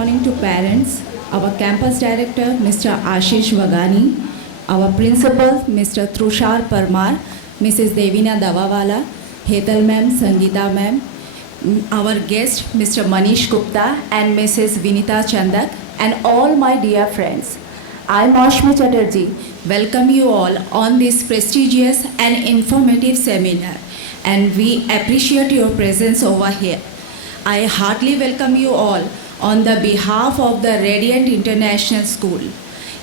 morning to parents, our campus director, Mr. Ashish Vagani, our principal, Mr. Trushar Parmar, Mrs. Devina Davawala, Hetal ma'am, Sangeeta ma'am, our guest, Mr. Manish Gupta and Mrs. Vinita Chandak, and all my dear friends. I, Maushmi Chatterjee, welcome you all on this prestigious and informative seminar, and we appreciate your presence over here. I heartily welcome you all on the behalf of the Radiant International School.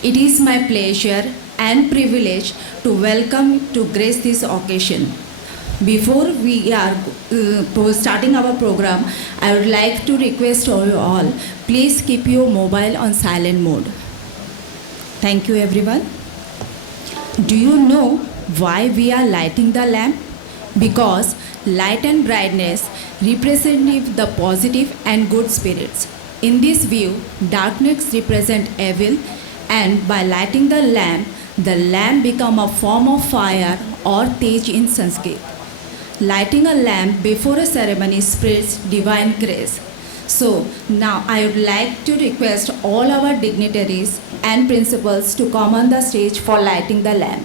It is my pleasure and privilege to welcome to grace this occasion. Before we are starting our program, I would like to request you all, please keep your mobile on silent mode. Thank you everyone. Do you know why we are lighting the lamp? Because light and brightness represent the positive and good spirits. In this view, darkness represents evil, and by lighting the lamp becomes a form of fire or tej in Sanskrit. Lighting a lamp before a ceremony spreads divine grace. So now I would like to request all our dignitaries and principals to come on the stage for lighting the lamp.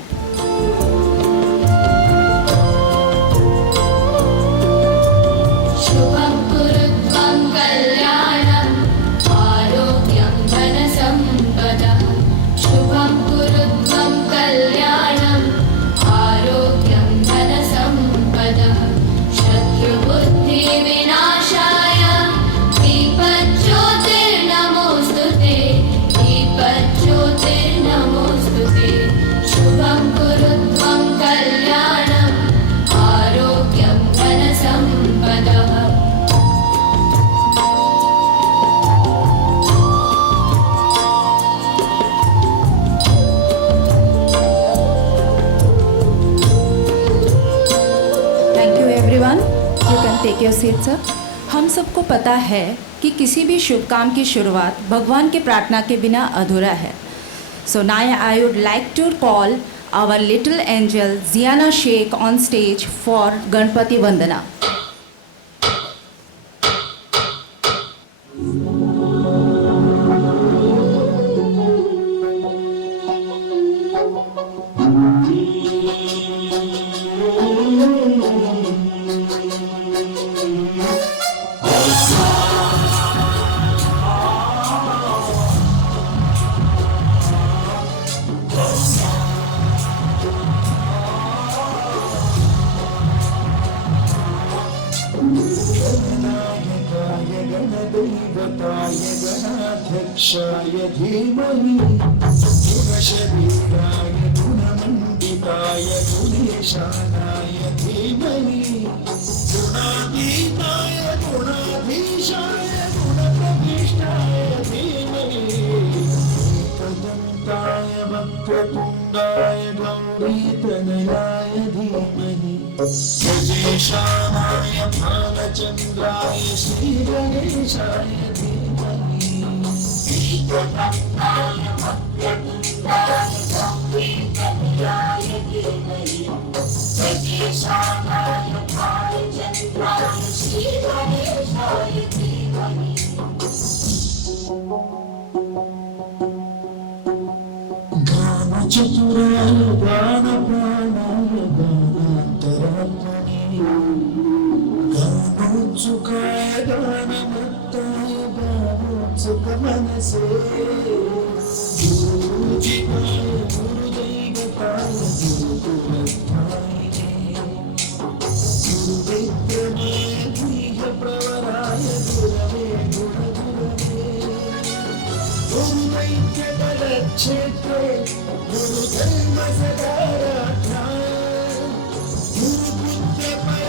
Take your seat sir. हम सबको पता है कि किसी भी शुभ काम की शुरुआत भगवान की प्रार्थना के बिना अधूरा है। So now I would like to call our little angel Jiana Sheikh on stage for Ganpati वंदना। गणाध्यक्षाय धीमहि गुणशरीराय गुणमण्डिताय गुणेशानाय धीमहि गुणातीताय गुणाधीशाय गुणप्रविष्टाय धीमहि एकदन्ताय वक्रतुण्डाय गौरीतनयाय धीमहि गजेशानाय भालचन्द्राय श्रीगणेशाय धीमहि एकदन्ताय वक्रतुण्डाय गौरीतनयाय धीमहि गजेशानाय भालचन्द्राय श्रीगणेशाय धीमहि गानचतुराय गानप्राणाय गानान्तरात्मने गानोत्सुकाय गानमत्ताय गानोत्सुकमनसे गुरुजिताय गुरुदैवताय गुरुकुलस्थायिने गुरुविक्रमाय गृह्यप्रवराय गुरवे गुणगुरवे गुरुदैत्यबलक्षेत्रे गुरुधर्मसदाराध्याय गुरुबुद्धपरिप्राप्ते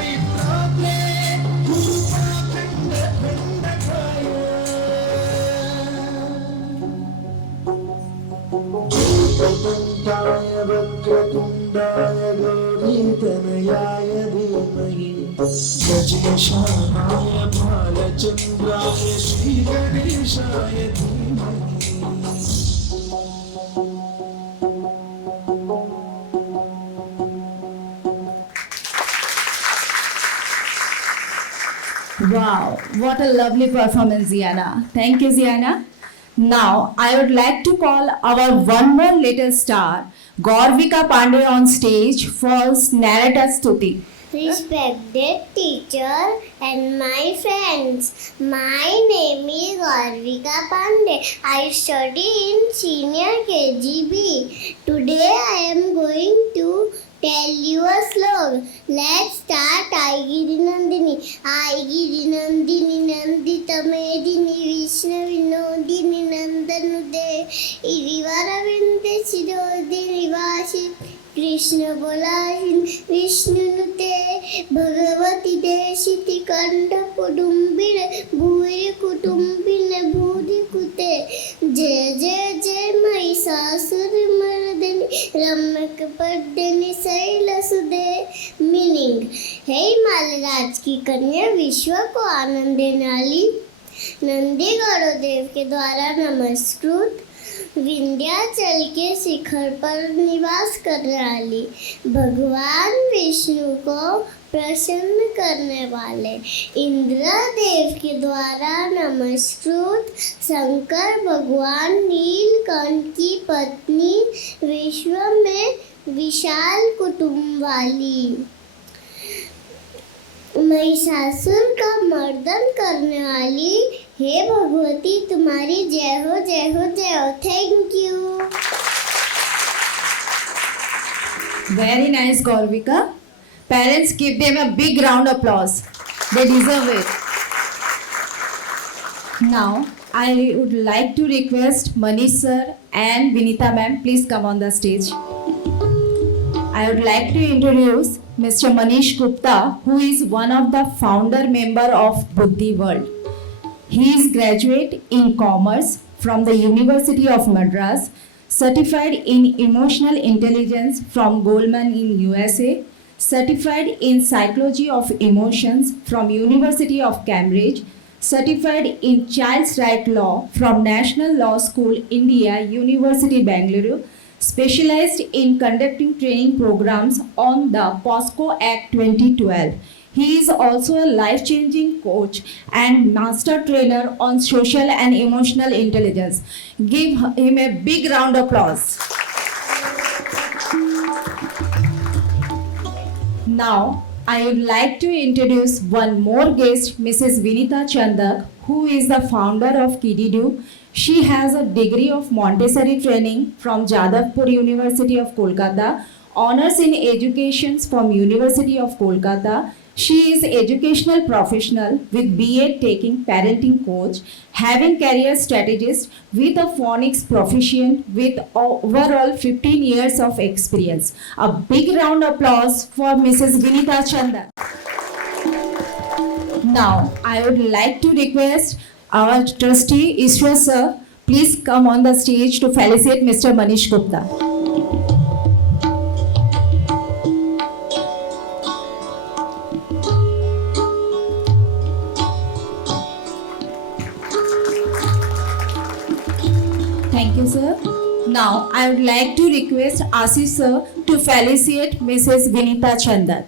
गुरुपाखण्डखण्डकाय एकदन्ताय वक्रतुण्डाय गौरीतनयाय धीमहि गजेशानाय भालचन्द्राय श्रीगणेशाय धीमहि Wow, what a lovely performance, Ziana. Thank you, Ziana. Now, I would like to call our one more little star, Gaurvika Pandey, on stage for narrator Stuti. Respected teacher and my friends, my name is Garvika Pandey. I study in senior KGB. Today I am going to tell you a slog. Let's start. Aigiri Nandini, Aigiri Nandini, Nandita Medini, Vishnu Vinodini, Nandanude, Irivara Vinde Sirodini Vashi. Krishna बोलाहिन विष्णुनुते Bhagwati देशिति कंठ कुटुंबिन भूरि कुटुंबिन भूरि कुते जय जय जय Mahishasura Mardini रम्यक पर्दिनी शैलसुदे meaning हे हिमालय की कन्या विश्व को आनंद देने वाली नंदी गौरव के द्वारा नमस्कृत विंध्याचल के शिखर पर निवास करने वाली भगवान विष्णु को प्रसन्न करने वाले इंद्रदेव के द्वारा नमस्कृत शंकर भगवान नीलकंठ की पत्नी विश्व में विशाल कुटुंब वाली महिषासुर का मर्दन करने वाली हे भगवती तुम्हारी जय हो जय हो जय हो. Thank you. Very nice, Gaurvika. Parents, give them a big round of applause. They deserve it. Now, I would like to request Manish sir and Vinita ma'am, please come on the stage. I would like to introduce Mr. Manish Gupta, who is one of the founder member of Buddhi World. He is graduate in commerce from the University of Madras, certified in emotional intelligence from Goldman in USA, certified in psychology of emotions from University of Cambridge, certified in child's right law from National Law School India, University Bangalore, specialized in conducting training programs on the POSCO Act 2012. He is also a life-changing coach and master trainer on social and emotional intelligence. Give him a big round of applause. Now, I would like to introduce one more guest, Mrs. Vinita Chandak, who is the founder of Kididu. She has a degree of Montessori training from Jadavpur University of Kolkata, honors in education from University of Kolkata. She is educational professional with BA taking parenting coach, having career strategist with a phonics proficient with overall 15 years of experience. A big round of applause for Mrs. Vinita Chanda. Now, I would like to request our trustee Ishwar sir, please come on the stage to felicitate Mr. Manish Gupta. Thank you, sir. Now, I would like to request Ashish sir to felicitate Mrs. Vinita Chandak.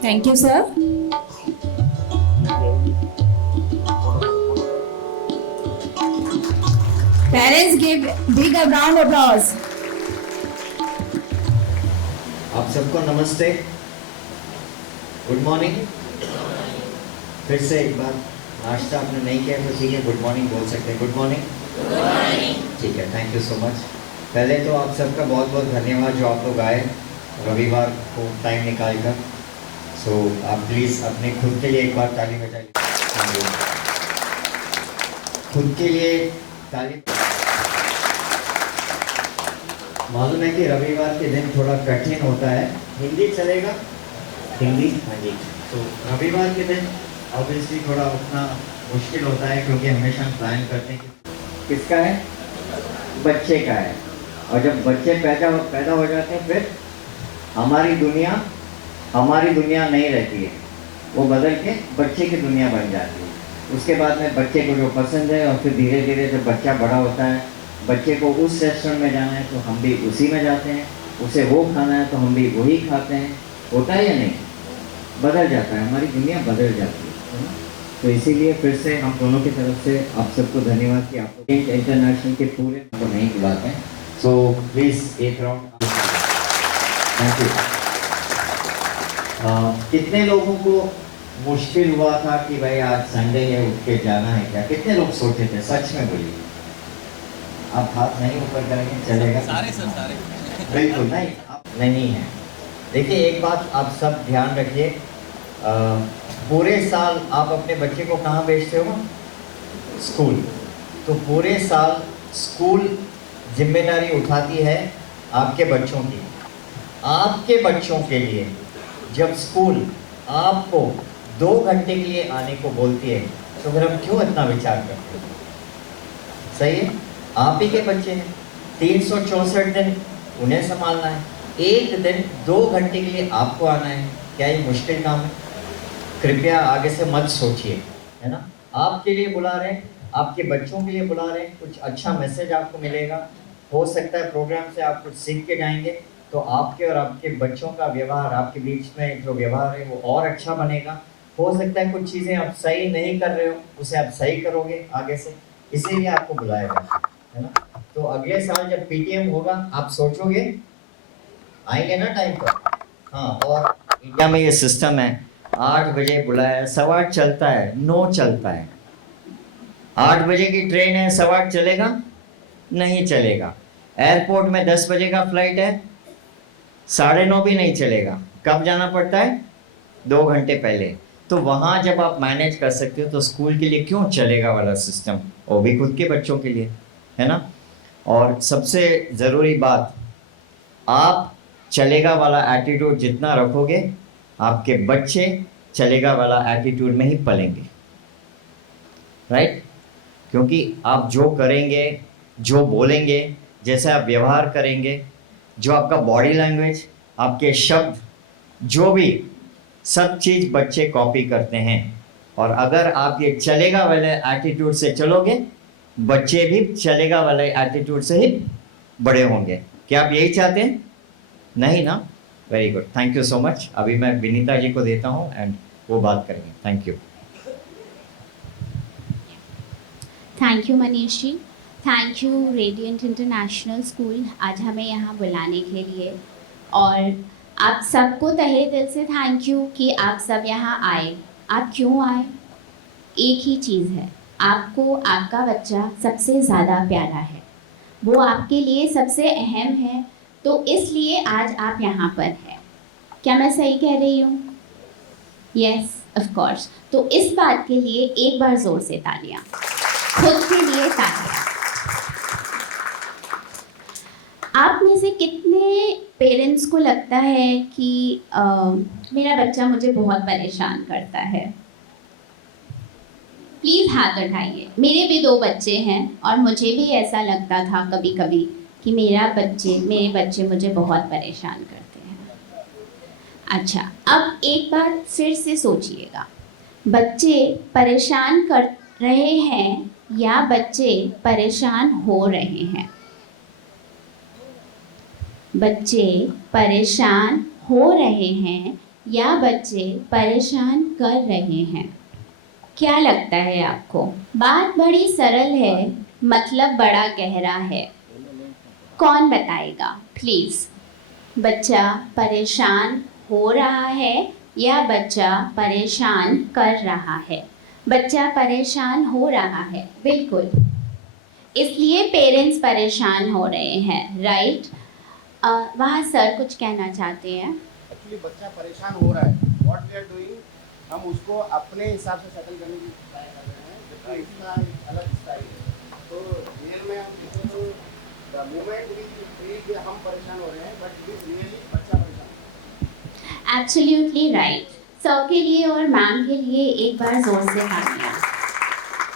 Thank you, sir. Parents, give big a round of applause. आप सबको नमस्ते, good morning. फिर से एक बार नाश्ता आपने नहीं किया तो ठीक है, गुड मॉर्निंग बोल सकते हैं. Good morning. ठीक है, थैंक यू सो मच. पहले तो आप सबका बहुत बहुत धन्यवाद जो आप लोग आए रविवार को टाइम निकाल कर. सो आप प्लीज़ अपने खुद के लिए एक बार ताली बजाइए. खुद के लिए ताली. मालूम है कि रविवार के दिन थोड़ा कठिन होता है. हिंदी चलेगा? हिंदी, हाँ जी. तो रविवार के दिन ऑब्वियसली थोड़ा उतना मुश्किल होता है क्योंकि हमेशा प्लान करते हैं कि किसका है, बच्चे का है. और जब बच्चे पैदा हो जाते हैं फिर हमारी दुनिया नहीं रहती है, वो बदल के बच्चे की दुनिया बन जाती है. उसके बाद में बच्चे को जो पसंद है, और फिर धीरे धीरे जब बच्चा बड़ा होता है, बच्चे को उस रेस्टोरेंट में जाना है तो हम भी उसी में जाते हैं, उसे वो खाना है तो हम भी वही खाते हैं। होता है या नहीं? बदल जाता है, हमारी दुनिया बदल जाती है ना? तो इसीलिए फिर से हम दोनों की तरफ से आप सबको धन्यवाद कि आप इंटरनेशनल के पूरे को नहीं बुलाते हैं। सो प्लीज़ एक राउंड। Thank you. कितने लोगों को मुश्किल हुआ था कि भाई आज संडे है, उठ के जाना है क्या? कितने लोग सोचे थे? सच में बोलिए। आप हाथ नहीं ऊपर करेंगे चलेगा? सारे सर, सारे बिल्कुल नहीं, आप नहीं है। देखिए एक बात आप सब ध्यान रखिए, पूरे साल आप अपने बच्चे को कहाँ भेजते हो? स्कूल। तो पूरे साल स्कूल जिम्मेदारी उठाती है आपके बच्चों की। आपके बच्चों के लिए जब स्कूल आपको 2 घंटे के लिए आने को बोलती है, तो फिर हम क्यों इतना विचार करते हैं? सही है, आप ही के बच्चे हैं, 364 दिन उन्हें संभालना है, एक दिन 2 घंटे के लिए आपको आना है। क्या ये मुश्किल काम है? कृपया आगे से मत सोचिए, है ना? आपके लिए बुला रहे हैं, आपके बच्चों के लिए बुला रहे हैं, कुछ अच्छा मैसेज आपको मिलेगा। हो सकता है प्रोग्राम से आप कुछ सीख के जाएंगे, तो आपके और आपके बच्चों का व्यवहार, आपके बीच में जो व्यवहार है वो और अच्छा बनेगा। हो सकता है कुछ चीज़ें आप सही नहीं कर रहे हो, उसे आप सही करोगे आगे से, इसीलिए आपको बुलाया गया है ना? तो अगले साल जब पीटीएम होगा, आप सोचोगे आएंगे ना टाइम पर? हाँ, और इंडिया में ये सिस्टम है, 8 बजे बुलाया, 8:15 चलता है, 9 चलता है। 8 बजे की ट्रेन है, 8:15 चलेगा? नहीं चलेगा। एयरपोर्ट में 10 बजे का फ्लाइट है, 9:30 भी नहीं चलेगा। कब जाना पड़ता है? 2 घंटे पहले। तो वहाँ जब आप मैनेज कर सकते हो, तो स्कूल के लिए क्यों चलेगा वाला सिस्टम? वो भी खुद के बच्चों के लिए, है ना? और सबसे ज़रूरी बात, आप चलेगा वाला एटीट्यूड जितना रखोगे, आपके बच्चे चलेगा वाला एटीट्यूड में ही पलेंगे, राइट? क्योंकि आप जो करेंगे, जो बोलेंगे, जैसे आप व्यवहार करेंगे, जो आपका बॉडी लैंग्वेज, आपके शब्द, जो भी सब चीज़ बच्चे कॉपी करते हैं। और अगर आप ये चलेगा वाले एटीट्यूड से चलोगे, बच्चे भी चलेगा वाले एटीट्यूड से ही बड़े होंगे। क्या आप यही चाहते हैं? नहीं ना? Very good, thank you so much. अभी मैं विनीता जी को देता हूँ एंड वो बात करेंगे। Thank you. Thank you Manish ji, thank you Radiant International School आज हमें यहाँ बुलाने के लिए, और आप सबको तहे दिल से थैंक यू कि आप सब यहाँ आए। आप क्यों आए? एक ही चीज़ है, आपको आपका बच्चा सबसे ज़्यादा प्यारा है, वो आपके लिए सबसे अहम है, तो इसलिए आज आप यहाँ पर हैं। क्या मैं सही कह रही हूँ? Yes, of course. तो इस बात के लिए एक बार ज़ोर से तालियाँ, खुद के लिए तालियाँ। आप में से कितने पेरेंट्स को लगता है कि मेरा बच्चा मुझे बहुत परेशान करता है? प्लीज़ हाथ उठाइए। मेरे भी 2 बच्चे हैं और मुझे भी ऐसा लगता था कभी कभी कि मेरे बच्चे मुझे बहुत परेशान करते हैं। अच्छा, अब एक बार फिर से सोचिएगा, बच्चे परेशान कर रहे हैं या बच्चे परेशान हो रहे हैं? बच्चे परेशान हो रहे हैं या बच्चे परेशान कर रहे हैं? क्या लगता है आपको? बात बड़ी सरल है, मतलब बड़ा गहरा है। कौन बताएगा प्लीज़? बच्चा परेशान हो रहा है या बच्चा परेशान कर रहा है? बच्चा परेशान हो रहा है, बिल्कुल। इसलिए पेरेंट्स परेशान हो रहे हैं, राइट? वहाँ सर कुछ कहना चाहते हैं। एक्चुअली बच्चा परेशान हो रहा है, व्हाट वी आर डूइंग, हम उसको अपने हिसाब से सेटल करने की ट्राई कर रहे हैं, जबकि इसका एक अलग स्टाइल है। तो रियल में हम देखें तो द मोमेंट वी फील कि हम परेशान हो रहे हैं, बट इट रियली बच्चा परेशान है। Absolutely right. सर के लिए और मैम के लिए एक बार जोर से तालियां।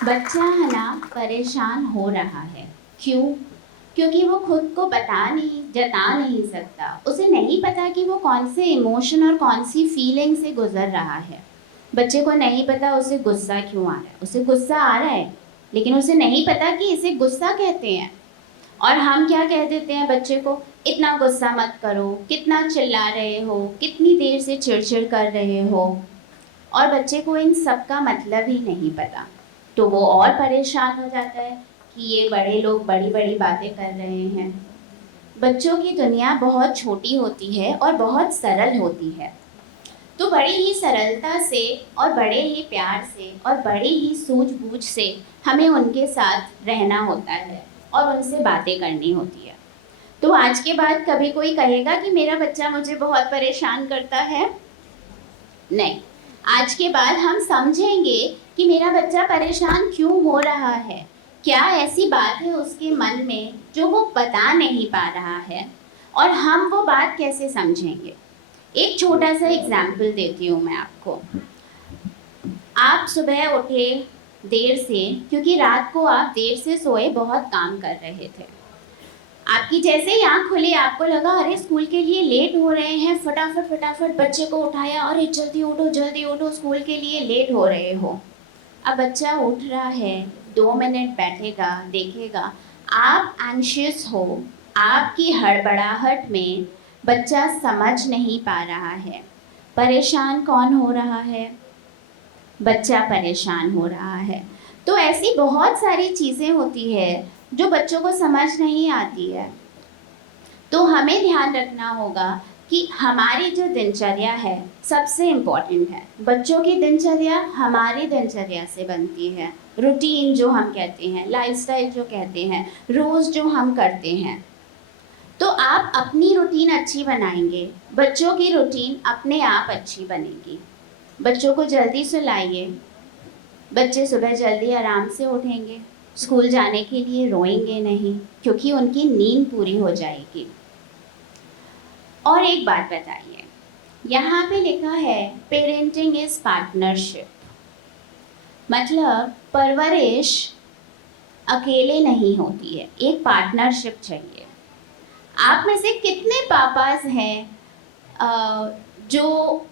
बच्चा है ना परेशान हो रहा है, क्यों? क्योंकि वो खुद को जता नहीं सकता। उसे नहीं पता कि वो कौन से इमोशन और कौन सी फीलिंग से गुजर रहा है। बच्चे को नहीं पता उसे गुस्सा क्यों आ रहा है, उसे गुस्सा आ रहा है लेकिन उसे नहीं पता कि इसे गुस्सा कहते हैं। और हम क्या कह देते हैं बच्चे को, इतना गुस्सा मत करो, कितना चिल्ला रहे हो, कितनी देर से चिड़चिड़ कर रहे हो। और बच्चे को इन सब का मतलब ही नहीं पता, तो वो और परेशान हो जाता है कि ये बड़े लोग बड़ी बड़ी बातें कर रहे हैं। बच्चों की दुनिया बहुत छोटी होती है और बहुत सरल होती है, तो बड़ी ही सरलता से और बड़े ही प्यार से और बड़ी ही सूझबूझ से हमें उनके साथ रहना होता है और उनसे बातें करनी होती है। तो आज के बाद कभी कोई कहेगा कि मेरा बच्चा मुझे बहुत परेशान करता है? नहीं, आज के बाद हम समझेंगे कि मेरा बच्चा परेशान क्यों हो रहा है, क्या ऐसी बात है उसके मन में जो वो बता नहीं पा रहा है, और हम वो बात कैसे समझेंगे। एक छोटा सा एग्जाम्पल देती हूँ मैं आपको। आप सुबह उठे देर से, क्योंकि रात को आप देर से सोए, बहुत काम कर रहे थे। आपकी जैसे ही आँख खुली आपको लगा अरे स्कूल के लिए लेट हो रहे हैं, फटाफट फटाफट बच्चे को उठाया, अरे जल्दी उठो स्कूल के लिए लेट हो रहे हो। अब बच्चा उठ रहा है, 2 मिनट बैठेगा, देखेगा आप एंशियस हो, आपकी हड़बड़ाहट में बच्चा समझ नहीं पा रहा है। परेशान कौन हो रहा है? बच्चा परेशान हो रहा है। तो ऐसी बहुत सारी चीज़ें होती है जो बच्चों को समझ नहीं आती है। तो हमें ध्यान रखना होगा कि हमारी जो दिनचर्या है सबसे इम्पॉर्टेंट है। बच्चों की दिनचर्या हमारी दिनचर्या से बनती है। रूटीन जो हम कहते हैं, लाइफस्टाइल जो कहते हैं, रोज़ जो हम करते हैं। तो आप अपनी रूटीन अच्छी बनाएंगे, बच्चों की रूटीन अपने आप अच्छी बनेगी। बच्चों को जल्दी सुलाइए, बच्चे सुबह जल्दी आराम से उठेंगे, स्कूल जाने के लिए रोएंगे नहीं, क्योंकि उनकी नींद पूरी हो जाएगी। और एक बात बताइए, यहाँ पे लिखा है पेरेंटिंग इज पार्टनरशिप, मतलब परवरिश अकेले नहीं होती है, एक पार्टनरशिप चाहिए। आप में से कितने पापास हैं जो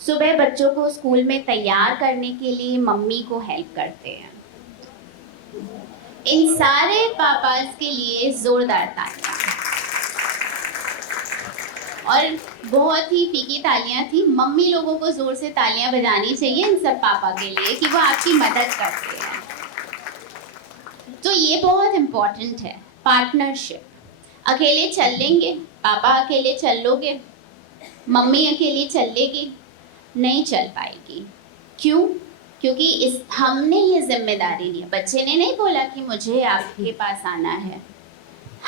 सुबह बच्चों को स्कूल में तैयार करने के लिए मम्मी को हेल्प करते हैं? इन सारे पापास के लिए जोरदार तालियां। और बहुत ही फीकी तालियां थी, मम्मी लोगों को जोर से तालियां बजानी चाहिए इन सब पापा के लिए कि वो आपकी मदद करते हैं। तो ये बहुत इम्पोर्टेंट है, पार्टनरशिप। अकेले चल लेंगे, पापा अकेले चल लोगे, मम्मी अकेली चल लेगी, नहीं चल पाएगी। क्यों? क्योंकि हमने ये जिम्मेदारी ली। बच्चे ने नहीं बोला कि मुझे आपके पास आना है,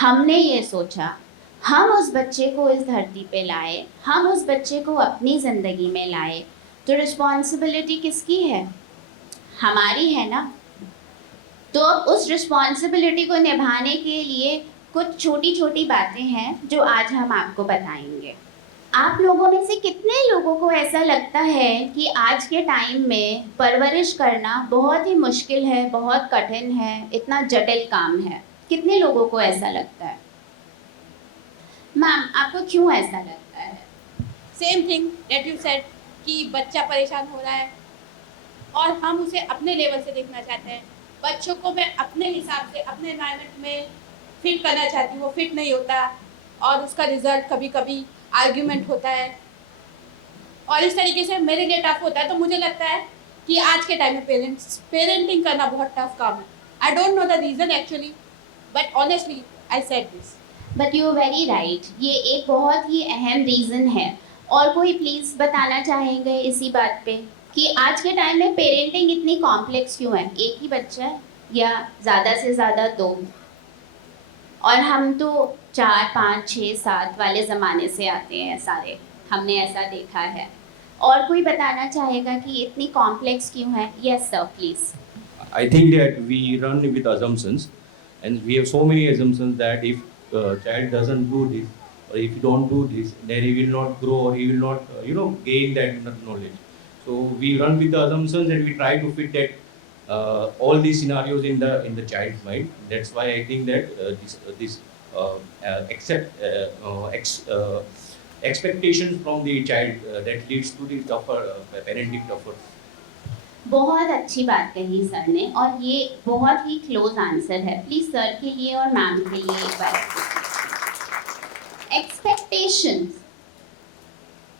हमने ये सोचा, हम उस बच्चे को इस धरती पे लाए, हम उस बच्चे को अपनी ज़िंदगी में लाए, तो रिस्पॉन्सिबिलिटी किसकी है? हमारी है ना। तो अब उस रिस्पॉन्सिबिलिटी को निभाने के लिए कुछ छोटी छोटी बातें हैं जो आज हम आपको बताएंगे। आप लोगों में से कितने लोगों को ऐसा लगता है कि आज के टाइम में परवरिश करना बहुत ही मुश्किल है, बहुत कठिन है, इतना जटिल काम है? कितने लोगों को ऐसा लगता है? मैम, आपको क्यों ऐसा लगता है? Same thing that you said कि बच्चा परेशान हो रहा है और हम उसे अपने लेवल से देखना चाहते हैं। बच्चों को मैं अपने हिसाब से अपने एनवायरनमेंट में फिट करना चाहती हूँ, वो फिट नहीं होता और उसका रिजल्ट कभी कभी आर्ग्यूमेंट होता है और इस तरीके से मेरे लिए टफ होता है। तो मुझे लगता है कि आज के टाइम में पेरेंटिंग करना बहुत टफ काम है। I don't know the reason actually, but honestly I said this. But you very right, ये एक बहुत ही अहम रीज़न है। और कोई प्लीज़ बताना चाहेंगे इसी बात पे कि आज के टाइम में पेरेंटिंग इतनी कॉम्प्लेक्स क्यों है? एक ही बच्चा है या ज़्यादा से ज़्यादा 2, और हम तो 4, 5, 6, 7 वाले ज़माने से आते हैं सारे, हमने ऐसा देखा है। और कोई बताना चाहेगा कि इतनी कॉम्प्लेक्स क्यों है? Yes sir, please. I think that we run with assumptions, and we have so many assumptions that if child doesn't do this, or if you don't do this, then he will not grow, or he will not, gain that knowledge. So we run with the assumptions, and we try to fit that all these scenarios in the child's mind. That's why I think that expectations from the child that leads to the tougher parenting, tougher बहुत अच्छी बात कही sir ने, और ये बहुत ही close answer है। Please sir के लिए और मैम के लिए एक बार एक्सपेक्टेशंस,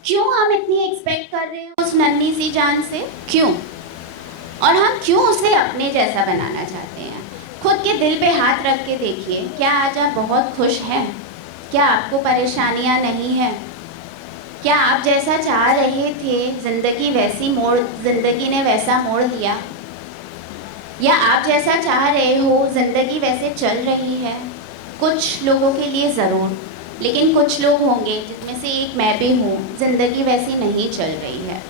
क्यों हम इतनी एक्सपेक्ट कर रहे हैं उस नन्ही सी जान से, क्यों? और हम क्यों उसे अपने जैसा बनाना चाहते हैं? खुद के दिल पे हाथ रख के देखिए, क्या आज आप बहुत खुश हैं? क्या आपको परेशानियां नहीं हैं? क्या आप जैसा चाह रहे थे जिंदगी ने वैसा मोड़ लिया? या आप जैसा चाह रहे हो जिंदगी वैसे चल रही है? कुछ लोगों के लिए ज़रूर, लेकिन कुछ लोग होंगे जिनमें से एक मैं भी हूँ, ज़िंदगी वैसी नहीं चल रही है।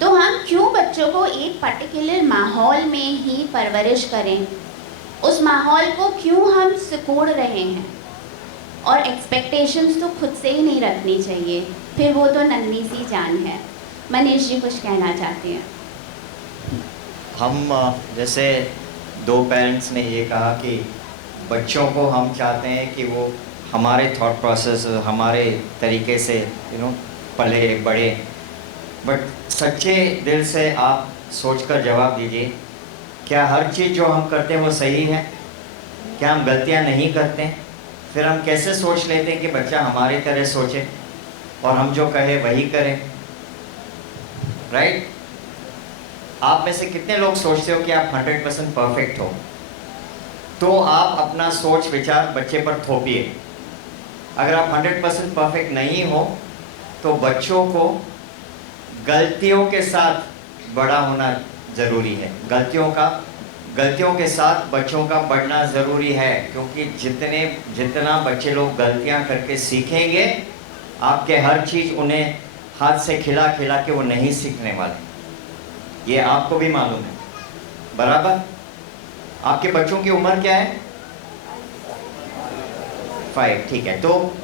तो हम क्यों बच्चों को एक पर्टिकुलर माहौल में ही परवरिश करें? उस माहौल को क्यों हम सिकोड़ रहे हैं? और एक्सपेक्टेशंस तो खुद से ही नहीं रखनी चाहिए, फिर वो तो नन्ही सी जान है। मनीष जी कुछ कहना चाहते हैं? हम जैसे दो पेरेंट्स ने ये कहा कि बच्चों को हम चाहते हैं कि वो हमारे थॉट प्रोसेस, हमारे तरीके से पले बढ़े, बट सच्चे दिल से आप सोचकर जवाब दीजिए, क्या हर चीज़ जो हम करते हैं वो सही है? क्या हम गलतियां नहीं करते? फिर हम कैसे सोच लेते हैं कि बच्चा हमारी तरह सोचे और हम जो कहे वही करें? राइट? आप में से कितने लोग सोचते हो कि आप 100% परफेक्ट हो? तो आप अपना सोच विचार बच्चे पर थोपिए। अगर आप 100% परफेक्ट नहीं हो तो बच्चों को गलतियों के साथ बड़ा होना ज़रूरी है। गलतियों के साथ बच्चों का बढ़ना ज़रूरी है, क्योंकि जितना बच्चे लोग गलतियां करके सीखेंगे, आपके हर चीज़ उन्हें हाथ से खिला खिला के वो नहीं सीखने वाले। ये आपको भी मालूम है, बराबर? आपके बच्चों की उम्र क्या है? 5, ठीक है। तो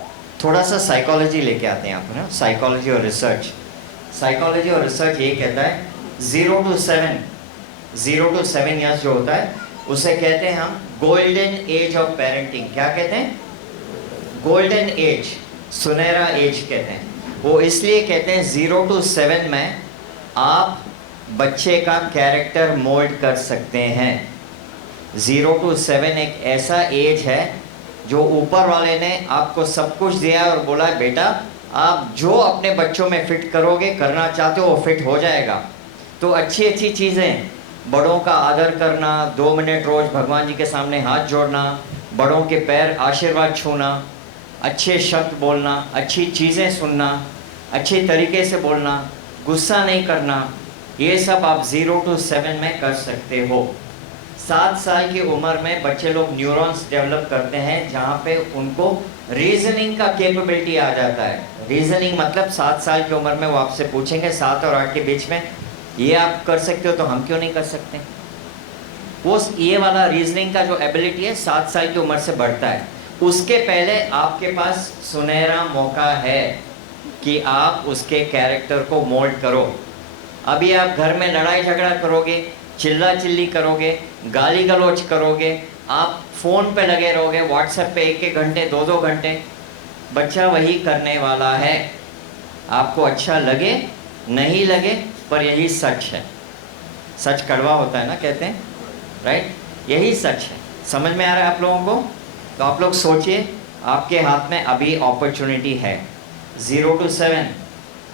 थोड़ा सा साइकोलॉजी लेके आते हैं आप, ना, साइकोलॉजी और रिसर्च। साइकोलॉजी और रिसर्च ये कहता है 0 to 7 ईयर्स जो होता है उसे कहते हैं हम गोल्डन एज ऑफ पेरेंटिंग। क्या कहते हैं? गोल्डन एज, सुनहरा एज कहते हैं। वो इसलिए कहते हैं 0 to 7 में आप बच्चे का कैरेक्टर मोल्ड कर सकते हैं। 0 to 7 एक ऐसा एज है जो ऊपर वाले ने आपको सब कुछ दिया और बोला बेटा आप जो अपने बच्चों में फिट करोगे, करना चाहते हो, वो फिट हो जाएगा। तो अच्छी अच्छी चीज़ें, बड़ों का आदर करना, 2 मिनट रोज़ भगवान जी के सामने हाथ जोड़ना, बड़ों के पैर आशीर्वाद छूना, अच्छे शब्द बोलना, अच्छी चीज़ें सुनना, अच्छे तरीके से बोलना, गुस्सा नहीं करना, ये सब आप 0 to 7 में कर सकते हो। 7 साल की उम्र में बच्चे लोग न्यूरॉन्स डेवलप करते हैं, जहाँ पे उनको रीजनिंग का कैपेबिलिटी आ जाता है। रीजनिंग मतलब 7 साल की उम्र में वो आपसे पूछेंगे 7 और 8 के बीच में ये आप कर सकते हो तो हम क्यों नहीं कर सकते? वो ये वाला रीजनिंग का जो एबिलिटी है 7 साल की उम्र से बढ़ता है। उसके पहले आपके पास सुनहरा मौका है कि आप उसके कैरेक्टर को मोल्ड करो। अभी आप घर में लड़ाई झगड़ा करोगे, चिल्ला चिल्ली करोगे, गाली गलौज करोगे, आप फ़ोन पे लगे रहोगे, व्हाट्सएप पे 1-1 घंटे 2-2 घंटे, बच्चा वही करने वाला है। आपको अच्छा लगे नहीं लगे, पर यही सच है। सच कड़वा होता है ना, कहते हैं, राइट? यही सच है। समझ में आ रहा है आप लोगों को? तो आप लोग सोचिए, आपके हाथ में अभी अपॉर्चुनिटी है। 0 to 7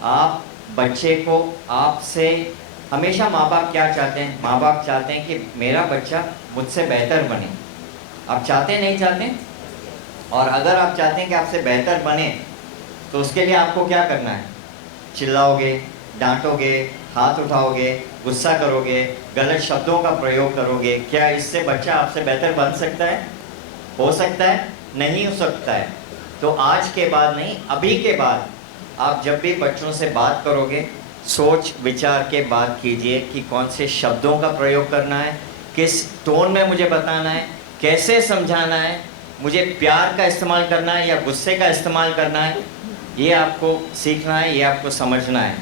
आप बच्चे को, आपसे हमेशा माँ बाप क्या चाहते हैं? माँ बाप चाहते हैं कि मेरा बच्चा मुझसे बेहतर बने। आप चाहते हैं नहीं चाहते? और अगर आप चाहते हैं कि आपसे बेहतर बने तो उसके लिए आपको क्या करना है? चिल्लाओगे, डांटोगे, हाथ उठाओगे, गुस्सा करोगे, गलत शब्दों का प्रयोग करोगे। क्या इससे बच्चा आपसे बेहतर बन सकता है? हो सकता है? नहीं हो सकता है। तो आज के बाद नहीं, अभी के बाद आप जब भी बच्चों से बात करोगे, सोच विचार के बात कीजिए कि कौन से शब्दों का प्रयोग करना है, किस टोन में मुझे बताना है, कैसे समझाना है, मुझे प्यार का इस्तेमाल करना है या गुस्से का इस्तेमाल करना है, ये आपको सीखना है, ये आपको समझना है।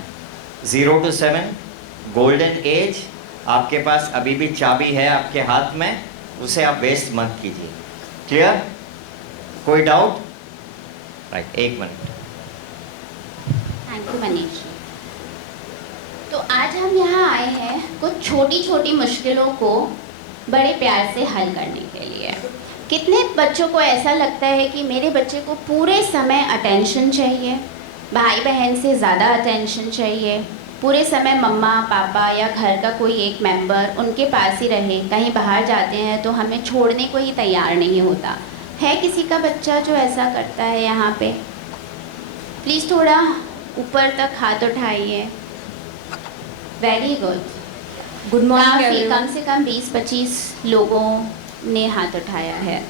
0 to 7 गोल्डन एज, आपके पास अभी भी चाबी है आपके हाथ में, उसे आप वेस्ट मत कीजिए। क्लियर? कोई doubt? Right, 1 minute. Thank you Manish. तो आज हम यहाँ आए हैं कुछ छोटी छोटी मुश्किलों को बड़े प्यार से हल करने के लिए। कितने बच्चों को ऐसा लगता है कि मेरे बच्चे को पूरे समय अटेंशन चाहिए, भाई बहन से ज़्यादा अटेंशन चाहिए, पूरे समय मम्मा पापा या घर का कोई एक मेंबर उनके पास ही रहे, कहीं बाहर जाते हैं तो हमें छोड़ने को ही तैयार नहीं होता है। किसी का बच्चा जो ऐसा करता है यहाँ पे? प्लीज़ थोड़ा ऊपर तक हाथ उठाइए। Very good. गुड मॉर्निंग काफ़ी एवरीवन। कम से कम 20-25 लोगों ने हाथ उठाया है।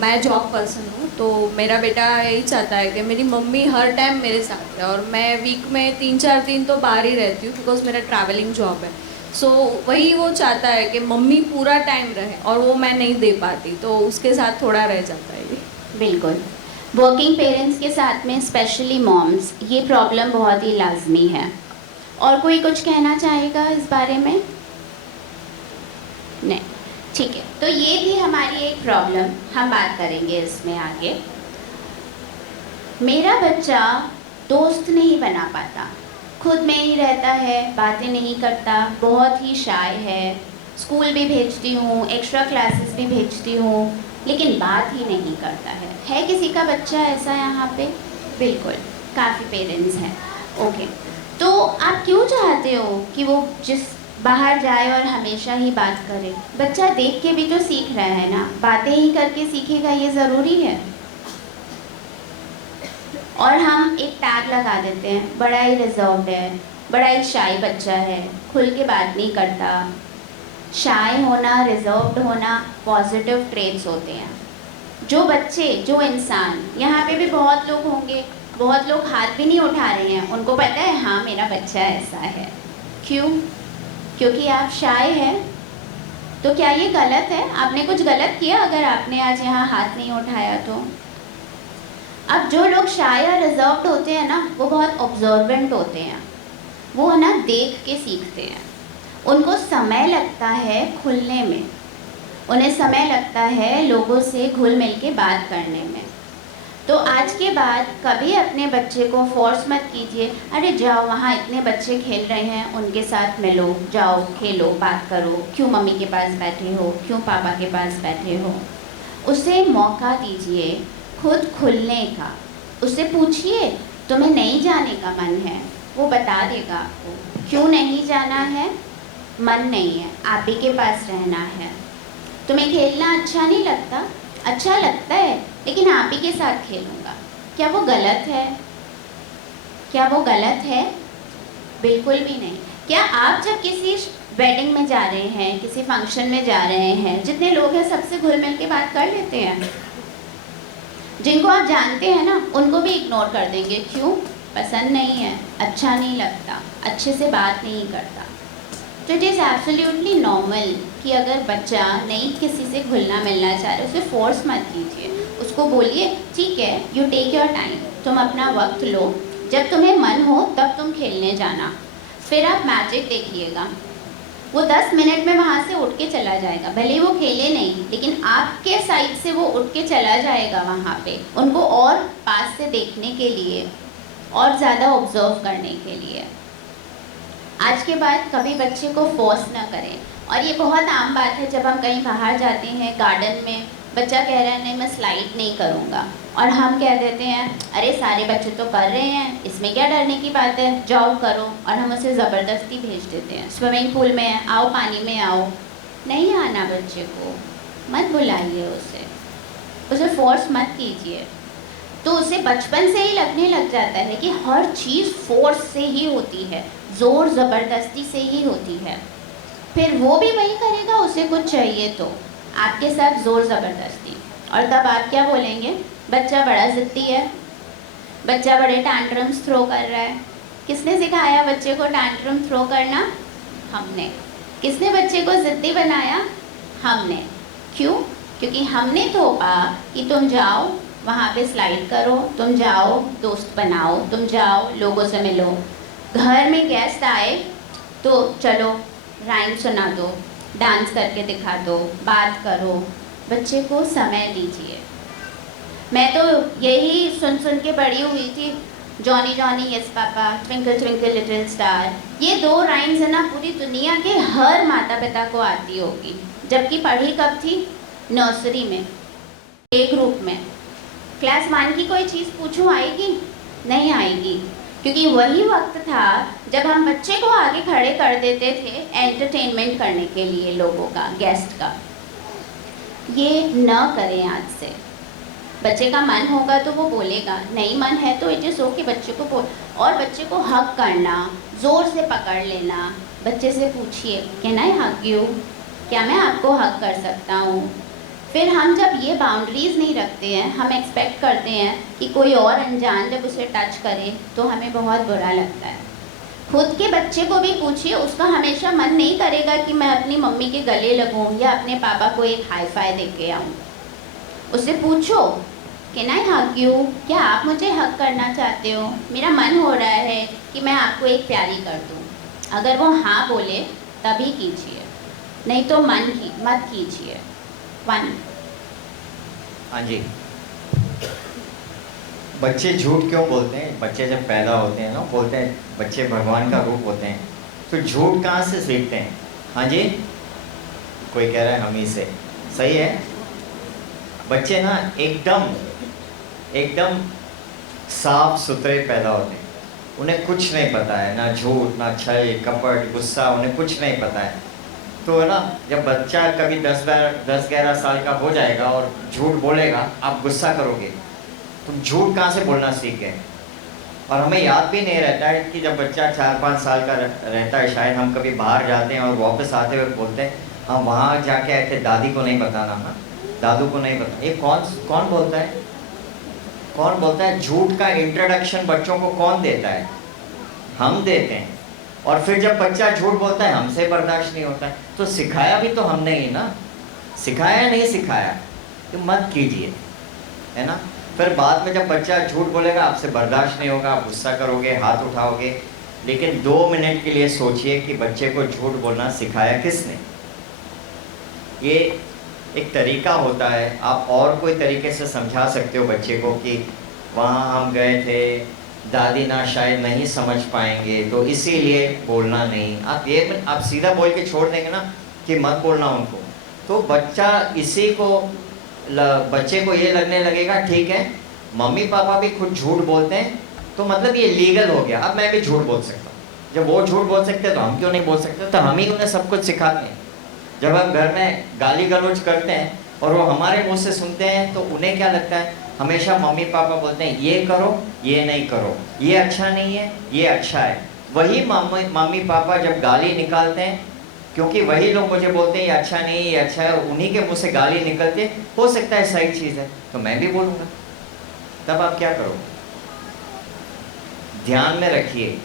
मैं जॉब पर्सन हूँ, तो मेरा बेटा यही चाहता है कि मेरी मम्मी हर टाइम मेरे साथ है, और मैं वीक में 3-4 दिन तो बाहर ही रहती हूँ बिकॉज मेरा ट्रैवलिंग जॉब है। सो वही वो चाहता है कि मम्मी पूरा टाइम रहे, और वो मैं नहीं दे पाती, तो उसके साथ थोड़ा रह जाता है ये। बिल्कुल, वर्किंग पेरेंट्स के साथ में स्पेशली मॉम्स ये प्रॉब्लम बहुत ही लाजमी है। और कोई कुछ कहना चाहेगा इस बारे में? नहीं, ठीक है। तो ये थी हमारी एक प्रॉब्लम, हम बात करेंगे इसमें आगे। मेरा बच्चा दोस्त नहीं बना पाता, खुद में ही रहता है, बातें नहीं करता, बहुत ही शाय है। स्कूल भी भेजती हूँ, एक्स्ट्रा क्लासेस भी भेजती हूँ, लेकिन बात ही नहीं करता है किसी का बच्चा ऐसा यहाँ पे? बिल्कुल, काफ़ी पेरेंट्स हैं। ओके, तो आप क्यों चाहते हो कि वो बाहर जाए और हमेशा ही बात करे? बच्चा देख के भी तो सीख रहा है ना, बातें ही करके सीखेगा, ये ज़रूरी है? और हम एक टैग लगा देते हैं, बड़ा ही रिजर्व्ड है, बड़ा ही शाय बच्चा है, खुल के बात नहीं करता। शाय होना, रिजर्व्ड होना पॉजिटिव ट्रेट्स होते हैं। जो बच्चे, जो इंसान, यहाँ पे भी बहुत लोग होंगे, बहुत लोग हाथ भी नहीं उठा रहे हैं, उनको पता है हाँ मेरा बच्चा ऐसा है। क्यों? क्योंकि आप शाय हैं। तो क्या ये गलत है? आपने कुछ गलत किया अगर आपने आज यहाँ हाथ नहीं उठाया तो? अब जो लोग शाय और रिजर्व्ड होते हैं ना, वो बहुत ऑब्जर्वेंट होते हैं, वो ना देख के सीखते हैं। उनको समय लगता है खुलने में, उन्हें समय लगता है लोगों से घुल मिल के बात करने में। तो आज के बाद कभी अपने बच्चे को फोर्स मत कीजिए, अरे जाओ वहाँ इतने बच्चे खेल रहे हैं उनके साथ मिलो, जाओ खेलो, बात करो, क्यों मम्मी के पास बैठे हो, क्यों पापा के पास बैठे हो। उसे मौका दीजिए खुद खुलने का। उससे पूछिए तुम्हें नहीं जाने का मन है, वो बता देगा आपको। क्यों नहीं जाना है? मन नहीं है, आप ही के पास रहना है। तुम्हें खेलना अच्छा नहीं लगता? अच्छा लगता है, लेकिन आप ही के साथ खेलूँगा। क्या वो गलत है? क्या वो गलत है? बिल्कुल भी नहीं। क्या आप जब किसी वेडिंग में जा रहे हैं, किसी फंक्शन में जा रहे हैं, जितने लोग हैं सबसे घुल मिल के बात कर लेते हैं? जिनको आप जानते हैं ना, उनको भी इग्नोर कर देंगे। क्यों? पसंद नहीं है, अच्छा नहीं लगता, अच्छे से बात नहीं करता। तो इट इज़ एब्सोल्युटली नॉर्मल कि अगर बच्चा नहीं किसी से घुलना मिलना चाह रहे, उसे फोर्स मत कीजिए। उसको बोलिए ठीक है, यू टेक योर टाइम, तुम अपना वक्त लो, जब तुम्हें मन हो तब तुम खेलने जाना। फिर आप मैजिक देखिएगा, वो 10 मिनट में वहाँ से उठ के चला जाएगा। भले वो खेले नहीं, लेकिन आपके साइड से वो उठ के चला जाएगा वहाँ पे, उनको और पास से देखने के लिए और ज़्यादा ऑब्जर्व करने के लिए। आज के बाद कभी बच्चे को फोर्स ना करें। और ये बहुत आम बात है, जब हम कहीं बाहर जाते हैं गार्डन में, बच्चा कह रहा है नहीं मैं स्लाइड नहीं करूँगा, और हम कह देते हैं अरे सारे बच्चे तो कर रहे हैं, इसमें क्या डरने की बात है, जाओ करो, और हम उसे ज़बरदस्ती भेज देते हैं। स्विमिंग पूल में है, आओ पानी में आओ। नहीं आना बच्चे को, मत बुलाइए उसे फोर्स मत कीजिए। तो उसे बचपन से ही लगने लग जाता है कि हर चीज़ फोर्स से ही होती है, ज़ोर ज़बरदस्ती से ही होती है। फिर वो भी वही करेगा, उसे कुछ चाहिए तो आपके साथ ज़ोर ज़बरदस्ती। और तब आप क्या बोलेंगे? बच्चा बड़ा ज़िद्दी है, बच्चा बड़े टैंट्रम्स थ्रो कर रहा है। किसने सिखाया बच्चे को टैंट्रम थ्रो करना? हमने। किसने बच्चे को ज़िद्दी बनाया? हमने। क्यों? क्योंकि हमने थोपा कि तुम जाओ वहाँ पे स्लाइड करो, तुम जाओ दोस्त बनाओ, तुम जाओ लोगों से मिलो। घर में गेस्ट आए तो चलो राइम सुना दो, डांस करके दिखा दो, बात करो। बच्चे को समय दीजिए। मैं तो यही सुन सुन के बड़ी हुई थी, Johnny Johnny yes papa, twinkle twinkle little star, ये 2 राइम्स है ना पूरी दुनिया के हर माता पिता को आती होगी। जबकि पढ़ी कब थी? नर्सरी में, प्ले ग्रुप में। क्लास 1 की कोई चीज़ पूछूं आएगी? नहीं आएगी, क्योंकि वही वक्त था जब हम बच्चे को आगे खड़े कर देते थे एंटरटेनमेंट करने के लिए, लोगों का, गेस्ट का। ये न करें आज से। बच्चे का मन होगा तो वो बोलेगा, नहीं मन है तो इट इज़ ओके, बच्चे को बोल। और बच्चे को हक करना, ज़ोर से पकड़ लेना। बच्चे से पूछिए, कैन आई हग यू? क्या मैं आपको हक कर सकता हूँ? फिर हम जब ये बाउंड्रीज़ नहीं रखते हैं, हम एक्सपेक्ट करते हैं कि कोई और अनजान जब उसे टच करे तो हमें बहुत बुरा लगता है। खुद के बच्चे को भी पूछिए, उसका हमेशा मन नहीं करेगा कि मैं अपनी मम्मी के गले लगूं या अपने पापा को एक हाई फाई दे के आऊँ। उससे पूछो, कैन आई हग यू? क्या आप मुझे हक करना चाहते हो? मेरा मन हो रहा है कि मैं आपको एक प्यारी कर दूँ। अगर वो हाँ बोले तभी कीजिए, नहीं तो मत कीजिए। 1। हाँ जी, बच्चे झूठ क्यों बोलते हैं? बच्चे जब पैदा होते हैं ना, बोलते हैं बच्चे भगवान का रूप होते हैं, तो झूठ कहाँ से सीखते हैं? हाँ जी, कोई कह रहा है हम ही से। सही है, बच्चे ना एकदम साफ सुथरे पैदा होते हैं, उन्हें कुछ नहीं पता है, ना झूठ, ना छल कपट, गुस्सा, उन्हें कुछ नहीं पता है। तो है ना, जब बच्चा कभी 10-11 साल का हो जाएगा और झूठ बोलेगा, आप गुस्सा करोगे, तुम झूठ कहाँ से बोलना सीख गए? और हमें याद भी नहीं रहता है कि जब बच्चा 4-5 साल का रहता है, शायद हम कभी बाहर जाते हैं और वापस आते हुए बोलते हैं, हम वहाँ जाके आए थे, दादी को नहीं बताना, हाँ दादू को नहीं बताना। ये कौन बोलता है? कौन बोलता है? झूठ का इंट्रोडक्शन बच्चों को कौन देता है? हम देते हैं। और फिर जब बच्चा झूठ बोलता है, हमसे बर्दाश्त नहीं होता है। तो सिखाया भी तो हमने ही ना, सिखाया नहीं सिखाया तो मत कीजिए, है ना। फिर बाद में जब बच्चा झूठ बोलेगा, आपसे बर्दाश्त नहीं होगा, आप गुस्सा करोगे, हाथ उठाओगे। लेकिन 2 मिनट के लिए सोचिए कि बच्चे को झूठ बोलना सिखाया किसने। ये एक तरीका होता है, आप और कोई तरीके से समझा सकते हो बच्चे को कि वहाँ हम गए थे, दादी ना शायद नहीं समझ पाएंगे, तो इसीलिए बोलना नहीं। आप सीधा बोल के छोड़ देंगे ना कि मत बोलना उनको, तो बच्चा बच्चे को ये लगने लगेगा, ठीक है मम्मी पापा भी खुद झूठ बोलते हैं, तो मतलब ये लीगल हो गया, अब मैं भी झूठ बोल सकता हूँ। जब वो झूठ बोल सकते हैं तो हम क्यों नहीं बोल सकते? तो हम ही उन्हें सब कुछ सिखाते हैं। जब हम घर में गाली गलौज करते हैं और वो हमारे मुँह से सुनते हैं, तो उन्हें क्या लगता है? हमेशा मम्मी पापा बोलते हैं ये करो, ये नहीं करो, ये अच्छा नहीं है, ये अच्छा है। वही मम्मी पापा जब गाली निकालते हैं, क्योंकि वही लोग मुझे बोलते हैं ये अच्छा नहीं है, ये अच्छा है, उन्हीं के मुंह से गाली निकलते, हो सकता है सही चीज़ है, तो मैं भी बोलूँगा। तब आप क्या करो? ध्यान में रखिए,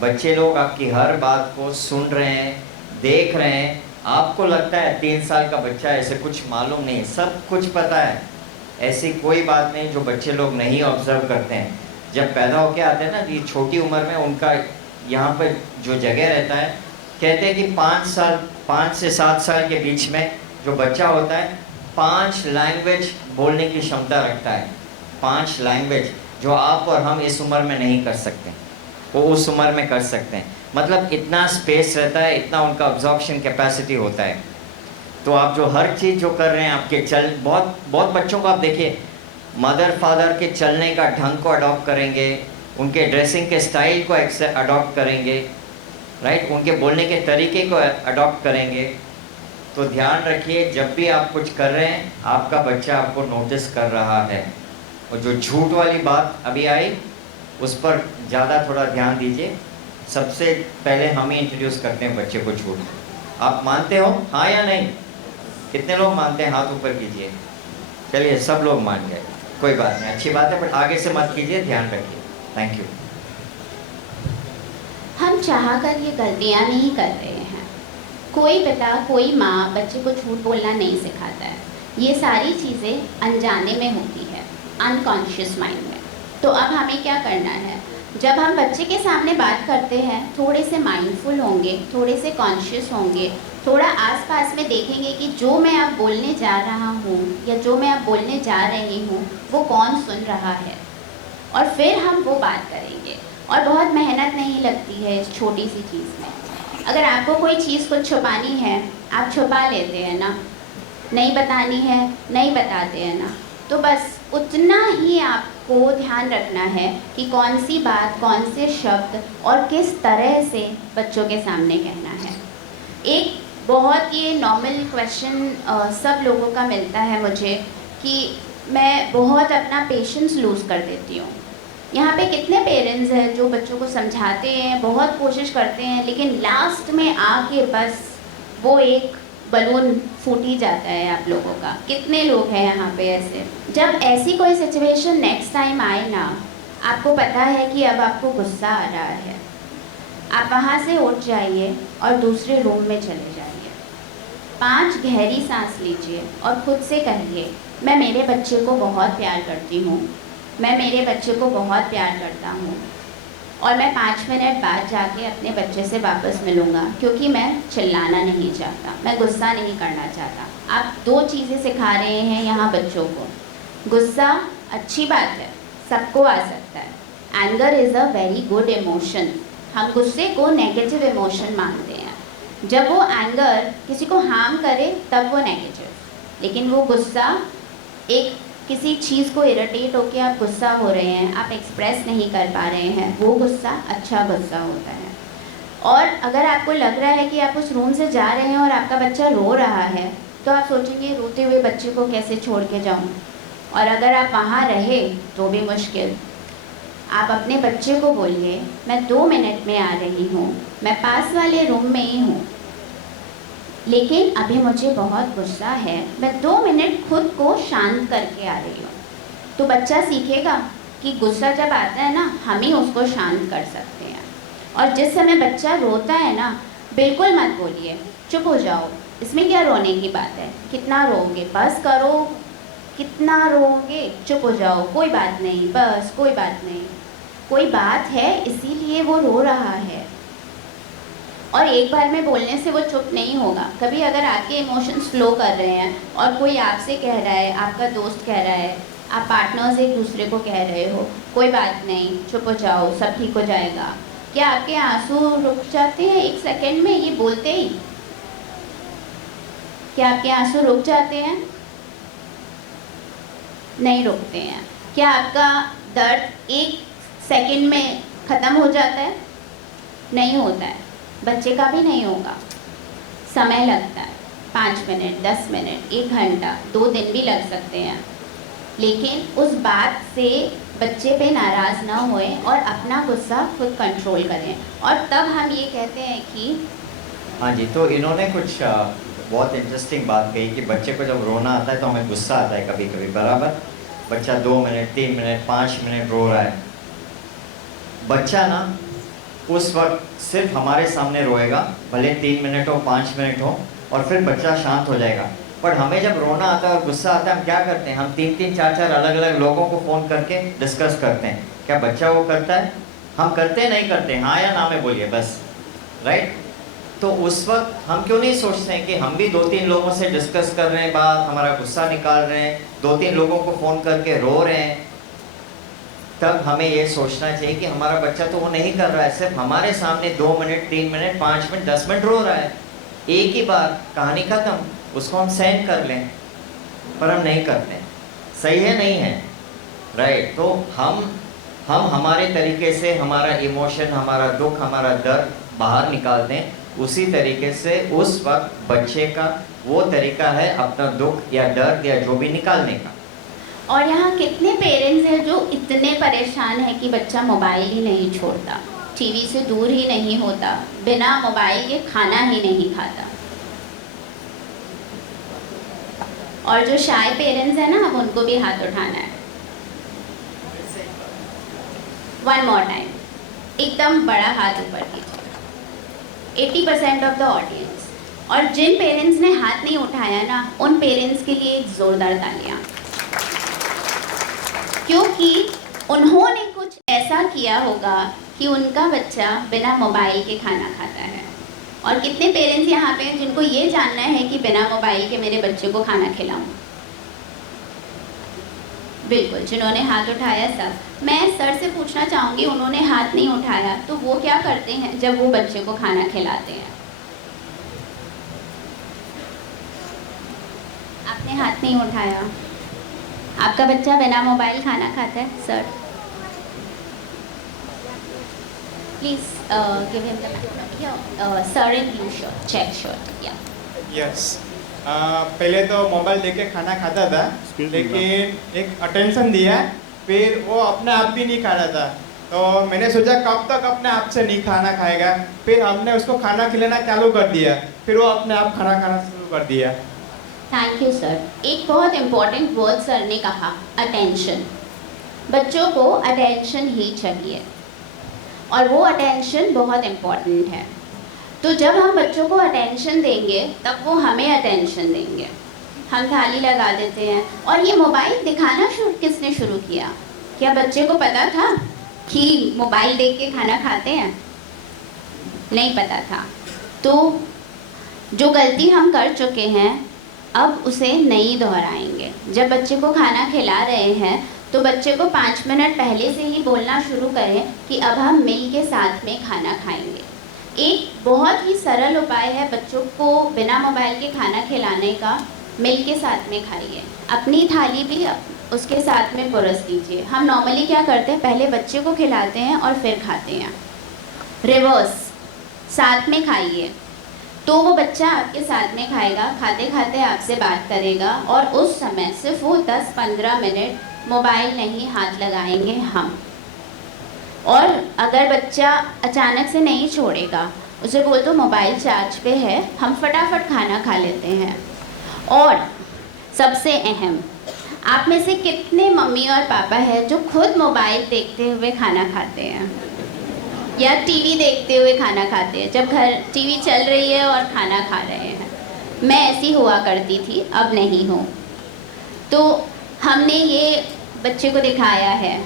बच्चे लोग आपकी हर बात को सुन रहे हैं, देख रहे हैं। आपको लगता है 3 साल का बच्चा है, ऐसे कुछ मालूम नहीं, सब कुछ पता है। ऐसी कोई बात नहीं जो बच्चे लोग नहीं ऑब्जर्व करते हैं। जब पैदा होके आते हैं ना, ये छोटी उम्र में उनका यहाँ पर जो जगह रहता है, कहते हैं कि 5 से 7 साल के बीच में जो बच्चा होता है 5 लैंग्वेज बोलने की क्षमता रखता है। 5 लैंग्वेज जो आप और हम इस उम्र में नहीं कर सकते, वो उस उम्र में कर सकते हैं। मतलब इतना स्पेस रहता है, इतना उनका ऑब्जॉर्प्शन कैपेसिटी होता है। तो आप जो हर चीज़ जो कर रहे हैं, आपके बहुत बच्चों को आप देखिए, मदर फादर के चलने का ढंग को अडॉप्ट करेंगे, उनके ड्रेसिंग के स्टाइल को अडॉप्ट करेंगे, राइट, उनके बोलने के तरीके को अडॉप्ट करेंगे। तो ध्यान रखिए, जब भी आप कुछ कर रहे हैं, आपका बच्चा आपको नोटिस कर रहा है। और जो झूठ वाली बात अभी आई, उस पर ज़्यादा थोड़ा ध्यान दीजिए। सबसे पहले हम ही इंट्रोड्यूस करते हैं बच्चे को झूठ। आप मानते हो, हाँ या नहीं? कितने लोग मानते हैं? हाथ ऊपर कीजिए। चलिए, सब लोग मान गए, कोई बात नहीं, अच्छी बात है, बट आगे से मत कीजिए, ध्यान रखिए। Thank you. हम चाहकर ये गलतियाँ नहीं कर रहे हैं। कोई पिता, कोई माँ बच्चे को झूठ बोलना नहीं सिखाता है। ये सारी चीज़ें अनजाने में होती है, अनकॉन्शियस माइंड में। तो अब हमें क्या करना है? जब हम बच्चे के सामने बात करते हैं, थोड़े से माइंडफुल होंगे, थोड़े से कॉन्शियस होंगे, थोड़ा आसपास में देखेंगे कि जो मैं अब बोलने जा रहा हूँ या जो मैं अब बोलने जा रही हूँ वो कौन सुन रहा है। और फिर हम वो बात करेंगे। और बहुत मेहनत नहीं लगती है इस छोटी सी चीज़ में। अगर आपको कोई चीज़ कुछ छुपानी है, आप छुपा लेते हैं ना, नहीं बतानी है नहीं बताते हैं ना, तो बस उतना ही आपको ध्यान रखना है कि कौन सी बात, कौन से शब्द और किस तरह से बच्चों के सामने कहना है। एक बहुत ये नॉर्मल क्वेश्चन सब लोगों का मिलता है मुझे कि मैं बहुत अपना पेशेंस लूज़ कर देती हूँ। यहाँ पे कितने पेरेंट्स हैं जो बच्चों को समझाते हैं, बहुत कोशिश करते हैं, लेकिन लास्ट में आके बस वो एक बलून फूट ही जाता है आप लोगों का। कितने लोग हैं यहाँ पे ऐसे? जब ऐसी कोई सिचुएशन नेक्स्ट टाइम आए ना, आपको पता है कि अब आपको गुस्सा आ रहा है, आप वहाँ से उठ जाइए और दूसरे रूम में चले जाइए। 5 गहरी सांस लीजिए और खुद से कहिए, मैं मेरे बच्चे को बहुत प्यार करती हूँ, मैं मेरे बच्चे को बहुत प्यार करता हूँ और मैं 5 मिनट बाद जाके अपने बच्चे से वापस मिलूँगा, क्योंकि मैं चिल्लाना नहीं चाहता, मैं गुस्सा नहीं करना चाहता। आप 2 चीज़ें सिखा रहे हैं यहाँ बच्चों को। गुस्सा अच्छी बात है, सबको आ सकता है। Anger is a very good emotion. हम गुस्से को नेगेटिव इमोशन मानते हैं। जब वो एंगर किसी को हार्म करे तब वो नेगेटिव, लेकिन वो गुस्सा एक किसी चीज़ को इरिटेट होकर आप गुस्सा हो रहे हैं, आप एक्सप्रेस नहीं कर पा रहे हैं, वो गुस्सा अच्छा गुस्सा होता है। और अगर आपको लग रहा है कि आप उस रूम से जा रहे हैं और आपका बच्चा रो रहा है, तो आप सोचेंगे रोते हुए बच्चे को कैसे छोड़ के जाऊं। और अगर आप वहाँ रहे तो भी मुश्किल। आप अपने बच्चे को बोलिए, मैं 2 मिनट में आ रही हूँ, मैं पास वाले रूम में ही हूँ, लेकिन अभी मुझे बहुत गुस्सा है, मैं 2 मिनट खुद को शांत करके आ रही हूँ। तो बच्चा सीखेगा कि गुस्सा जब आता है ना, हम ही उसको शांत कर सकते हैं। और जिस समय बच्चा रोता है ना, बिल्कुल मत बोलिए, चुप हो जाओ, इसमें क्या रोने की बात है, कितना रोओगे, बस करो, कितना रोओगे, चुप हो जाओ, कोई बात नहीं, बस कोई बात नहीं, कोई बात है इसीलिए वो रो रहा है। और एक बार में बोलने से वो चुप नहीं होगा। कभी अगर आपके इमोशंस फ्लो कर रहे हैं और कोई आपसे कह रहा है, आपका दोस्त कह रहा है, आप पार्टनर्स एक दूसरे को कह रहे हो, कोई बात नहीं, चुप हो जाओ, सब ठीक हो जाएगा, क्या आपके आंसू रुक जाते हैं 1 सेकंड में ये बोलते ही? क्या आपके आंसू रुक जाते हैं? नहीं रुकते हैं। क्या आपका दर्द 1 सेकंड में ख़त्म हो जाता है? नहीं होता है। बच्चे का भी नहीं होगा, समय लगता है, 5 मिनट, 10 मिनट, 1 घंटा, 2 दिन भी लग सकते हैं। लेकिन उस बात से बच्चे पे नाराज़ ना होए और अपना गुस्सा खुद कंट्रोल करें। और तब हम ये कहते हैं कि हाँ जी, तो इन्होंने कुछ बहुत इंटरेस्टिंग बात कही कि बच्चे को जब रोना आता है तो हमें गुस्सा आता है कभी कभी, बराबर। बच्चा 2 मिनट, 3 मिनट, 5 मिनट रो रहा है, बच्चा ना उस वक्त सिर्फ हमारे सामने रोएगा, भले 3 मिनट हो, 5 मिनट हो, और फिर बच्चा शांत हो जाएगा। पर हमें जब रोना आता है और गुस्सा आता है, हम क्या करते हैं? हम 3-3, 4-4 अलग अलग लोगों को फ़ोन करके डिस्कस करते हैं। क्या बच्चा वो करता है? हम करते नहीं करते? हाँ या ना में बोलिए बस, राइट। तो उस वक्त हम क्यों नहीं सोचते हैं कि हम भी 2-3 लोगों से डिस्कस कर रहे हैं बात, हमारा गुस्सा निकाल रहे हैं, 2-3 लोगों को फ़ोन करके रो रहे हैं। तब हमें ये सोचना चाहिए कि हमारा बच्चा तो वो नहीं कर रहा है, सिर्फ हमारे सामने 2 मिनट, 3 मिनट, 5 मिनट, 10 मिनट रो रहा है, एक ही बार, कहानी ख़त्म, उसको हम सहन कर लें। पर हम नहीं करते। सही है नहीं है? राइट। तो हम हमारे तरीके से हमारा इमोशन, हमारा दुख, हमारा दर्द बाहर निकाल दें, उसी तरीके से उस वक्त बच्चे का वो तरीका है अपना दुख या दर्द या जो भी निकालने का। और यहाँ कितने पेरेंट्स हैं जो इतने परेशान हैं कि बच्चा मोबाइल ही नहीं छोड़ता, टीवी से दूर ही नहीं होता, बिना मोबाइल के खाना ही नहीं खाता। और जो शाय पेरेंट्स हैं ना, अब उनको भी हाथ उठाना है। 1 more टाइम, एकदम बड़ा हाथ ऊपर कीजिए। 80% ऑफ द ऑडियंस। और जिन पेरेंट्स ने हाथ नहीं उठाया ना, उन पेरेंट्स के लिए एक ज़ोरदार तालियां, क्योंकि उन्होंने कुछ ऐसा किया होगा कि उनका बच्चा बिना मोबाइल के खाना खाता है। और कितने पेरेंट्स यहाँ पे हैं जिनको ये जानना है कि बिना मोबाइल के मेरे बच्चे को खाना खिलाऊं? बिल्कुल, जिन्होंने हाथ उठाया सब। मैं सर से पूछना चाहूँगी, उन्होंने हाथ नहीं उठाया तो वो क्या करते हैं जब वो बच्चे को खाना खिलाते हैं? आपने हाथ नहीं उठाया। आपका बच्चा बिना मोबाइल खाना खाता है? Sir please give him the mike. Sir in blue shirt, check shirt, या यस। पहले तो मोबाइल देके खाना खाता था, लेकिन एक अटेंशन दिया, फिर वो अपने आप भी नहीं खा रहा था। तो मैंने सोचा कब तक अपने आप से नहीं खाना खाएगा, फिर हमने उसको खाना खिलाना चालू कर दिया, फिर वो अपने आप खाना खाना शुरू कर दिया। Thank you sir. एक बहुत इम्पॉर्टेंट वर्ड सर ने कहा, अटेंशन। बच्चों को अटेंशन ही चाहिए और वो अटेंशन बहुत इम्पॉर्टेंट है। तो जब हम बच्चों को अटेंशन देंगे तब वो हमें अटेंशन देंगे। हम थाली लगा देते हैं, और ये मोबाइल दिखाना किसने शुरू किया? क्या बच्चे को पता था कि मोबाइल देख के खाना खाते हैं? नहीं पता था। तो जो गलती हम कर चुके हैं अब उसे नहीं दोहराएंगे। जब बच्चे को खाना खिला रहे हैं तो बच्चे को 5 मिनट पहले से ही बोलना शुरू करें कि अब हम मिल के साथ में खाना खाएंगे। एक बहुत ही सरल उपाय है बच्चों को बिना मोबाइल के खाना खिलाने का, मिल के साथ में खाइए। अपनी थाली भी उसके साथ में परोस दीजिए। हम नॉर्मली क्या करते हैं, पहले बच्चे को खिलाते हैं और फिर खाते हैं। रिवर्स, साथ में खाइए तो वो बच्चा आपके साथ में खाएगा, खाते खाते आपसे बात करेगा, और उस समय सिर्फ वो 10-15 मिनट मोबाइल नहीं हाथ लगाएंगे हम। और अगर बच्चा अचानक से नहीं छोड़ेगा, उसे बोल दो मोबाइल चार्ज पे है, हम फटाफट खाना खा लेते हैं। और सबसे अहम, आप में से कितने मम्मी और पापा हैं जो खुद मोबाइल देखते हुए खाना खाते हैं या टीवी देखते हुए खाना खाते हैं? जब घर टीवी चल रही है और खाना खा रहे हैं। मैं ऐसी हुआ करती थी, अब नहीं हूँ। तो हमने ये बच्चे को दिखाया है।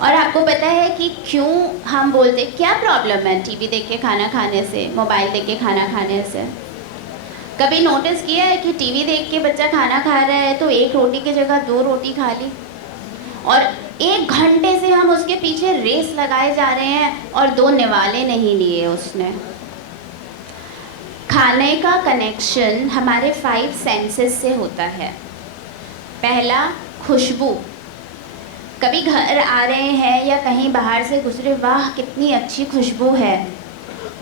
और आपको पता है कि क्यों हम बोलते, क्या प्रॉब्लम है टीवी देख के खाना खाने से, मोबाइल देख के खाना खाने से? कभी नोटिस किया है कि टीवी देख के बच्चा खाना खा रहा है तो 1 रोटी की जगह 2 रोटी खा ली, और 1 घंटे से हम उसके पीछे रेस लगाए जा रहे हैं और 2 निवाले नहीं लिए उसने। खाने का कनेक्शन हमारे 5 सेंसेस से होता है। पहला, खुशबू। कभी घर आ रहे हैं या कहीं बाहर से गुजरे, वाह कितनी अच्छी खुशबू है,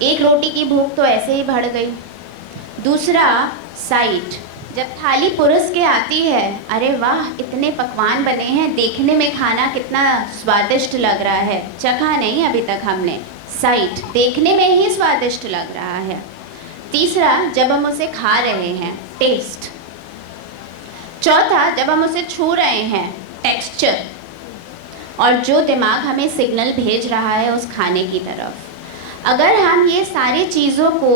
1 रोटी की भूख तो ऐसे ही बढ़ गई। दूसरा, साइट। जब थाली पुरुष के आती है, अरे वाह इतने पकवान बने हैं, देखने में खाना कितना स्वादिष्ट लग रहा है, चखा नहीं अभी तक हमने, साइट, देखने में ही स्वादिष्ट लग रहा है। तीसरा, जब हम उसे खा रहे हैं, टेस्ट। चौथा, जब हम उसे छू रहे हैं, टेक्सचर। और जो दिमाग हमें सिग्नल भेज रहा है उस खाने की तरफ। अगर हम ये सारी चीज़ों को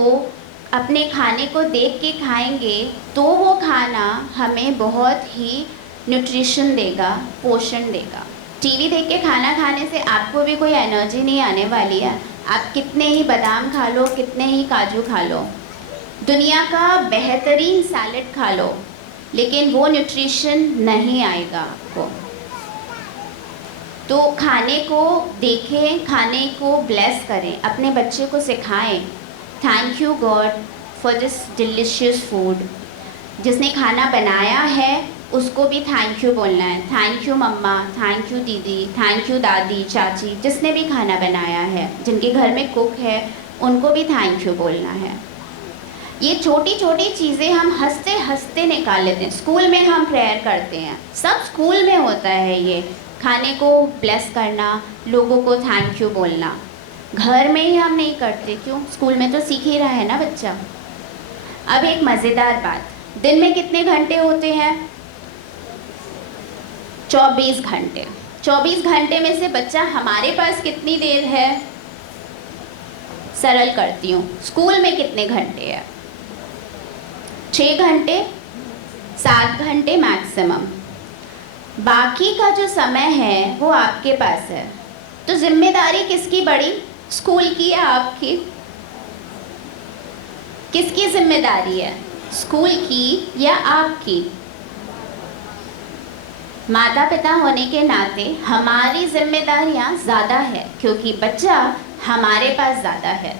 अपने खाने को देख के खाएंगे तो वो खाना हमें बहुत ही न्यूट्रिशन देगा, पोषण देगा। टीवी देख के खाना खाने से आपको भी कोई एनर्जी नहीं आने वाली है। आप कितने ही बादाम खा लो, कितने ही काजू खा लो, दुनिया का बेहतरीन सैलेड खा लो, लेकिन वो न्यूट्रिशन नहीं आएगा आपको। तो खाने को देखें, खाने को ब्लेस करें, अपने बच्चे को सिखाएं, thank you God for this delicious food. जिसने खाना बनाया है उसको भी थैंक यू बोलना है। थैंक यू मम्मा, थैंक यू दीदी, थैंक यू दादी, चाची, जिसने भी खाना बनाया है, जिनके घर में कुक है उनको भी थैंक यू बोलना है। ये छोटी छोटी चीज़ें हम हंसते हंसते निकाल लेते हैं। स्कूल में हम प्रेयर करते हैं, सब स्कूल में होता है ये, खाने को ब्लेस करना, लोगों को थैंक यू बोलना। घर में ही हम नहीं करते, क्यों? स्कूल में तो सीख ही रहा है ना बच्चा। अब एक मज़ेदार बात, दिन में कितने घंटे होते हैं? 24 घंटे। 24 घंटे में से बच्चा हमारे पास कितनी देर है? सरल करती हूँ, स्कूल में कितने घंटे हैं? 6 घंटे, 7 घंटे मैक्सिमम। बाकी का जो समय है वो आपके पास है। तो जिम्मेदारी किसकी बड़ी, स्कूल की या आपकी? किसकी जिम्मेदारी है, स्कूल की या आपकी? माता पिता होने के नाते हमारी जिम्मेदारियां ज़्यादा है, क्योंकि बच्चा हमारे पास ज़्यादा है।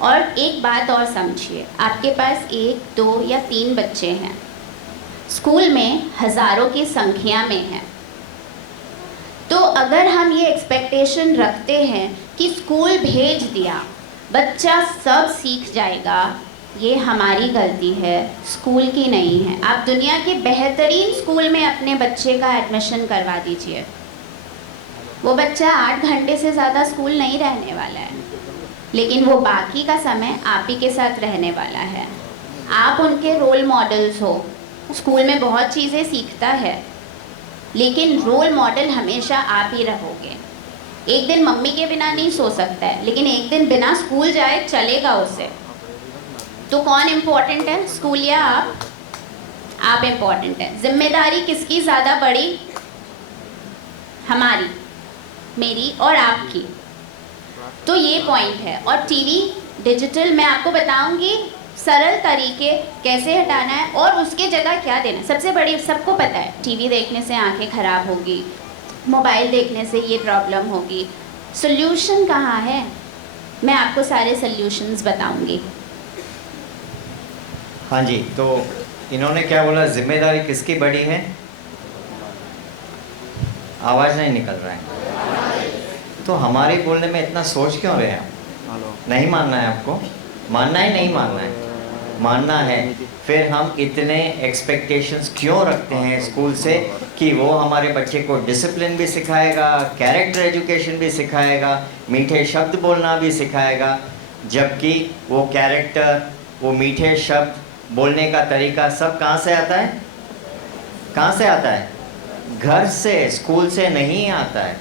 और एक बात और समझिए, आपके पास 1, 2 या 3 बच्चे हैं, स्कूल में हज़ारों की संख्या में हैं। तो अगर हम ये एक्सपेक्टेशन रखते हैं कि स्कूल भेज दिया बच्चा सब सीख जाएगा, ये हमारी गलती है, स्कूल की नहीं है। आप दुनिया के बेहतरीन स्कूल में अपने बच्चे का एडमिशन करवा दीजिए, वो बच्चा 8 घंटे से ज़्यादा स्कूल नहीं रहने वाला है, लेकिन वो बाकी का समय आप ही के साथ रहने वाला है। आप उनके रोल मॉडल्स हो। स्कूल में बहुत चीज़ें सीखता है, लेकिन रोल मॉडल हमेशा आप ही रहोगे। एक दिन मम्मी के बिना नहीं सो सकता है, लेकिन एक दिन बिना स्कूल जाए चलेगा उसे। तो कौन इम्पोर्टेंट है, स्कूल या आप? आप इम्पोर्टेंट है। जिम्मेदारी किसकी ज़्यादा बड़ी? हमारी, मेरी और आपकी। तो ये पॉइंट है। और टीवी डिजिटल मैं आपको बताऊंगी सरल तरीके कैसे हटाना है और उसके जगह क्या देना है। सबसे बड़ी, सबको पता है टीवी देखने से आंखें खराब होगी, मोबाइल देखने से ये प्रॉब्लम होगी। सोल्यूशन कहाँ है? मैं आपको सारे सोल्यूशंस बताऊंगी। हाँ जी, तो इन्होंने क्या बोला, जिम्मेदारी किसकी बड़ी है? आवाज़ नहीं निकल रहा है। तो हमारे बोलने में इतना सोच क्यों रहे हैं आप? नहीं मानना है आपको? मानना है नहीं मानना है? मानना है। फिर हम इतने एक्सपेक्टेशंस क्यों रखते हैं स्कूल से कि वो हमारे बच्चे को डिसिप्लिन भी सिखाएगा, कैरेक्टर एजुकेशन भी सिखाएगा, मीठे शब्द बोलना भी सिखाएगा, जबकि वो कैरेक्टर, वो मीठे शब्द बोलने का तरीका सब कहाँ से आता है? कहाँ से आता है? घर से, स्कूल से नहीं आता है।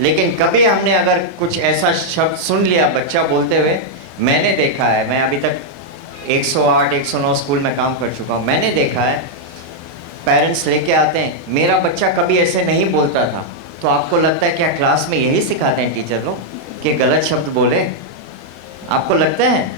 लेकिन कभी हमने अगर कुछ ऐसा शब्द सुन लिया बच्चा बोलते हुए, मैंने देखा है, मैं अभी तक 108, 109 स्कूल में काम कर चुका हूँ, मैंने देखा है पेरेंट्स लेके आते हैं, मेरा बच्चा कभी ऐसे नहीं बोलता था। तो आपको लगता है क्या क्लास में यही सिखाते हैं टीचर लोग कि गलत शब्द बोले? आपको लगता है?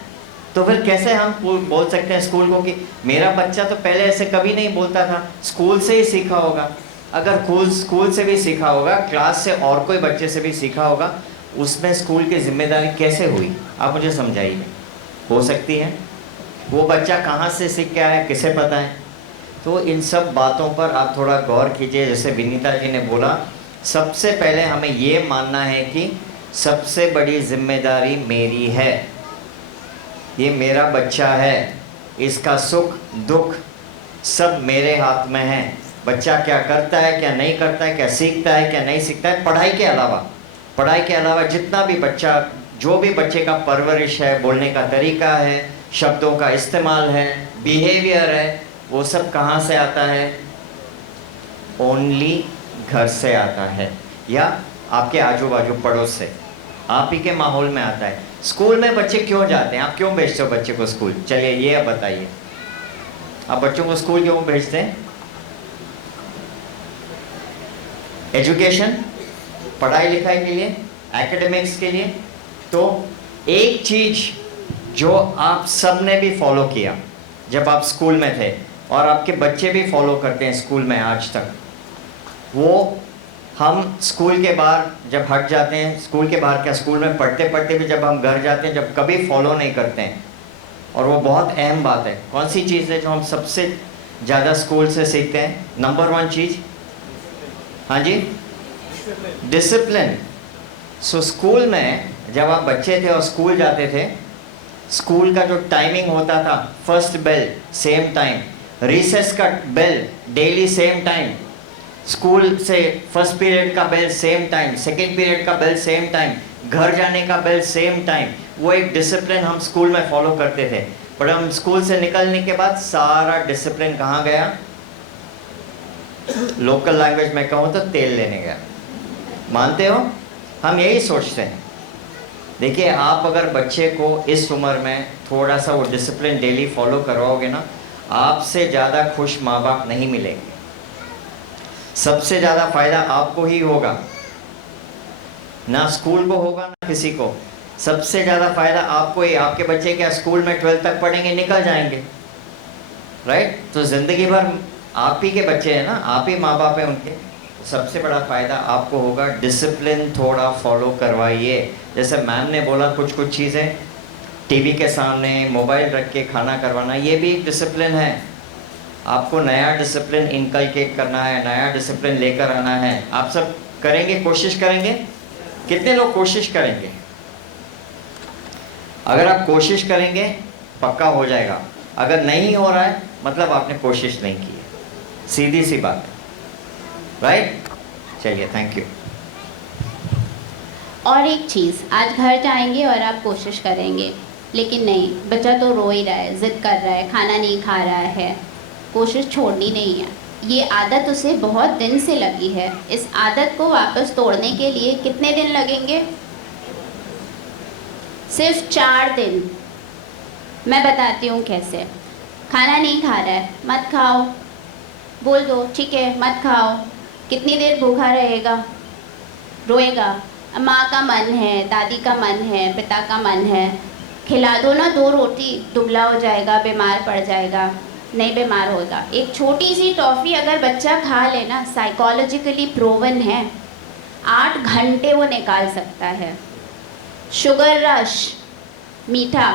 तो फिर कैसे हम बोल सकते हैं स्कूल को कि मेरा बच्चा तो पहले ऐसे कभी नहीं बोलता था, स्कूल से ही सीखा होगा। अगर स्कूल से भी सीखा होगा, क्लास से और कोई बच्चे से भी सीखा होगा, उसमें स्कूल की जिम्मेदारी कैसे हुई? आप मुझे समझाइए। हो सकती है वो बच्चा कहाँ से सीख के आया, किसे पता है? तो इन सब बातों पर आप थोड़ा गौर कीजिए। जैसे विनीता जी ने बोला, सबसे पहले हमें ये मानना है कि सबसे बड़ी जिम्मेदारी मेरी है, ये मेरा बच्चा है, इसका सुख दुख सब मेरे हाथ में है। बच्चा क्या करता है, क्या नहीं करता है, क्या सीखता है, क्या नहीं सीखता है, पढ़ाई के अलावा जितना भी बच्चा, जो भी बच्चे का परवरिश है, बोलने का तरीका है, शब्दों का इस्तेमाल है, बिहेवियर है, वो सब कहाँ से आता है? ओनली घर से आता है, या आपके आजू बाजू पड़ोस से, आप ही के माहौल में आता है। स्कूल में बच्चे क्यों जाते हैं? आप क्यों भेजते हो बच्चे को स्कूल? चलिए ये अब बताइए, आप बच्चों को स्कूल क्यों भेजते हैं? एजुकेशन, पढ़ाई लिखाई के लिए, एकेडमिक्स के लिए। तो एक चीज़ जो आप सब ने भी फॉलो किया जब आप स्कूल में थे, और आपके बच्चे भी फॉलो करते हैं स्कूल में आज तक, वो हम स्कूल के बाहर जब हट जाते हैं, स्कूल के बाहर क्या, स्कूल में पढ़ते पढ़ते भी जब हम घर जाते हैं, जब कभी फॉलो नहीं करते हैं, और वो बहुत अहम बात है। कौन सी चीज़ है जो हम सबसे ज़्यादा स्कूल से सीखते हैं? नंबर 1 चीज़, हाँ जी, डिसिप्लिन। सो स्कूल में जब आप बच्चे थे और स्कूल जाते थे, स्कूल का जो टाइमिंग होता था, first bell same time, recess का bell daily same time, school से फर्स्ट पीरियड का bell same time, second period का बेल सेम टाइम, घर जाने का बेल सेम टाइम। वो एक डिसिप्लिन हम स्कूल में फॉलो करते थे। पर हम स्कूल से निकलने के बाद सारा डिसिप्लिन कहाँ गया? लोकल लैंग्वेज में कहूँ तो तेल लेने गया। मानते हो? हम यही सोचते हैं। देखिए, आप अगर बच्चे को इस उम्र में थोड़ा सा वो डिसिप्लिन डेली फॉलो करवाओगे ना, आपसे ज़्यादा खुश माँ बाप नहीं मिलेंगे। सबसे ज़्यादा फायदा आपको ही होगा, ना स्कूल को होगा ना किसी को। सबसे ज़्यादा फायदा आपको ही। आपके बच्चे क्या स्कूल में 12th तक पढ़ेंगे, निकल जाएंगे, राइट? तो ज़िंदगी भर आप ही के बच्चे हैं ना, आप ही माँ बाप हैं उनके, सबसे बड़ा फ़ायदा आपको होगा डिसिप्लिन थोड़ा फॉलो करवाइए। जैसे मैम ने बोला कुछ कुछ चीज़ें टीवी के सामने मोबाइल रख के खाना करवाना, ये भी एक डिसिप्लिन है। आपको नया डिसिप्लिन इनकलकेट करना है, नया डिसिप्लिन लेकर आना है। आप सब करेंगे, कोशिश करेंगे? कितने लोग कोशिश करेंगे? अगर आप कोशिश करेंगे पक्का हो जाएगा, अगर नहीं हो रहा है मतलब आपने कोशिश नहीं की है, सीधी सी बात है, राइट? चलिए, थैंक यू। और एक चीज़, आज घर जाएंगे और आप कोशिश करेंगे, लेकिन नहीं, बच्चा तो रो ही रहा है, ज़िद कर रहा है, खाना नहीं खा रहा है, कोशिश छोड़नी नहीं है। ये आदत उसे बहुत दिन से लगी है। इस आदत को वापस तोड़ने के लिए कितने दिन लगेंगे? सिर्फ 4 दिन। मैं बताती हूँ कैसे। खाना नहीं खा रहा है, मत खाओ, बोल दो ठीक है मत खाओ। कितनी देर भूखा रहेगा? रोएगा। माँ का मन है, दादी का मन है, पिता का मन है, खिला दो ना 2 रोटी, दुबला हो जाएगा, बीमार पड़ जाएगा। नहीं बीमार होगा। एक छोटी सी टॉफ़ी अगर बच्चा खा लेना, साइकोलॉजिकली प्रूवन है, 8 घंटे वो निकाल सकता है। शुगर रश, मीठा,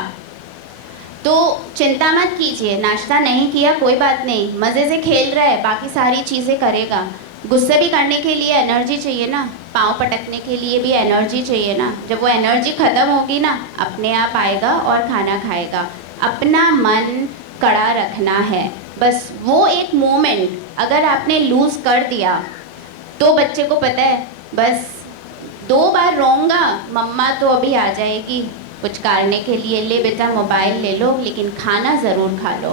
तो चिंता मत कीजिए, नाश्ता नहीं किया कोई बात नहीं, मज़े से खेल रहा है, बाकी सारी चीज़ें करेगा। गुस्से भी करने के लिए एनर्जी चाहिए ना, पाँव पटकने के लिए भी एनर्जी चाहिए ना। जब वो एनर्जी ख़त्म होगी ना, अपने आप आएगा और खाना खाएगा। अपना मन कड़ा रखना है, बस वो एक मोमेंट अगर आपने लूज़ कर दिया तो बच्चे को पता है बस 2 बार रोऊंगा, मम्मा तो अभी आ जाएगी पुचकारने के लिए, ले बेटा मोबाइल ले लो, लेकिन खाना ज़रूर खा लो।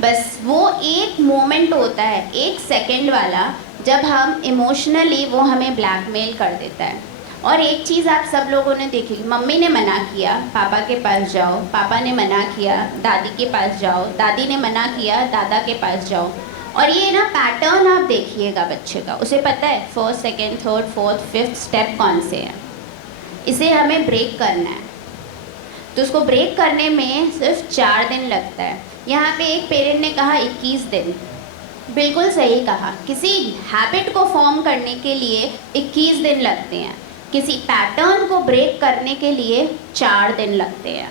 बस वो एक मोमेंट होता है, 1 सेकेंड वाला, जब हम इमोशनली वो हमें ब्लैकमेल कर देता है। और एक चीज़ आप सब लोगों ने देखी, मम्मी ने मना किया पापा के पास जाओ, पापा ने मना किया दादी के पास जाओ, दादी ने मना किया दादा के पास जाओ। और ये ना पैटर्न आप देखिएगा बच्चे का, उसे पता है 1st, 2nd, 3rd, 4th, 5th step कौन से हैं। इसे हमें ब्रेक करना है, तो उसको ब्रेक करने में सिर्फ 4 दिन लगता है। यहाँ पे एक पेरेंट ने कहा 21 दिन, बिल्कुल सही कहा। किसी हैबिट को फॉर्म करने के लिए 21 दिन लगते हैं, किसी पैटर्न को ब्रेक करने के लिए 4 दिन लगते हैं।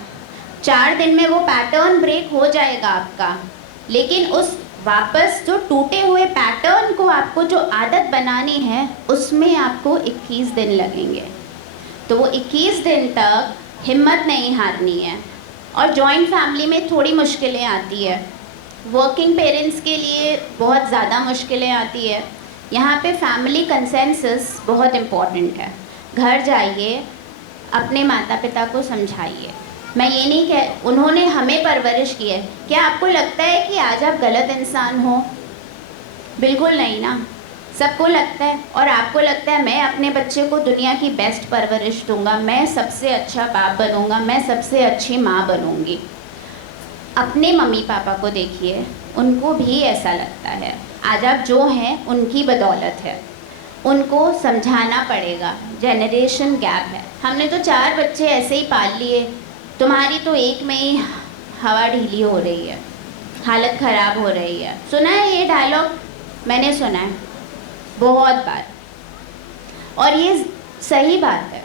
4 दिन में वो पैटर्न ब्रेक हो जाएगा आपका, लेकिन उस वापस जो टूटे हुए पैटर्न को आपको जो आदत बनानी है उसमें आपको 21 दिन लगेंगे। तो वो 21 दिन तक हिम्मत नहीं हारनी है। और जॉइंट फैमिली में थोड़ी मुश्किलें आती है, वर्किंग पेरेंट्स के लिए बहुत ज़्यादा मुश्किलें आती है। यहाँ पे फैमिली कंसेंसस बहुत इम्पॉर्टेंट है। घर जाइए, अपने माता पिता को समझाइए। मैं ये नहीं कह, उन्होंने हमें परवरिश की है, क्या आपको लगता है कि आज आप गलत इंसान हो? बिल्कुल नहीं ना, सबको लगता है। और आपको लगता है मैं अपने बच्चे को दुनिया की बेस्ट परवरिश दूंगा, मैं सबसे अच्छा बाप बनूंगा, मैं सबसे अच्छी माँ बनूंगी। अपने मम्मी पापा को देखिए, उनको भी ऐसा लगता है। आज आप जो हैं उनकी बदौलत है, उनको समझाना पड़ेगा। जनरेशन गैप है। हमने तो 4 बच्चे ऐसे ही पाल लिए, तुम्हारी तो एक में ही हवा ढीली हो रही है, हालत ख़राब हो रही है। सुना है ये डायलॉग? मैंने सुना है बहुत बार, और ये सही बात है।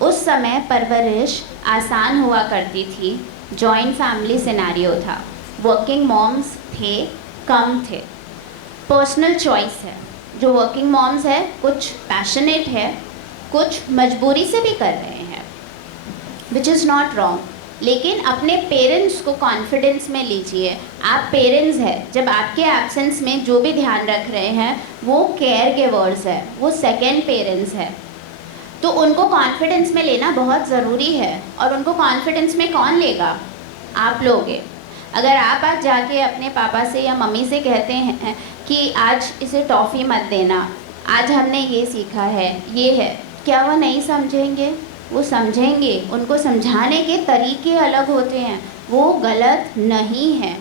उस समय परवरिश आसान हुआ करती थी, जॉइंट फैमिली सिनेरियो था, वर्किंग मॉम्स थे, कम थे। पर्सनल चॉइस है। जो वर्किंग मॉम्स है कुछ पैशनेट है, कुछ मजबूरी से भी कर रहे हैं, विच इज़ नॉट रॉन्ग। लेकिन अपने पेरेंट्स को कॉन्फिडेंस में लीजिए। आप पेरेंट्स हैं, जब आपके एब्सेंस में जो भी ध्यान रख रहे हैं वो केयर गिवर्स है, वो सेकेंड पेरेंट्स है, तो उनको कॉन्फिडेंस में लेना बहुत ज़रूरी है। और उनको कॉन्फिडेंस में कौन लेगा? आप लोगे। अगर आप आज जाके अपने पापा से या मम्मी से कहते हैं कि आज इसे टॉफ़ी मत देना, आज हमने ये सीखा है, ये है, क्या वो नहीं समझेंगे? वो समझेंगे। उनको समझाने के तरीके अलग होते हैं, वो गलत नहीं है।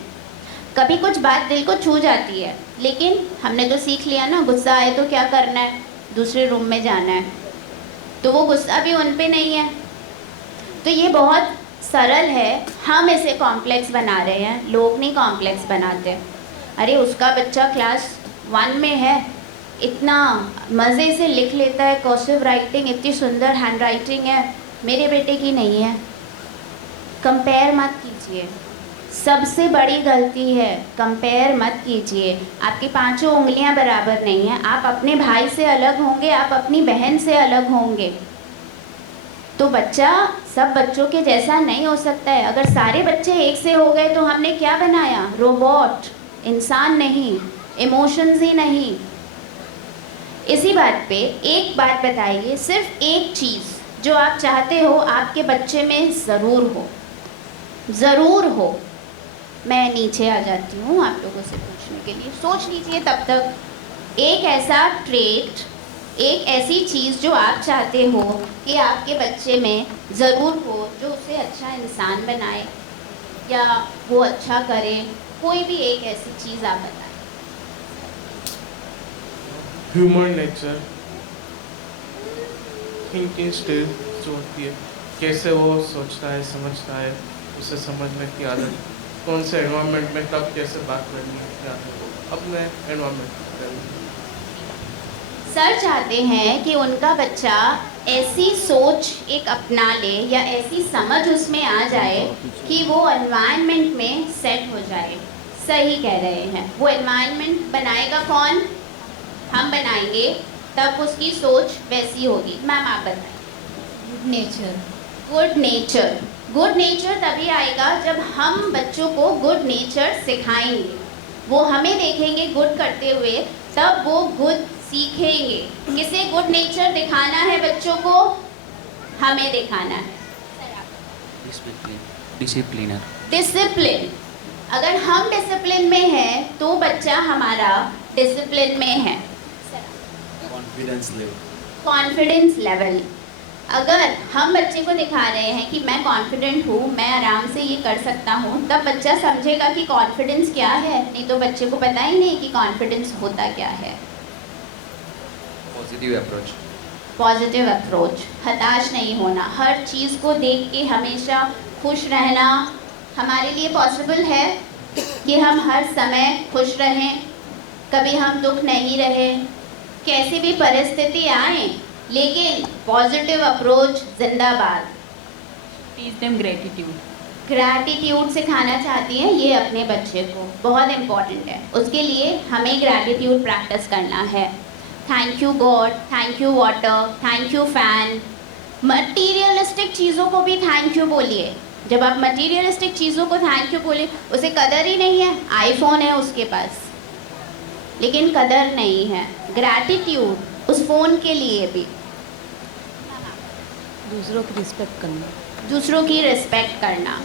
कभी कुछ बात दिल को छू जाती है, लेकिन हमने तो सीख लिया ना, गुस्सा आए तो क्या करना है? दूसरे रूम में जाना है। तो वो गुस्सा भी उन पे नहीं है। तो ये बहुत सरल है, हम इसे कॉम्प्लेक्स बना रहे हैं, लोग नहीं कॉम्प्लेक्स बनाते। अरे उसका बच्चा क्लास 1 में है, इतना मज़े से लिख लेता है, कर्सिव राइटिंग इतनी सुंदर हैंड राइटिंग है, मेरे बेटे की नहीं है। कंपेयर मत कीजिए, सबसे बड़ी गलती है, कंपेयर मत कीजिए। आपकी 5 उंगलियां बराबर नहीं हैं, आप अपने भाई से अलग होंगे, आप अपनी बहन से अलग होंगे। तो बच्चा सब बच्चों के जैसा नहीं हो सकता है। अगर सारे बच्चे एक से हो गए तो हमने क्या बनाया? रोबोट, इंसान नहीं, इमोशंस ही नहीं। इसी बात पे एक बात बताइए, सिर्फ एक चीज़ जो आप चाहते हो आपके बच्चे में ज़रूर हो, ज़रूर हो। मैं नीचे आ जाती हूँ आप लोगों से पूछने के लिए, सोच लीजिए तब तक। एक ऐसा ट्रेट, एक ऐसी चीज़ जो आप चाहते हो कि आपके बच्चे में ज़रूर हो, जो उसे अच्छा इंसान बनाए या वो अच्छा करे, कोई भी एक ऐसी चीज़ आप बताएं। ह्यूमन नेचर, थिंकिंग स्किल जो होती है, कैसे वो सोचता है, समझता है, उसे समझने की आदत, कौन से एनवायरनमेंट में कब कैसे बात करनी है, क्या अपने एनवायरनमेंट। सर चाहते हैं कि उनका बच्चा ऐसी सोच एक अपना ले या ऐसी समझ उसमें आ जाए कि वो एनवायरनमेंट में सेट हो जाए। सही कह रहे हैं। वो एनवायरनमेंट बनाएगा कौन? हम बनाएंगे, तब उसकी सोच वैसी होगी। मैम आप बताएं। Good nature. Good nature, good nature तभी आएगा जब हम बच्चों को गुड नेचर सिखाएंगे। वो हमें देखेंगे गुड करते हुए, तब वो गुड सीखेंगे। किसे गुड नेचर दिखाना है बच्चों को? हमें दिखाना है। डिसिप्लिनर। डिसिप्लिन। अगर हम डिसिप्लिन में हैं तो बच्चा हमारा डिसिप्लिन में है। Confidence level. Confidence level. अगर हम बच्चे को दिखा रहे हैं कि मैं कॉन्फिडेंट हूँ, मैं आराम से ये कर सकता हूँ, तब बच्चा समझेगा कि कॉन्फिडेंस क्या है। नहीं तो बच्चे को पता ही नहीं कि कॉन्फिडेंस होता क्या है। Positive approach. पॉजिटिव अप्रोच, हताश नहीं होना, हर चीज़ को देख के हमेशा खुश रहना। हमारे लिए पॉसिबल है कि हम हर समय खुश रहें, कभी हम दुख नहीं रहें, कैसी भी परिस्थिति आए, लेकिन पॉजिटिव अप्रोच जिंदाबाद। Teach them gratitude. ग्रैटिट्यूड सिखाना चाहती हैं ये अपने बच्चे को, बहुत इम्पॉर्टेंट है। उसके लिए हमें ग्रैटिट्यूड प्रैक्टिस करना है। Thank you God, thank you water, thank you fan. Materialistic चीज़ों को भी थैंक यू बोलिए। जब आप मटीरियलिस्टिक चीज़ों को थैंक यू बोलिए, उसे कदर ही नहीं है। आईफोन है उसके पास, लेकिन कदर नहीं है। ग्रैटिट्यूड उस फ़ोन के लिए भी। दूसरों की रिस्पेक्ट करना। दूसरों की रिस्पेक्ट करना।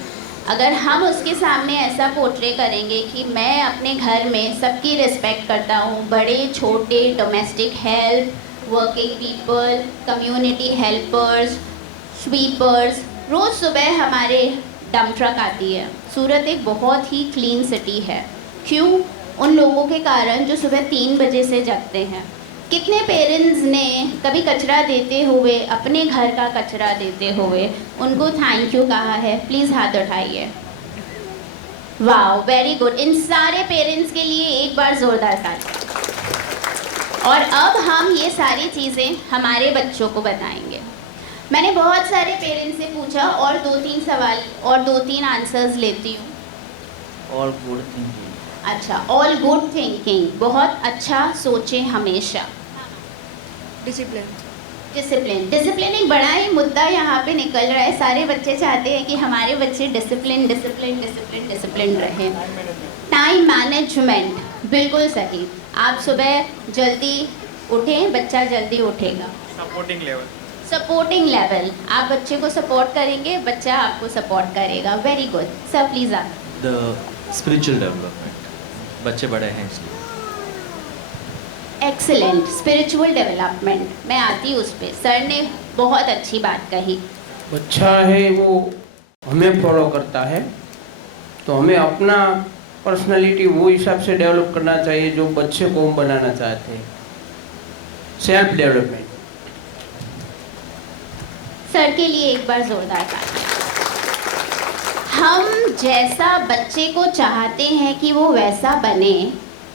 अगर हम उसके सामने ऐसा पोर्ट्रे करेंगे कि मैं अपने घर में सबकी रिस्पेक्ट करता हूँ, बड़े छोटे, domestic help, working people, community helpers, sweepers. रोज़ सुबह हमारे डंप ट्रक आती है। सूरत एक बहुत ही क्लीन सिटी है। क्यों? उन लोगों के कारण जो सुबह 3 बजे से जगते हैं। कितने पेरेंट्स ने कभी कचरा देते हुए, अपने घर का कचरा देते हुए उनको थैंक यू कहा है? प्लीज़ हाथ उठाइए। वाह, वेरी गुड। इन सारे पेरेंट्स के लिए एक बार ज़ोरदार तालियां। और अब हम ये सारी चीज़ें हमारे बच्चों को बताएंगे। मैंने बहुत सारे पेरेंट्स से पूछा और 2-3 सवाल और 2-3 आंसर्स लेती हूँ। All good thinking. अच्छा, ऑल गुड थिंकिंग, बहुत अच्छा सोचें हमेशा। डिसिप्लिन। डिसिप्लिन। डिसिप्लिन एक बड़ा ही मुद्दा यहाँ पे निकल रहा है। सारे बच्चे चाहते हैं कि हमारे बच्चे डिसिप्लिन डिसिप्लिन डिसिप्लिन डिसिप्लिन रहें। टाइम मैनेजमेंट, बिल्कुल सही। आप सुबह जल्दी उठें, बच्चा जल्दी उठेगा। Supporting level. सपोर्टिंग लेवल, आप बच्चे को सपोर्ट करेंगे, बच्चा आपको सपोर्ट करेगा। वेरी गुड सर, प्लीज़ आप। द स्पिरिचुअल डेवलपमेंट, बच्चे बड़े हैं इसलिए। एक्सीलेंट। स्पिरिचुअल डेवलपमेंट, मैं आती हूँ उस पर। सर ने बहुत अच्छी बात कही। बच्चा है वो हमें फॉलो करता है, तो हमें अपना पर्सनालिटी वो हिसाब से डेवलप करना चाहिए जो बच्चे को हम बनाना चाहते हैं। Self development. सर के लिए एक बार जोरदार तालियां। हम जैसा बच्चे को चाहते हैं कि वो वैसा बने,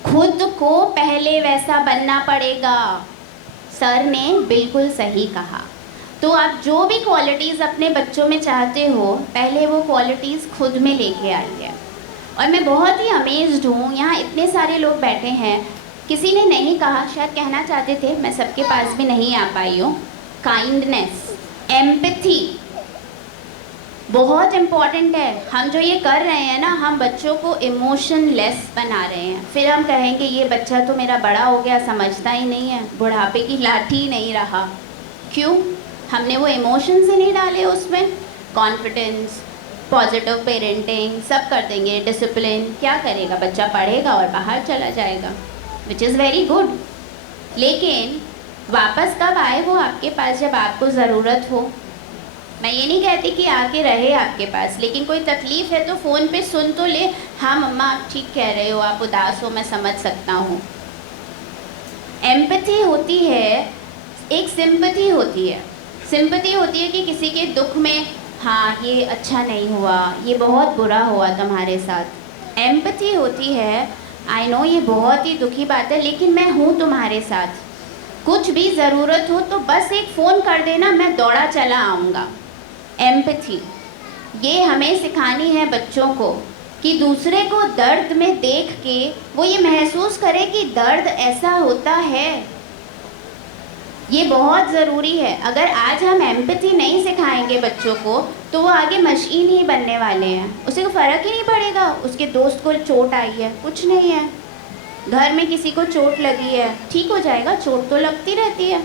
खुद को पहले वैसा बनना पड़ेगा। सर ने बिल्कुल सही कहा। तो आप जो भी क्वालिटीज़ अपने बच्चों में चाहते हो, पहले वो क्वालिटीज़ खुद में लेके आइए। और मैं बहुत ही अमेज्ड हूँ, यहाँ इतने सारे लोग बैठे हैं, किसी ने नहीं कहा, शायद कहना चाहते थे, मैं सबके पास भी नहीं आ पाई हूँ, काइंडनेस, एम्पैथी बहुत इम्पॉर्टेंट है। हम जो ये कर रहे हैं ना, हम बच्चों को इमोशनलेस बना रहे हैं। फिर हम कहेंगे ये बच्चा तो मेरा बड़ा हो गया, समझता ही नहीं है, बुढ़ापे की लाठी ही नहीं रहा। क्यों? हमने वो इमोशंस ही नहीं डाले उसमें। कॉन्फिडेंस, पॉजिटिव पेरेंटिंग सब कर देंगे, डिसिप्लिन, क्या करेगा बच्चा? पढ़ेगा और बाहर चला जाएगा, विच इज़ वेरी गुड। लेकिन वापस कब आए वो आपके पास? जब आपको ज़रूरत हो। मैं ये नहीं कहती कि आके रहे आपके पास, लेकिन कोई तकलीफ़ है तो फ़ोन पे सुन तो ले, हाँ मम्मा आप ठीक कह रहे हो, आप उदास हो, मैं समझ सकता हूँ। एम्पैथी होती है, एक सिंपैथी होती है। सिंपैथी होती है कि किसी के दुख में, हाँ ये अच्छा नहीं हुआ, ये बहुत बुरा हुआ तुम्हारे साथ। एम्पैथी होती है, आई नो ये बहुत ही दुखी बात है, लेकिन मैं हूँ तुम्हारे साथ, कुछ भी ज़रूरत हो तो बस एक फ़ोन कर देना, मैं दौड़ा चला आऊँगा। एम्पैथी ये हमें सिखानी है बच्चों को कि दूसरे को दर्द में देख के वो ये महसूस करे कि दर्द ऐसा होता है। ये बहुत ज़रूरी है। अगर आज हम एम्पैथी नहीं सिखाएंगे बच्चों को तो वो आगे मशीन ही बनने वाले हैं। उसे को फ़र्क ही नहीं पड़ेगा, उसके दोस्त को चोट आई है, कुछ नहीं है, घर में किसी को चोट लगी है, ठीक हो जाएगा, चोट तो लगती रहती है।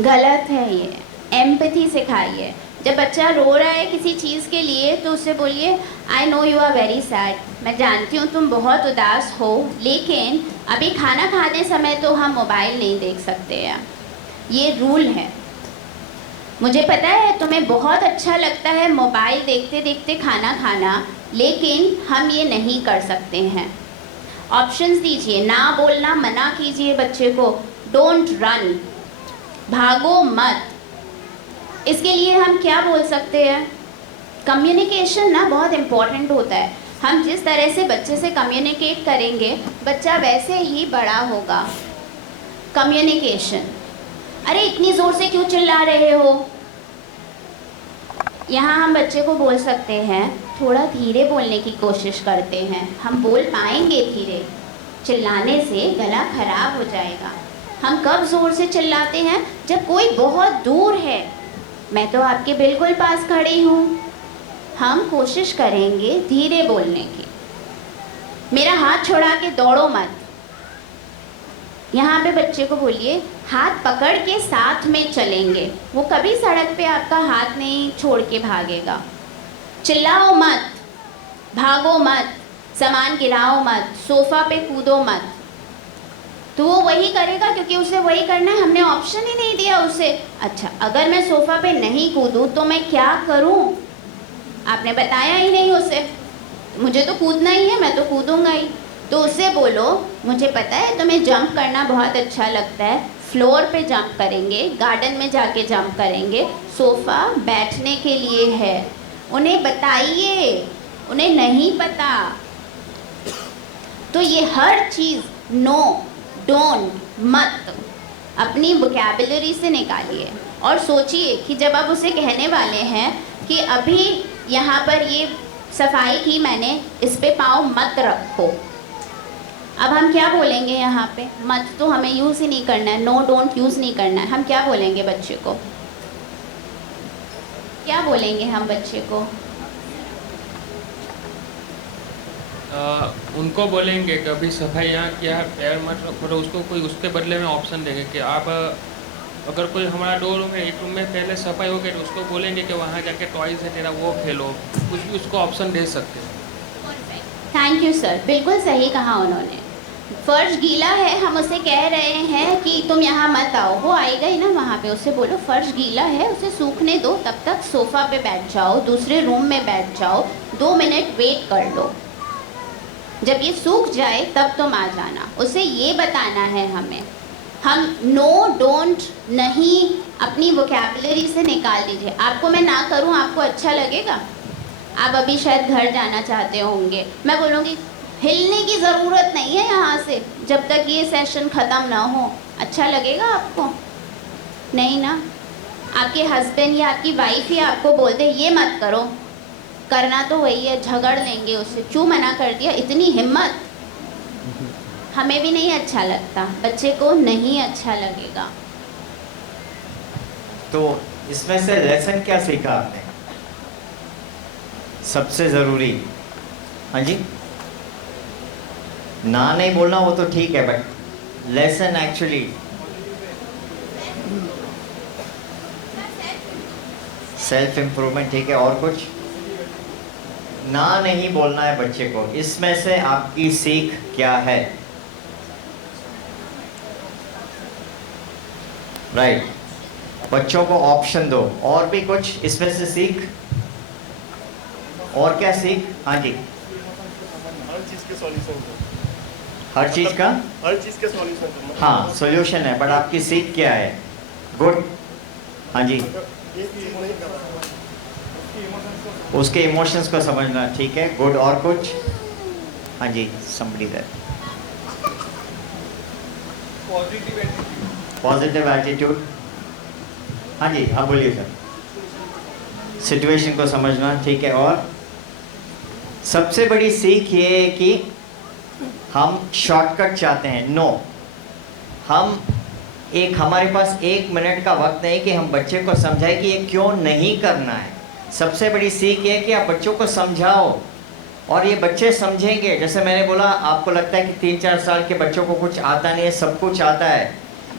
गलत है ये। एम्पैथी सिखाइए। जब बच्चा रो रहा है किसी चीज़ के लिए तो उससे बोलिए, I know you are very sad, मैं जानती हूँ तुम बहुत उदास हो, लेकिन अभी खाना खाने समय तो हम मोबाइल नहीं देख सकते हैं, ये रूल है। मुझे पता है तुम्हें बहुत अच्छा लगता है मोबाइल देखते देखते खाना खाना, लेकिन हम ये नहीं कर सकते हैं। ऑप्शंस दीजिए, ना बोलना मना कीजिए बच्चे को, डोंट रन, भागो मत। इसके लिए हम क्या बोल सकते हैं? कम्युनिकेशन ना बहुत इम्पॉर्टेंट होता है। हम जिस तरह से बच्चे से कम्युनिकेट करेंगे, बच्चा वैसे ही बड़ा होगा। कम्युनिकेशन, अरे इतनी ज़ोर से क्यों चिल्ला रहे हो? यहाँ हम बच्चे को बोल सकते हैं, थोड़ा धीरे बोलने की कोशिश करते हैं, हम बोल पाएंगे धीरे, चिल्लाने से गला खराब हो जाएगा। हम कब ज़ोर से चिल्लाते हैं? जब कोई बहुत दूर है, मैं तो आपके बिल्कुल पास खड़ी हूँ। हम कोशिश करेंगे धीरे बोलने की। मेरा हाथ छोड़ा के दौड़ो मत। यहाँ पे बच्चे को बोलिए, हाथ पकड़ के साथ में चलेंगे, वो कभी सड़क पे आपका हाथ नहीं छोड़ के भागेगा। चिल्लाओ मत, भागो मत, सामान गिराओ मत, सोफ़ा पे कूदो मत। तो वो वही करेगा क्योंकि उसे वही करना है, हमने ऑप्शन ही नहीं दिया उसे। अच्छा, अगर मैं सोफ़ा पे नहीं कूदूँ तो मैं क्या करूँ? आपने बताया ही नहीं उसे, मुझे तो कूदना ही है, मैं तो कूदूँगा ही। तो उसे बोलो, मुझे पता है तुम्हें जंप करना बहुत अच्छा लगता है, फ्लोर पे जंप करेंगे, गार्डन में जाके जंप करेंगे, सोफ़ा बैठने के लिए है। उन्हें बताइए, उन्हें नहीं पता। तो ये हर चीज़ नो, डोंट, मत अपनी वोकैबुलरी से निकालिए और सोचिए कि जब आप उसे कहने वाले हैं कि अभी यहाँ पर ये सफाई की मैंने, इस पे पाँव मत रखो। अब हम क्या बोलेंगे यहाँ पे? मत तो हमें यूज़ ही नहीं करना है, नो डोंट यूज़ नहीं करना है। हम क्या बोलेंगे बच्चे को? क्या बोलेंगे हम बच्चे को? उनको बोलेंगे कि अभी सफाई यहाँ किया है, पैर मत रखो, तो उसको कोई उसके बदले में ऑप्शन देंगे कि आप अगर कोई हमारा 2 रूम है, 1 रूम में पहले सफाई हो गई तो उसको बोलेंगे कि वहाँ जाके टॉयज है तेरा वो खेलो, कुछ भी उसको ऑप्शन दे सकते हैं। थैंक यू सर, बिल्कुल सही कहा उन्होंने। फर्श गीला है, हम उसे कह रहे हैं कि तुम यहाँ मत आओ, वो आएगा ही ना वहाँ पे। उससे बोलो फर्श गीला है, उसे सूखने दो, तब तक सोफ़ा पे बैठ जाओ, दूसरे रूम में बैठ जाओ, 2 मिनट वेट कर लो, जब ये सूख जाए तब तुम आ जाना। उसे ये बताना है हमें। हम नो डोंट नहीं अपनी वोकैबुलरी से निकाल दीजिए। आपको मैं ना करूं, आपको अच्छा लगेगा? आप अभी शायद घर जाना चाहते होंगे। मैं बोलूँगी हिलने की ज़रूरत नहीं है यहाँ से जब तक ये सेशन ख़त्म ना हो। अच्छा लगेगा आपको? नहीं ना। आपके हस्बैंड या आपकी वाइफ ही आपको बोलते ये मत करो, करना तो वही है, झगड़ लेंगे उससे, क्यों मना कर दिया, इतनी हिम्मत। हमें भी नहीं अच्छा लगता, बच्चे को नहीं अच्छा लगेगा। तो इसमें से लेसन क्या सीखा आपने? सबसे ज़रूरी, हाँ जी, ना नहीं बोलना वो तो ठीक है, but lesson actually self improvement, ठीक है। और कुछ? ना नहीं बोलना है बच्चे को। इसमें से आपकी सीख क्या है? राइट, बच्चों को ऑप्शन दो। और भी कुछ इसमें से सीख? और क्या सीख? हाँ जी, हर चीज़ के सॉल्यूशन, हर चीज़ का, हर चीज़ के सॉल्यूशन, हाँ सॉल्यूशन है, बट आपकी सीख क्या है? गुड, हाँ जी, उसके इमोशंस को समझना, ठीक है, गुड। और कुछ? हाँ जी, somebody there, पॉजिटिव एटीट्यूड, हाँ जी, आप बोलिए सर। सिचुएशन को समझना, ठीक है। और सबसे बड़ी सीख ये है कि हम शॉर्टकट चाहते हैं। नो, हम हमारे पास 1 मिनट का वक्त नहीं कि हम बच्चे को समझाएं कि ये क्यों नहीं करना है। सबसे बड़ी सीख ये है कि आप बच्चों को समझाओ और ये बच्चे समझेंगे। जैसे मैंने बोला, आपको लगता है कि 3-4 साल के बच्चों को कुछ आता नहीं है, सब कुछ आता है।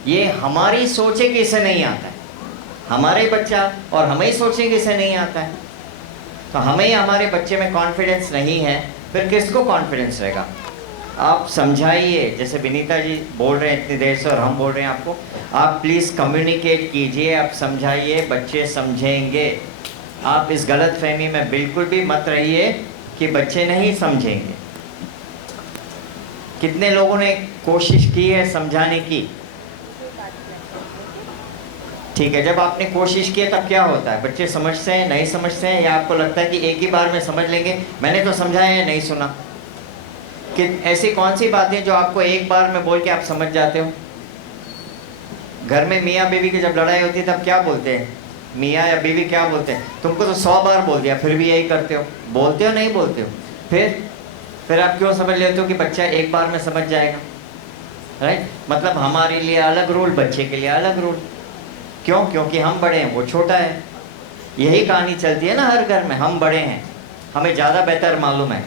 ये हमारी सोच है कि इसे नहीं आता है, हमारे बच्चा, और हमें ही सोचें कि इसे नहीं आता है। तो हमें ही हमारे बच्चे में कॉन्फिडेंस नहीं है, फिर किसको कॉन्फिडेंस रहेगा? आप समझाइए, जैसे विनीता जी बोल रहे हैं इतनी देर से और हम बोल रहे हैं आपको, आप प्लीज़ कम्युनिकेट कीजिए, आप समझाइए, बच्चे समझेंगे। आप इस गलत फहमी में बिल्कुल भी मत रहिए कि बच्चे नहीं समझेंगे। कितने लोगों ने कोशिश की है समझाने की? ठीक है, जब आपने कोशिश की तब क्या होता है? बच्चे समझते हैं, नहीं समझते हैं, या आपको लगता है कि एक ही बार में समझ लेंगे, मैंने तो समझाया है, नहीं सुना? कि ऐसी कौन सी बातें जो आपको एक बार में बोल के आप समझ जाते हो? घर में मियाँ बीवी की जब लड़ाई होती है तब क्या बोलते हैं? मियाँ या बीवी क्या बोलते हैं? तुमको तो 100 बार बोल दिया, फिर भी यही करते हो। बोलते हो, नहीं बोलते हो? फिर आप क्यों समझ लेते हो कि बच्चा एक बार में समझ जाएगा? राइट, मतलब हमारे लिए अलग रूल, बच्चे के लिए अलग रूल। क्यों? क्योंकि हम बड़े हैं, वो छोटा है। यही कहानी चलती है ना हर घर में, हम बड़े हैं, हमें ज़्यादा बेहतर मालूम है।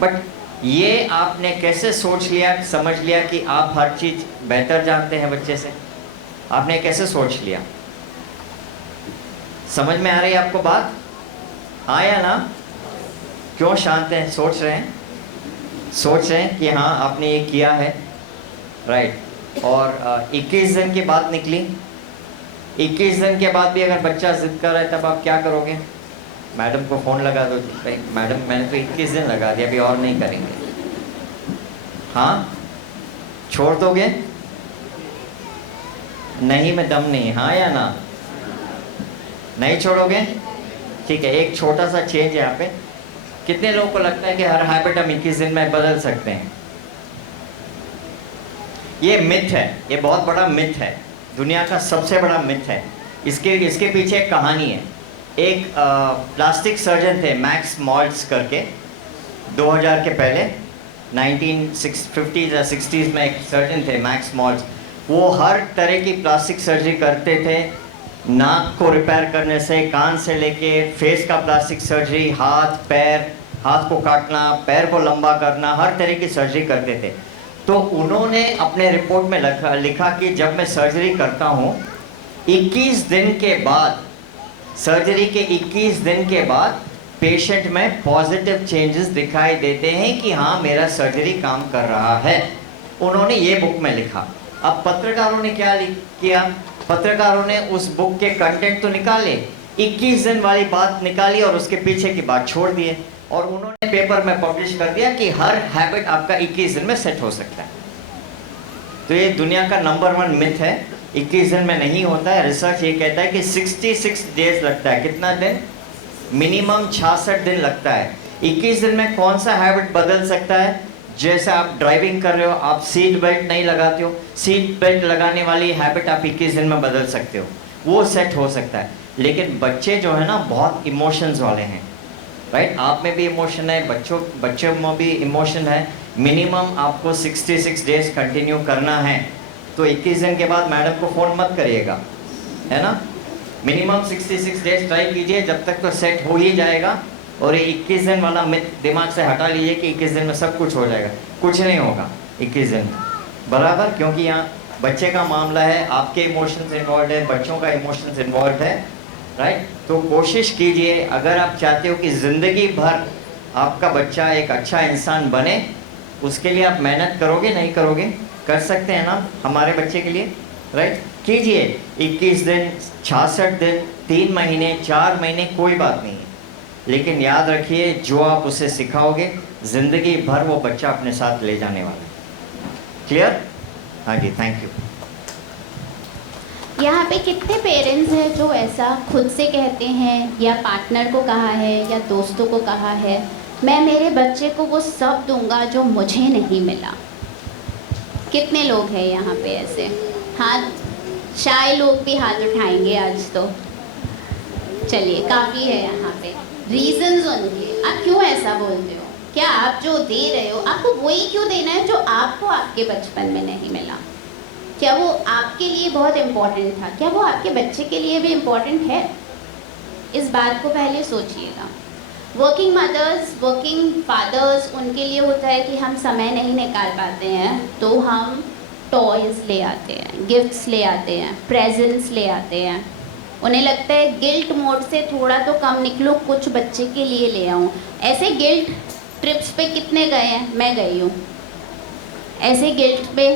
बट ये आपने कैसे सोच लिया, समझ लिया कि आप हर चीज़ बेहतर जानते हैं बच्चे से? आपने कैसे सोच लिया? समझ में आ रही है आपको बात? हाँ या ना? क्यों शांत हैं? सोच रहे हैं, सोच रहे हैं कि हाँ आपने ये किया है, राइट। और 21 दिन की बात निकली। 21 दिन के बाद भी अगर बच्चा जिद कर रहा है तब आप क्या करोगे? मैडम को फ़ोन लगा दो, भाई मैडम मैंने तो 21 दिन लगा दिया, अभी और नहीं करेंगे। हाँ, छोड़ दोगे? नहीं में दम नहीं, हाँ या ना? नहीं छोड़ोगे? ठीक है, एक छोटा सा चेंज यहाँ पे। कितने लोगों को लगता है कि हर हैबिट हम 21 दिन में बदल सकते हैं? ये मिथ है, ये बहुत बड़ा मिथ है, दुनिया का सबसे बड़ा मिथ है। इसके पीछे एक कहानी है। एक प्लास्टिक सर्जन थे मैक्स मॉल्ट्स करके, 2000 के पहले 1950s या 60s में एक सर्जन थे मैक्स मॉल्ट्स। वो हर तरह की प्लास्टिक सर्जरी करते थे, नाक को रिपेयर करने से, कान से लेके फेस का प्लास्टिक सर्जरी, हाथ पैर, हाथ को काटना, पैर को लंबा करना, हर तरह की सर्जरी करते थे। तो उन्होंने अपने रिपोर्ट में लिखा कि जब मैं सर्जरी करता हूँ 21 दिन के बाद, सर्जरी के 21 दिन के बाद पेशेंट में पॉजिटिव चेंजेस दिखाई देते हैं कि हाँ मेरा सर्जरी काम कर रहा है। उन्होंने ये बुक में लिखा। अब पत्रकारों ने क्या किया? पत्रकारों ने उस बुक के कंटेंट तो निकाले, 21 दिन वाली बात निकाली और उसके पीछे की बात छोड़ दिए, और उन्होंने पेपर में पब्लिश कर दिया कि हर हैबिट आपका 21 दिन में सेट हो सकता है। तो ये दुनिया का नंबर 1 मिथ है, 21 दिन में नहीं होता है। रिसर्च ये कहता है कि 66 डेज लगता है। कितना दिन? मिनिमम 66 दिन लगता है। 21 दिन में कौन सा हैबिट बदल सकता है? जैसे आप ड्राइविंग कर रहे हो, आप सीट बेल्ट नहीं लगाते हो, सीट बेल्ट लगाने वाली हैबिट आप 21 दिन में बदल सकते हो, वो सेट हो सकता है। लेकिन बच्चे जो है ना बहुत इमोशंस वाले हैं, राइट? आप में भी इमोशन है, बच्चों में भी इमोशन है। मिनिमम आपको 66 डेज कंटिन्यू करना है, तो 21 दिन के बाद मैडम को फ़ोन मत करिएगा, है ना? मिनिमम 66 डेज ट्राई कीजिए, जब तक तो सेट हो ही जाएगा। और ये 21 दिन वाला मिथ दिमाग से हटा लीजिए कि 21 दिन में सब कुछ हो जाएगा। कुछ नहीं होगा 21 दिन बराबर, क्योंकि यहाँ बच्चे का मामला है, आपके इमोशंस इन्वॉल्व है, बच्चों का इमोशंस इन्वॉल्व है, राइट? तो कोशिश कीजिए, अगर आप चाहते हो कि ज़िंदगी भर आपका बच्चा एक अच्छा इंसान बने, उसके लिए आप मेहनत करोगे, नहीं करोगे? कर सकते हैं ना हमारे बच्चे के लिए, राइट? कीजिए। 21 दिन, 66 दिन, 3 महीने, 4 महीने, कोई बात नहीं है, लेकिन याद रखिए जो आप उसे सिखाओगे ज़िंदगी भर वो बच्चा अपने साथ ले जाने वाला है। क्लियर? हाँ जी, थैंक यू। यहाँ पे कितने पेरेंट्स हैं जो ऐसा खुद से कहते हैं, या पार्टनर को कहा है, या दोस्तों को कहा है, मैं मेरे बच्चे को वो सब दूंगा जो मुझे नहीं मिला? कितने लोग हैं यहाँ पे ऐसे? हाथ, शाय लोग भी हाथ उठाएंगे आज तो। चलिए, काफ़ी है यहाँ पे रीजंस उनके। आप क्यों ऐसा बोलते हो? क्या आप जो दे रहे हो आपको वही क्यों देना है जो आपको आपके बचपन में नहीं मिला? क्या वो आपके लिए बहुत इम्पोर्टेंट था? क्या वो आपके बच्चे के लिए भी इम्पोर्टेंट है? इस बात को पहले सोचिएगा। वर्किंग मदर्स, वर्किंग फादर्स, उनके लिए होता है कि हम समय नहीं निकाल पाते हैं तो हम टॉयज़ ले आते हैं, गिफ्ट्स ले आते हैं, प्रेजेंट्स ले आते हैं। उन्हें लगता है गिल्ट मोड से थोड़ा तो कम निकलो, कुछ बच्चे के लिए ले आऊँ। ऐसे गिल्ट ट्रिप्स पे कितने गए हैं? मैं गई हूँ। ऐसे गिल्ट पे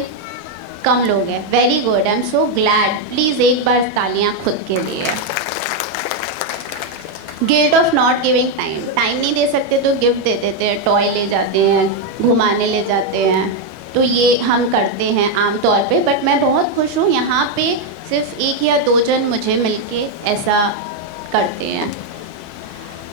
कम लोग हैं। Very good, I am so glad. Please एक बार तालियां खुद के लिए। Guilt of not giving time. Time नहीं दे सकते तो गिफ्ट दे देते हैं, टॉय ले जाते हैं, घुमाने ले जाते हैं, तो ये हम करते हैं आम तौर पे। बट मैं बहुत खुश हूँ यहाँ पे सिर्फ 1 या 2 जन मुझे मिलके ऐसा करते हैं।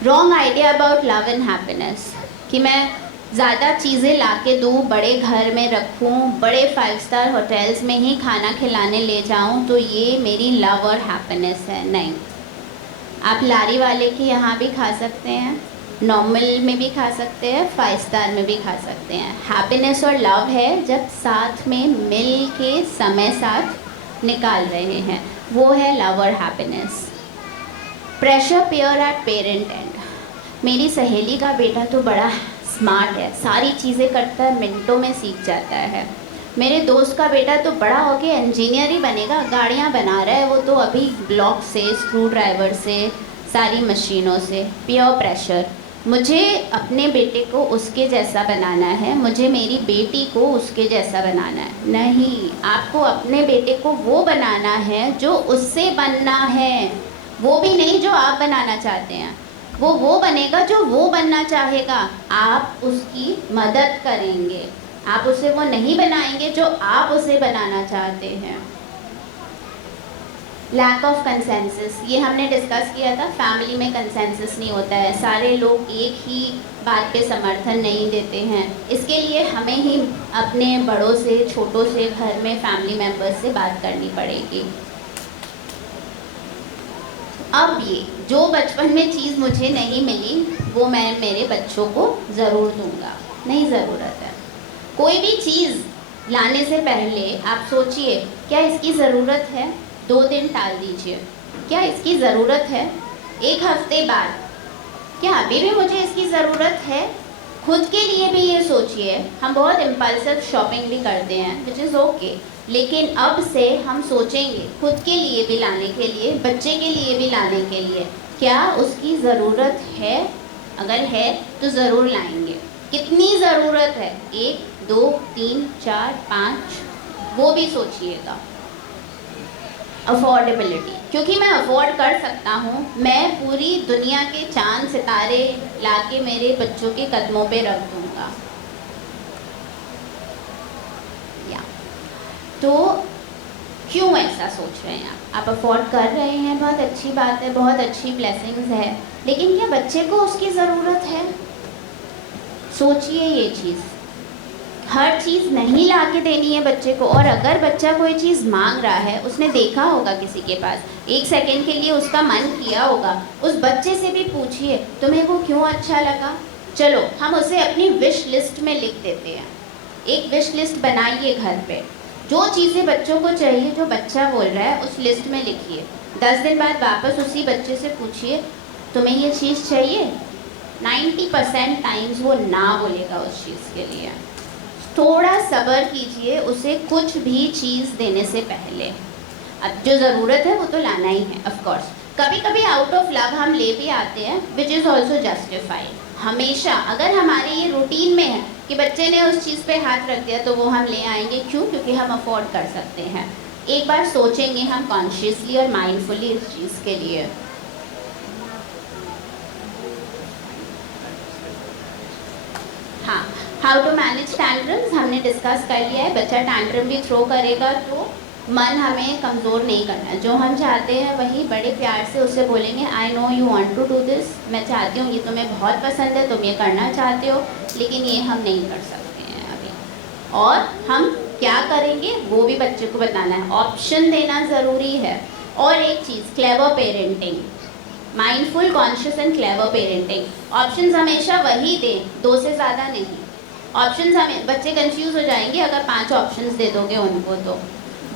Wrong idea about love and happiness, कि मैं ज़्यादा चीज़ें ला के दूँ, बड़े घर में रखूँ, बड़े 5 स्टार होटल्स में ही खाना खिलाने ले जाऊँ, तो ये मेरी लव और हैप्पीनेस है। नहीं, आप लारी वाले के यहाँ भी खा सकते हैं, नॉर्मल में भी खा सकते हैं, 5 स्टार में भी खा सकते हैं। हैप्पीनेस और लव है जब साथ में मिल के समय साथ निकाल रहे हैं, वो है लव और happiness. Pressure peer at parent end. मेरी सहेली का बेटा तो बड़ा स्मार्ट है, सारी चीज़ें करता है, मिनटों में सीख जाता है। मेरे दोस्त का बेटा तो बड़ा होके इंजीनियर ही बनेगा, गाड़ियाँ बना रहा है वो तो अभी, ब्लॉक से, स्क्रू ड्राइवर से, सारी मशीनों से। Pure pressure. मुझे अपने बेटे को उसके जैसा बनाना है, मुझे मेरी बेटी को उसके जैसा बनाना है। नहीं, आपको अपने बेटे को वो बनाना है जो उससे बनना है, वो भी नहीं जो आप बनाना चाहते हैं। वो बनेगा जो वो बनना चाहेगा, आप उसकी मदद करेंगे, आप उसे वो नहीं बनाएंगे जो आप उसे बनाना चाहते हैं। लैक ऑफ कंसेंसस, ये हमने डिस्कस किया था। फैमिली में कंसेंसस नहीं होता है, सारे लोग एक ही बात पे समर्थन नहीं देते हैं। इसके लिए हमें ही अपने बड़ों से, छोटों से, घर में फैमिली मेम्बर्स से बात करनी पड़ेगी। अब ये जो बचपन में चीज़ मुझे नहीं मिली वो मैं मेरे बच्चों को ज़रूर दूंगा, नहीं ज़रूरत है। कोई भी चीज़ लाने से पहले आप सोचिए, क्या इसकी ज़रूरत है? 2 दिन टाल दीजिए, क्या इसकी ज़रूरत है? 1 हफ्ते बाद, क्या अभी भी मुझे इसकी ज़रूरत है? खुद के लिए भी ये सोचिए। हम बहुत इम्पल्सिव शॉपिंग भी करते हैं, विच इज़ ओके, लेकिन अब से हम सोचेंगे खुद के लिए भी लाने के लिए, बच्चे के लिए भी लाने के लिए, क्या उसकी ज़रूरत है? अगर है तो ज़रूर लाएंगे। कितनी ज़रूरत है? 1, 2, 3, 4, 5, वो भी सोचिएगा। अफोर्डेबिलिटी, क्योंकि मैं अफोर्ड कर सकता हूँ, मैं पूरी दुनिया के चांद सितारे लाके मेरे बच्चों के कदमों पे रख दूँगा। तो क्यों ऐसा सोच रहे हैं आप अफोर्ड कर रहे हैं, बहुत अच्छी बात है, बहुत अच्छी ब्लेसिंग्स है, लेकिन क्या बच्चे को उसकी ज़रूरत है? सोचिए ये चीज़। हर चीज़ नहीं ला के देनी है बच्चे को, और अगर बच्चा कोई चीज़ मांग रहा है, उसने देखा होगा किसी के पास, एक सेकंड के लिए उसका मन किया होगा, उस बच्चे से भी पूछिए तुम्हें वो क्यों अच्छा लगा। चलो हम उसे अपनी विश लिस्ट में लिख देते हैं। एक विश लिस्ट बनाइए घर पे, जो चीज़ें बच्चों को चाहिए, जो बच्चा बोल रहा है उस लिस्ट में लिखिए। 10 दिन बाद वापस उसी बच्चे से पूछिए तुम्हें ये चीज़ चाहिए। 90% टाइम्स वो ना बोलेगा उस चीज़ के लिए। थोड़ा सब्र कीजिए उसे कुछ भी चीज़ देने से पहले। अब जो ज़रूरत है वो तो लाना ही है ऑफ कोर्स। कभी कभी आउट ऑफ लव हम ले भी आते हैं, विच इज़ ऑल्सो जस्टिफाइड। हमेशा अगर हमारे ये रूटीन में है कि बच्चे ने उस चीज़ पे हाथ रख दिया तो वो हम ले आएंगे, क्यों? क्योंकि हम अफोर्ड कर सकते हैं। एक बार सोचेंगे हम कॉन्शियसली और माइंडफुली इस चीज़ के लिए। हाँ, हाउ टू मैनेज टैंट्रम्स हमने डिस्कस कर लिया है। बच्चा टैंट्रम भी थ्रो करेगा तो मन हमें कमज़ोर नहीं करना है। जो हम चाहते हैं वही बड़े प्यार से उसे बोलेंगे, I know you want to do this, मैं चाहती हूँ, ये तुम्हें बहुत पसंद है, तुम ये करना चाहते हो, लेकिन ये हम नहीं कर सकते हैं अभी। और हम क्या करेंगे वो भी बच्चे को बताना है, ऑप्शन देना ज़रूरी है। और एक चीज़, clever parenting, mindful, conscious and clever parenting. Options हमेशा वही दें, 2 से ज़्यादा नहीं। ऑप्शंस हमें, बच्चे कंफ्यूज हो जाएंगे अगर 5 ऑप्शंस दे दोगे उनको, तो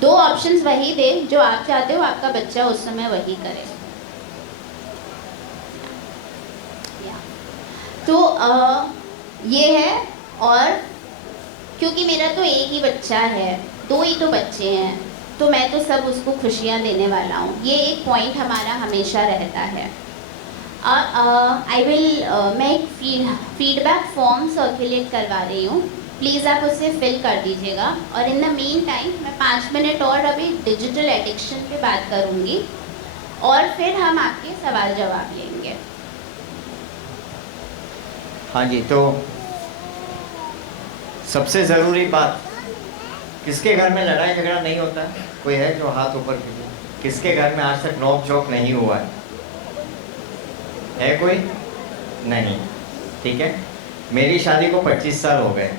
2 ऑप्शंस वही दे जो आप चाहते हो आपका बच्चा उस समय वही करे। तो ये है। और क्योंकि मेरा तो एक ही बच्चा है, 2 ही तो बच्चे हैं, तो मैं तो सब उसको खुशियाँ देने वाला हूँ, ये एक पॉइंट हमारा हमेशा रहता है। मैं एक फीडबैक फॉर्म सर्कुलेट करवा रही हूँ, प्लीज़ आप उसे फिल कर दीजिएगा। और इन द मीन टाइम मैं 5 मिनट और अभी डिजिटल एडिक्शन पे बात करूँगी और फिर हम आपके सवाल जवाब लेंगे। हाँ जी, तो सबसे ज़रूरी बात, किसके घर में लड़ाई झगड़ा नहीं होता है? कोई है जो हाथ ऊपर कीजिए। किसके घर में आज तक नोक झोंक नहीं हुआ है कोई? नहीं, ठीक है। मेरी शादी को 25 साल हो गए,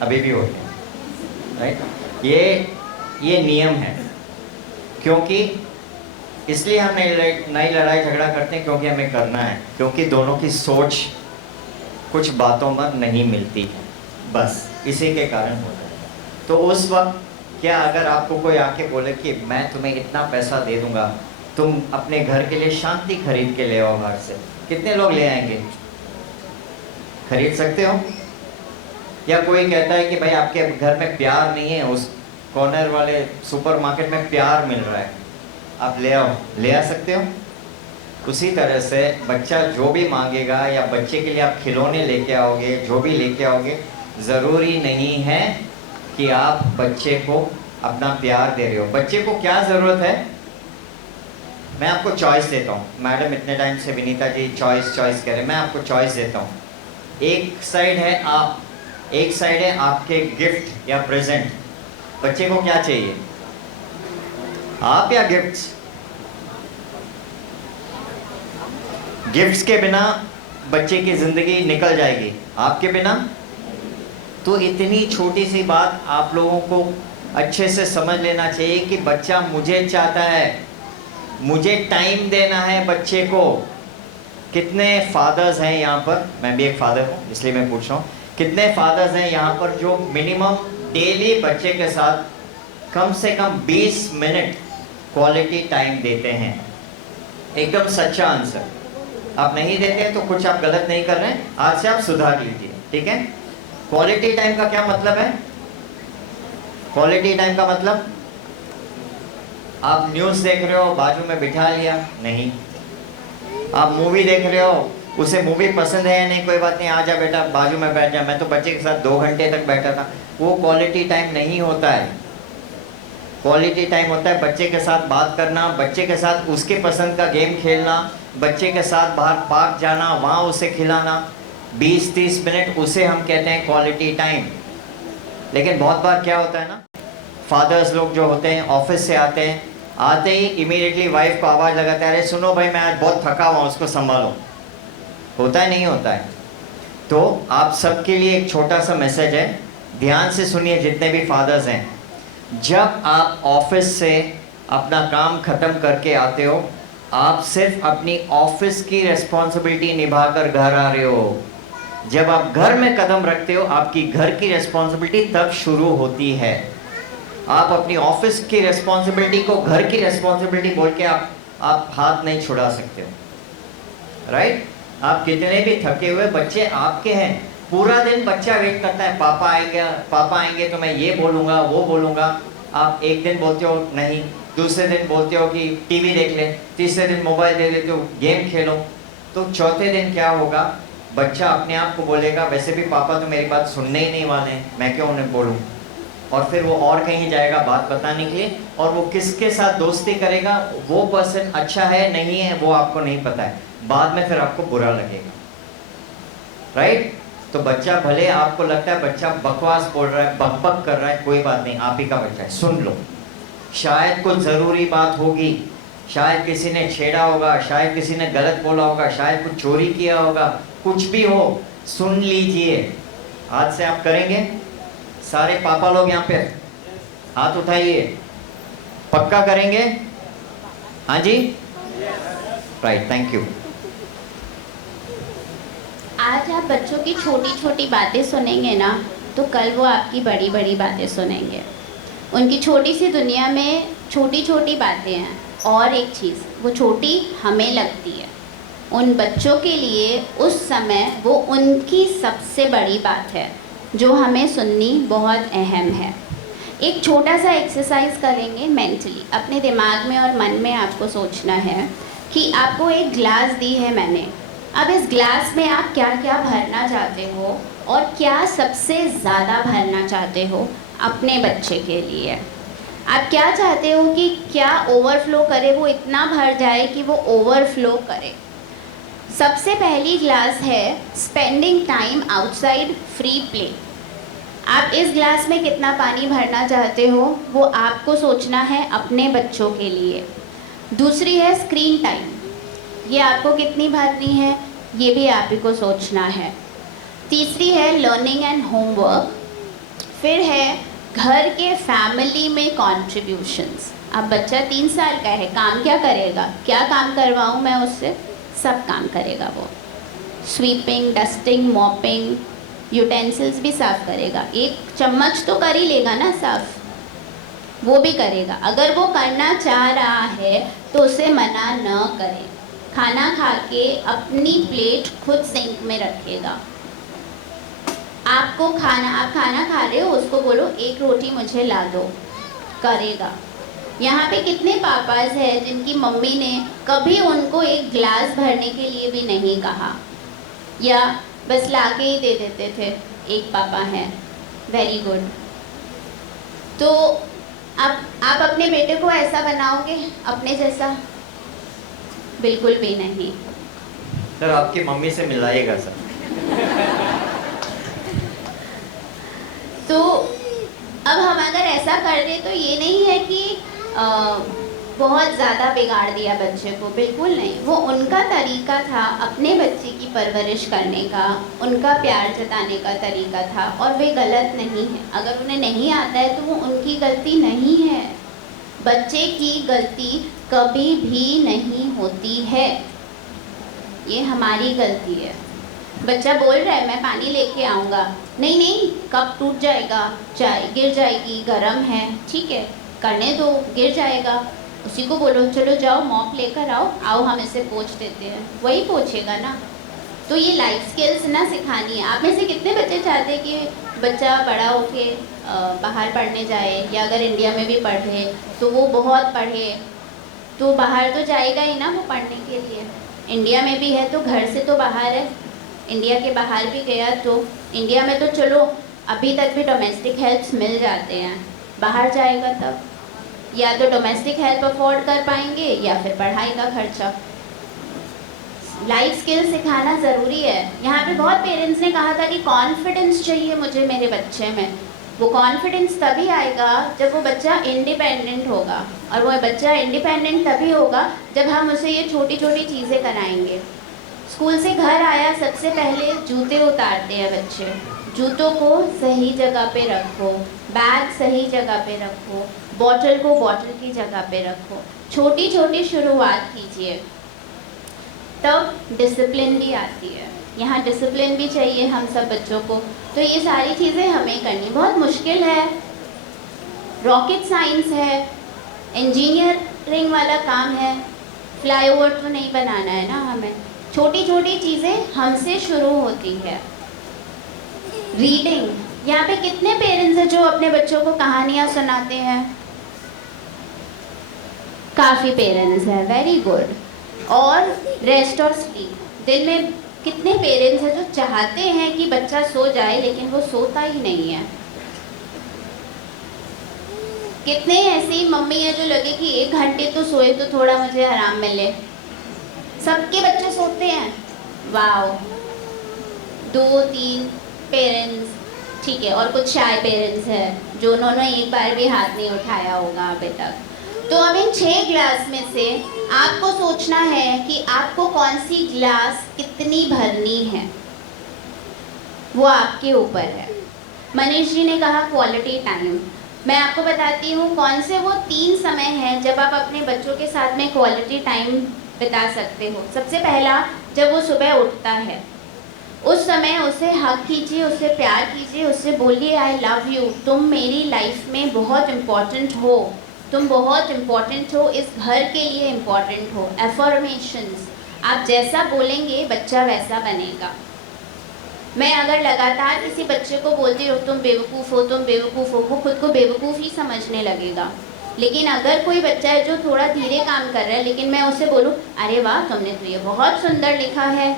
अभी भी हो गए, राइट। ये नियम है, क्योंकि इसलिए हम नई लड़ाई झगड़ा करते हैं, क्योंकि हमें करना है, क्योंकि दोनों की सोच कुछ बातों पर नहीं मिलती है, बस इसी के कारण होता है। तो उस वक्त क्या अगर आपको कोई आके बोले कि मैं तुम्हें इतना पैसा दे दूंगा, तुम अपने घर के लिए शांति खरीद के ले आओ बाहर से, कितने लोग ले आएंगे? खरीद सकते हो? या कोई कहता है कि भाई आपके घर में प्यार नहीं है, उस कॉर्नर वाले सुपरमार्केट में प्यार मिल रहा है, आप ले आओ, ले आ सकते हो? उसी तरह से बच्चा जो भी मांगेगा या बच्चे के लिए आप खिलौने लेके आओगे, जो भी लेके आओगे, ज़रूरी नहीं है कि आप बच्चे को अपना प्यार दे रहे हो। बच्चे को क्या ज़रूरत है? मैं आपको चॉइस देता हूँ। मैडम इतने टाइम से विनीता जी चॉइस कह रहे हैं, मैं आपको चॉइस देता हूँ। एक साइड है आप, एक साइड है आपके गिफ्ट या प्रेजेंट। बच्चे को क्या चाहिए, आप या गिफ्ट्स? गिफ्ट्स के बिना बच्चे की ज़िंदगी निकल जाएगी, आपके बिना। तो इतनी छोटी सी बात आप लोगों को अच्छे से समझ लेना चाहिए कि बच्चा मुझे चाहता है, मुझे टाइम देना है बच्चे को। कितने फादर्स हैं यहाँ पर? मैं भी एक फादर हूँ इसलिए मैं पूछ रहा हूँ, कितने फादर्स हैं यहाँ पर जो मिनिमम डेली बच्चे के साथ कम से कम 20 मिनट क्वालिटी टाइम देते हैं? एकदम सच्चा आंसर। आप नहीं देते हैं तो कुछ आप गलत नहीं कर रहे हैं, आज से आप सुधार लीजिए, ठीक है। क्वालिटी टाइम का क्या मतलब है? क्वालिटी टाइम का मतलब आप न्यूज़ देख रहे हो, बाजू में बिठा लिया, नहीं। आप मूवी देख रहे हो, उसे मूवी पसंद है या नहीं, कोई बात नहीं, आ जा बेटा बाजू में बैठ जा। मैं तो बच्चे के साथ 2 घंटे तक बैठा था, वो क्वालिटी टाइम नहीं होता है। क्वालिटी टाइम होता है बच्चे के साथ बात करना, बच्चे के साथ उसके पसंद का गेम खेलना, बच्चे के साथ बाहर पार्क जाना, वहाँ उसे खिलाना। 20-30 मिनट उसे हम कहते हैं क्वालिटी टाइम। लेकिन बहुत बार क्या होता है ना, फादर्स लोग जो होते हैं ऑफिस से आते हैं, आते ही इमीडिएटली वाइफ को आवाज़ लगाते हैं, अरे सुनो भाई मैं आज बहुत थका हुआ हूँ, उसको संभालो। होता है नहीं होता है? तो आप सबके लिए एक छोटा सा मैसेज है, ध्यान से सुनिए जितने भी फादर्स हैं। जब आप ऑफिस से अपना काम ख़त्म करके आते हो, आप सिर्फ अपनी ऑफिस की रिस्पॉन्सिबिलिटी निभाकर घर आ रहे हो। जब आप घर में कदम रखते हो, आपकी घर की रिस्पॉन्सिबिलिटी तब शुरू होती है। आप अपनी ऑफिस की रिस्पॉन्सिबिलिटी को घर की रिस्पॉन्सिबिलिटी बोल के आप हाथ नहीं छुड़ा सकते हो, राइट? आप कितने भी थके हुए बच्चे आपके हैं, पूरा दिन बच्चा वेट करता है, पापा आएंगे तो मैं ये बोलूँगा वो बोलूँगा। आप एक दिन बोलते हो नहीं, दूसरे दिन बोलते हो कि टीवी देख ले, तीसरे दिन मोबाइल दे देते हो गेम खेलो, तो चौथे दिन क्या होगा? बच्चा अपने आप को बोलेगा वैसे भी पापा तो मेरी बात सुनने ही नहीं वाले हैं, मैं क्यों उन्हें बोलूँ? और फिर वो और कहीं जाएगा बात बताने के लिए, और वो किसके साथ दोस्ती करेगा, वो पर्सन अच्छा है नहीं है वो आपको नहीं पता है, बाद में फिर आपको बुरा लगेगा, राइट? तो बच्चा भले आपको लगता है बच्चा बकवास बोल रहा है, बकबक कर रहा है, कोई बात नहीं, आप ही का बच्चा है, सुन लो। शायद कुछ ज़रूरी बात होगी, शायद किसी ने छेड़ा होगा, शायद किसी ने गलत बोला होगा, शायद कुछ चोरी किया होगा, कुछ भी हो, सुन लीजिए। आज से आप करेंगे? सारे पापा लोग यहाँ पे हाथ उठाइए, पक्का करेंगे? हाँ जी, राइट, थैंक यू। आज आप बच्चों की छोटी छोटी बातें सुनेंगे ना, तो कल वो आपकी बड़ी बड़ी बातें सुनेंगे। उनकी छोटी सी दुनिया में छोटी छोटी बातें हैं, और एक चीज़, वो छोटी हमें लगती है, उन बच्चों के लिए उस समय वो उनकी सबसे बड़ी बात है जो हमें सुननी बहुत अहम है। एक छोटा सा एक्सरसाइज करेंगे मेंटली, अपने दिमाग में और मन में आपको सोचना है कि आपको एक ग्लास दी है मैंने, अब इस ग्लास में आप क्या क्या भरना चाहते हो और क्या सबसे ज़्यादा भरना चाहते हो अपने बच्चे के लिए। आप क्या चाहते हो कि क्या ओवरफ्लो करे, वो इतना भर जाए कि वो ओवरफ्लो करे। सबसे पहली ग्लास है spending time outside free play. आप इस ग्लास में कितना पानी भरना चाहते हो वो आपको सोचना है अपने बच्चों के लिए। दूसरी है स्क्रीन टाइम, ये आपको कितनी भरनी है ये भी आप ही को सोचना है। तीसरी है लर्निंग एंड होमवर्क। फिर है घर के फैमिली में कॉन्ट्रीब्यूशंस। अब बच्चा 3 साल का है, काम क्या करेगा, क्या काम करवाऊँ मैं उससे, सब काम करेगा वो। स्वीपिंग, डस्टिंग, मॉपिंग, यूटेंसिल्स भी साफ़ करेगा। एक चम्मच तो कर ही लेगा ना साफ़, वो भी करेगा। अगर वो करना चाह रहा है तो उसे मना न करें। खाना खा के अपनी प्लेट खुद सिंक में रखेगा। आप खाना खा रहे हो, उसको बोलो 1 रोटी मुझे ला दो, करेगा। यहाँ पे कितने पापाज हैं जिनकी मम्मी ने कभी उनको एक ग्लास भरने के लिए भी नहीं कहा, या बस लाके ही दे देते थे। एक पापा हैं, वेरी गुड। तो अब आप अपने बेटे को ऐसा बनाओगे अपने जैसा? बिल्कुल भी नहीं। सर आपकी मम्मी से मिलाइएगा सर। तो अब हम अगर ऐसा कर दें तो ये नहीं है कि बहुत ज़्यादा बिगाड़ दिया बच्चे को, बिल्कुल नहीं। वो उनका तरीका था अपने बच्चे की परवरिश करने का, उनका प्यार जताने का तरीका था, और वे गलत नहीं है। अगर उन्हें नहीं आता है तो वो उनकी गलती नहीं है। बच्चे की गलती कभी भी नहीं होती है, ये हमारी गलती है। बच्चा बोल रहा है मैं पानी लेके आऊँगा, नहीं नहीं कप टूट जाएगा, चाय गिर जाएगी, गरम है, ठीक है करने दो, गिर जाएगा। उसी को बोलो चलो जाओ मॉप लेकर आओ हम इसे पोंछ देते हैं, वही पोंछेगा ना। तो ये लाइफ स्किल्स ना सिखानी है। आप में से कितने बच्चे चाहते हैं कि बच्चा बड़ा होके बाहर पढ़ने जाए, या अगर इंडिया में भी पढ़े तो वो बहुत पढ़े, तो बाहर तो जाएगा ही ना वो पढ़ने के लिए। इंडिया में भी है तो घर से तो बाहर है, इंडिया के बाहर भी गया तो इंडिया में तो चलो अभी तक भी डोमेस्टिक हेल्प्स मिल जाते हैं, बाहर जाएगा तब या तो डोमेस्टिक हेल्प अफोर्ड कर पाएंगे या फिर पढ़ाई का खर्चा। लाइफ स्किल सिखाना ज़रूरी है। यहाँ पे बहुत पेरेंट्स ने कहा था कि कॉन्फिडेंस चाहिए मुझे मेरे बच्चे में, वो कॉन्फिडेंस तभी आएगा जब वो बच्चा इंडिपेंडेंट होगा, और वो बच्चा इंडिपेंडेंट तभी होगा जब हम उसे ये छोटी छोटी चीज़ें कराएंगे। स्कूल से घर आया सबसे पहले जूते उतारते हैं बच्चे, जूतों को सही जगह पे रखो, बैग सही जगह पे रखो, बॉटल को बॉटल की जगह पे रखो, छोटी छोटी शुरुआत कीजिए, तब डिसिप्लिन भी आती है। यहाँ डिसिप्लिन भी चाहिए हम सब बच्चों को। तो ये सारी चीज़ें हमें करनी बहुत मुश्किल है, रॉकेट साइंस है, इंजीनियरिंग वाला काम है, फ्लाईओवर तो नहीं बनाना है ना हमें। छोटी छोटी चीज़ें हमसे शुरू होती है। रीडिंग, यहाँ पे कितने पेरेंट्स हैं जो अपने बच्चों को कहानियाँ सुनाते हैं? काफ़ी पेरेंट्स हैं, वेरी गुड। और रेस्ट और स्लीप, दिन में कितने पेरेंट्स हैं जो चाहते हैं कि बच्चा सो जाए लेकिन वो सोता ही नहीं है? कितने ऐसी मम्मी है जो लगे कि 1 घंटे तो सोए तो थोड़ा मुझे आराम मिले। सबके बच्चे सोते हैं, वाओ। 2-3 पेरेंट्स, ठीक है, और कुछ शाय पेरेंट्स हैं जो उन्होंने एक बार भी हाथ नहीं उठाया होगा अभी तक। तो अब इन 6 ग्लास में से आपको सोचना है कि आपको कौन सी ग्लास कितनी भरनी है, वो आपके ऊपर है। मनीष जी ने कहा क्वालिटी टाइम। मैं आपको बताती हूँ कौन से वो 3 समय हैं जब आप अपने बच्चों के साथ में क्वालिटी टाइम बिता सकते हो। सबसे पहला, जब वो सुबह उठता है उस समय उसे हक कीजिए, उससे प्यार कीजिए, उससे बोलिए आई लव यू, तुम मेरी लाइफ में बहुत इम्पॉर्टेंट हो, तुम बहुत इम्पॉर्टेंट हो, इस घर के लिए इम्पॉर्टेंट हो। एफर्मेशंस, आप जैसा बोलेंगे बच्चा वैसा बनेगा। मैं अगर लगातार किसी बच्चे को बोलती रहूँ तुम बेवकूफ़ हो, तुम बेवकूफ़ हो, वो खुद को बेवकूफ़ ही समझने लगेगा। लेकिन अगर कोई बच्चा है जो थोड़ा धीरे काम कर रहा है, लेकिन मैं उसे बोलूँ अरे वाह तुमने तो ये बहुत सुंदर लिखा है,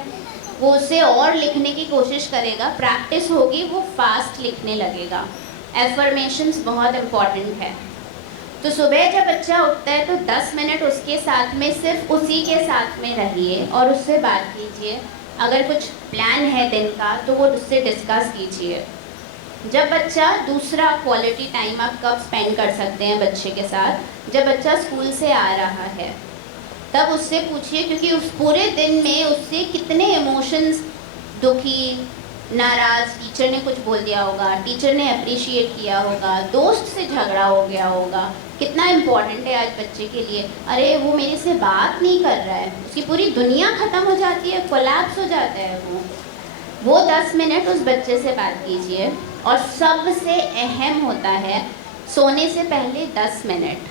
वो उससे और लिखने की कोशिश करेगा, प्रैक्टिस होगी, वो फास्ट लिखने लगेगा। एफर्मेशंस बहुत इम्पॉर्टेंट है। तो सुबह जब बच्चा उठता है तो 10 मिनट उसके साथ में, सिर्फ उसी के साथ में रहिए और उससे बात कीजिए। अगर कुछ प्लान है दिन का तो वो उससे डिस्कस कीजिए। जब बच्चा, दूसरा क्वालिटी टाइम आप कब स्पेंड कर सकते हैं बच्चे के साथ, जब बच्चा स्कूल से आ रहा है तब उससे पूछिए, क्योंकि उस पूरे दिन में उससे कितने इमोशंस, दुखी, नाराज़, टीचर ने कुछ बोल दिया होगा, टीचर ने अप्रिशिएट किया होगा, दोस्त से झगड़ा हो गया होगा, कितना इम्पोर्टेंट है आज बच्चे के लिए। अरे वो मेरे से बात नहीं कर रहा है, उसकी पूरी दुनिया ख़त्म हो जाती है, कोलैप्स हो जाता है वो 10 मिनट उस बच्चे से बात कीजिए। और सबसे अहम होता है सोने से पहले 10 मिनट,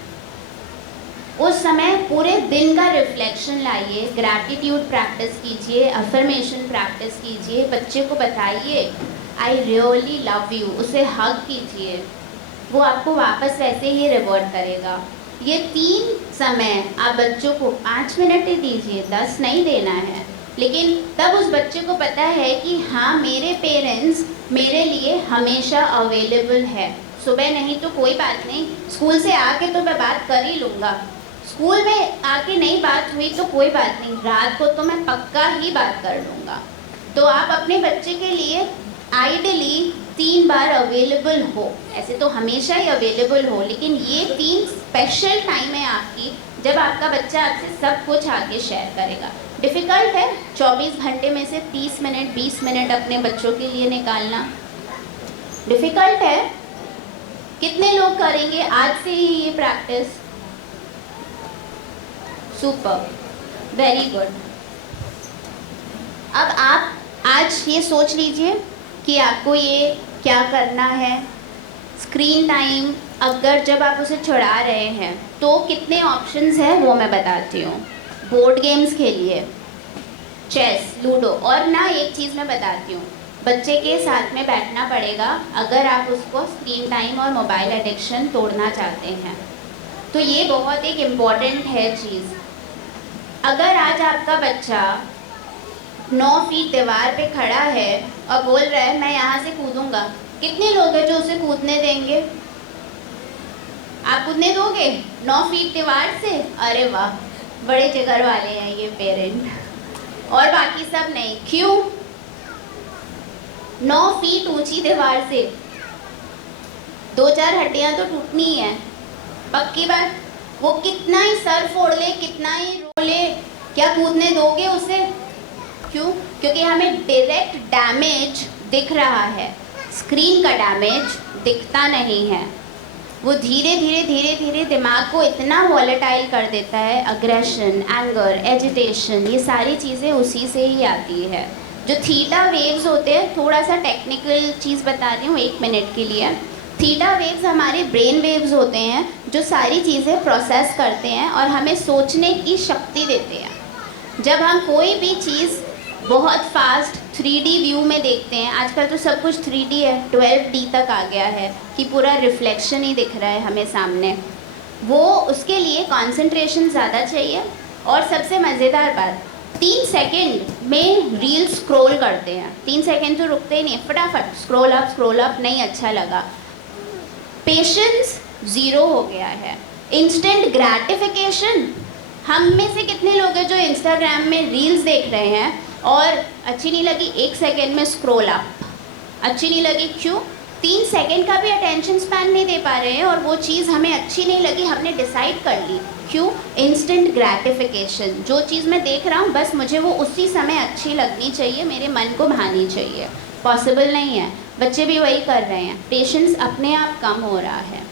उस समय पूरे दिन का रिफ्लेक्शन लाइए, ग्रैटिट्यूड प्रैक्टिस कीजिए, अफर्मेशन प्रैक्टिस कीजिए, बच्चे को बताइए आई रियली लव यू, उसे हग कीजिए, वो आपको वापस वैसे ही रिवर्ट करेगा। ये 3 समय आप बच्चों को 5 मिनट ही दीजिए, 10 नहीं देना है, लेकिन तब उस बच्चे को पता है कि हाँ मेरे पेरेंट्स मेरे लिए हमेशा अवेलेबल है। सुबह नहीं तो कोई बात नहीं, स्कूल से आके तो मैं बात कर ही लूँगा, स्कूल में आके नहीं बात हुई तो कोई बात नहीं, रात को तो मैं पक्का ही बात कर लूँगा। तो आप अपने बच्चे के लिए आइडियली 3 बार अवेलेबल हो, ऐसे तो हमेशा ही अवेलेबल हो, लेकिन ये 3 स्पेशल टाइम है आपकी जब आपका बच्चा आपसे सब कुछ आके शेयर करेगा। डिफ़िकल्ट है 24 घंटे में से 30 मिनट 20 मिनट अपने बच्चों के लिए निकालना, डिफ़िकल्ट है। कितने लोग करेंगे आज से ही ये प्रैक्टिस? Super, very good. अब आप आज ये सोच लीजिए कि आपको ये क्या करना है। स्क्रीन टाइम अगर जब आप उसे छुड़ा रहे हैं तो कितने ऑप्शंस हैं वो मैं बताती हूँ। बोर्ड गेम्स खेलिए, चेस, लूडो, और ना एक चीज़ मैं बताती हूँ, बच्चे के साथ में बैठना पड़ेगा अगर आप उसको स्क्रीन टाइम और मोबाइल एडिक्शन तोड़ना चाहते हैं। तो ये बहुत एक इम्पॉर्टेंट है चीज़। अगर आज आपका बच्चा 9 फीट दीवार पे खड़ा है और बोल रहा है मैं यहाँ से कूदूंगा, कितने लोग हैं जो उसे कूदने देंगे? आप कूदने दोगे 9 फीट दीवार से? अरे वाह, बड़े जिगर वाले हैं ये पेरेंट, और बाकी सब नहीं। क्यों? 9 फीट ऊंची दीवार से 2-4 हड्डियाँ तो टूटनी ही है, पक्की बात। वो कितना ही सर फोड़ ले, कितना ही रो ले, क्या कूदने दोगे उसे? क्यों? क्योंकि हमें डायरेक्ट डैमेज दिख रहा है, स्क्रीन का डैमेज दिखता नहीं है। वो धीरे धीरे धीरे धीरे दिमाग को इतना वॉलेटाइल कर देता है, अग्रेशन, एंगर, एजिटेशन, ये सारी चीज़ें उसी से ही आती है। जो थीटा वेव्स होते हैं, थोड़ा सा टेक्निकल चीज़ बता रही हूँ 1 मिनट के लिए। थीटा वेव्स हमारे ब्रेन वेव्स होते हैं जो सारी चीज़ें प्रोसेस करते हैं और हमें सोचने की शक्ति देते हैं। जब हम कोई भी चीज़ बहुत फास्ट 3D व्यू में देखते हैं, आजकल तो सब कुछ 3D है, 12D तक आ गया है कि पूरा रिफ्लेक्शन ही दिख रहा है हमें सामने, वो उसके लिए कंसंट्रेशन ज़्यादा चाहिए। और सबसे मज़ेदार बात, 3 सेकंड में रील स्क्रॉल करते हैं, 3 सेकंड तो रुकते ही नहीं, फटाफट स्क्रॉल अप, नहीं अच्छा लगा। पेशेंस ज़ीरो हो गया है। इंस्टेंट ग्रैटिफिकेशन, हम में से कितने लोग हैं जो इंस्टाग्राम में रील्स देख रहे हैं और अच्छी नहीं लगी 1 सेकंड में स्क्रॉल अप, अच्छी नहीं लगी, क्यों? 3 सेकंड का भी अटेंशन स्पैन नहीं दे पा रहे हैं और वो चीज़ हमें अच्छी नहीं लगी, हमने डिसाइड कर ली, क्यों? Instant gratification. जो चीज़ मैं देख रहा हूँ बस मुझे वो उसी समय अच्छी लगनी चाहिए, मेरे मन को भानी चाहिए। पॉसिबल नहीं है, बच्चे भी वही कर रहे हैं। पेशेंस अपने आप कम हो रहा है।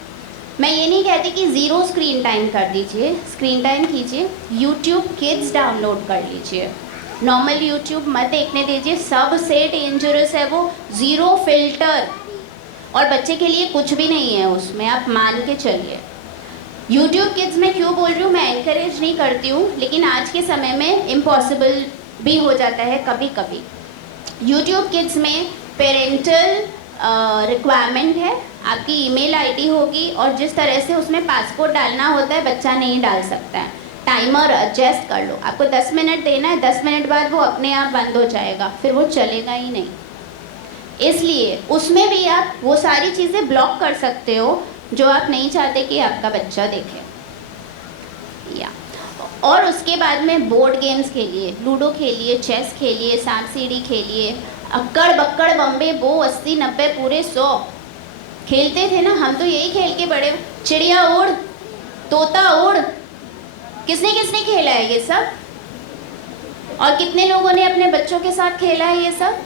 मैं ये नहीं कहती कि ज़ीरो स्क्रीन टाइम कर दीजिए, स्क्रीन टाइम कीजिए, यूट्यूब किड्स डाउनलोड कर लीजिए, नॉर्मल यूट्यूब मत देखने दीजिए, सबसे डेंजरस है वो, ज़ीरो फिल्टर, और बच्चे के लिए कुछ भी नहीं है उसमें, आप मान के चलिए। यूट्यूब किड्स में क्यों बोल रही हूँ, मैं एनकरेज नहीं करती हूँ, लेकिन आज के समय में इम्पॉसिबल भी हो जाता है कभी कभी। यूट्यूब किड्स में पेरेंटल रिक्वायरमेंट है, आपकी ईमेल आईडी होगी और जिस तरह से उसमें पासपोर्ट डालना होता है बच्चा नहीं डाल सकता है। टाइमर एडजस्ट कर लो, आपको 10 मिनट देना है, 10 मिनट बाद वो अपने आप बंद हो जाएगा, फिर वो चलेगा ही नहीं। इसलिए उसमें भी आप वो सारी चीज़ें ब्लॉक कर सकते हो जो आप नहीं चाहते कि आपका बच्चा देखे। या और उसके बाद में बोर्ड गेम्स खेलिए, लूडो खेलिए, चेस खेलिए, सांप सीढ़ी खेलिए, अक्कड़ बक्कड़ बम्बे बो 80 90 पूरे 100 खेलते थे ना हम, तो यही खेल के बड़े। चिड़िया उड़, तोता उड़, किसने किसने खेला है ये सब? और कितने लोगों ने अपने बच्चों के साथ खेला है ये सब?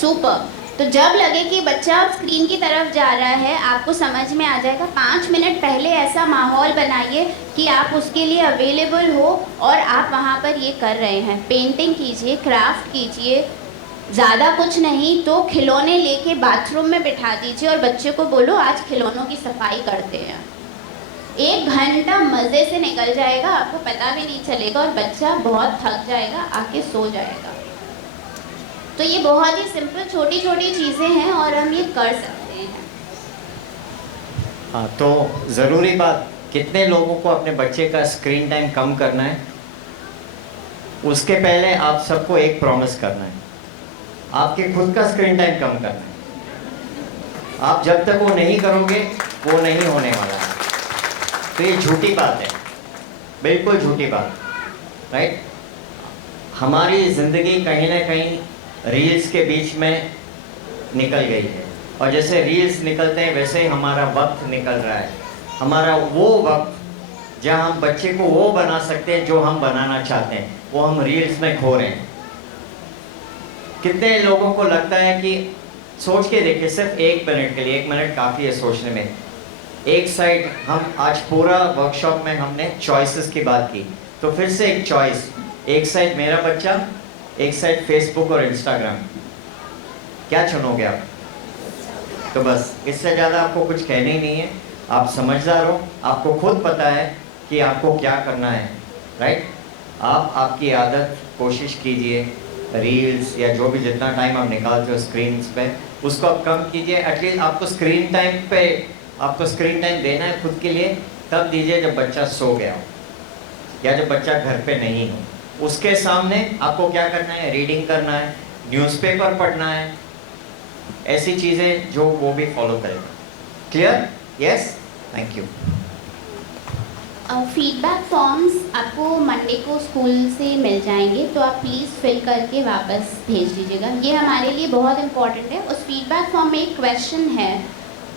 सुपर। तो जब लगे कि बच्चा स्क्रीन की तरफ जा रहा है, आपको समझ में आ जाएगा, 5 मिनट पहले ऐसा माहौल बनाइए कि आप उसके लिए अवेलेबल हो और आप वहाँ पर ये कर रहे हैं। पेंटिंग कीजिए, क्राफ्ट कीजिए, ज़्यादा कुछ नहीं तो खिलौने लेके बाथरूम में बिठा दीजिए और बच्चे को बोलो आज खिलौनों की सफाई करते हैं। 1 घंटा मज़े से निकल जाएगा, आपको पता भी नहीं चलेगा और बच्चा बहुत थक जाएगा, आके सो जाएगा। तो ये बहुत ही सिंपल छोटी छोटी चीज़ें हैं और हम ये कर सकते हैं। हाँ, तो ज़रूरी बात, कितने लोगों को अपने बच्चे का स्क्रीन टाइम कम करना है? उसके पहले आप सबको एक प्रॉमिस करना है, आपके खुद का स्क्रीन टाइम कम करना है। आप जब तक वो नहीं करोगे वो नहीं होने वाला है। तो ये झूठी बात है, बिल्कुल झूठी बात, राइट? हमारी ज़िंदगी कहीं ना कहीं रील्स के बीच में निकल गई है और जैसे रील्स निकलते हैं वैसे ही हमारा वक्त निकल रहा है। हमारा वो वक्त जहाँ हम बच्चे को वो बना सकते हैं जो हम बनाना चाहते हैं, वो हम रील्स में खो रहे हैं। कितने लोगों को लगता है कि सोच के देखिए, सिर्फ 1 मिनट के लिए, 1 मिनट काफ़ी है सोचने में। एक साइड हम आज पूरा वर्कशॉप में हमने चॉइसेस की बात की, तो फिर से एक चॉइस, एक साइड मेरा बच्चा, एक साइड फेसबुक और इंस्टाग्राम, क्या चुनोगे आप? तो बस इससे ज़्यादा आपको कुछ कहना ही नहीं है। आप समझदार हो, आपको खुद पता है कि आपको क्या करना है, राइट? आप आपकी आदत कोशिश कीजिए, रील्स या जो भी जितना टाइम आप निकालते हो स्क्रीन पे, उसको आप कम कीजिए। एटलीस्ट आपको स्क्रीन टाइम देना है खुद के लिए, तब दीजिए जब बच्चा सो गया हो या जब बच्चा घर पे नहीं हो। उसके सामने आपको क्या करना है? रीडिंग करना है, न्यूज़पेपर पढ़ना है, ऐसी चीज़ें जो वो भी फॉलो करेगा। Clear? Yes, thank you. Feedback forms आपको मंडे को स्कूल से मिल जाएंगे, तो आप प्लीज़ फिल करके वापस भेज दीजिएगा। ये हमारे लिए बहुत इम्पॉर्टेंट है। उस फीडबैक फॉर्म में एक क्वेश्चन है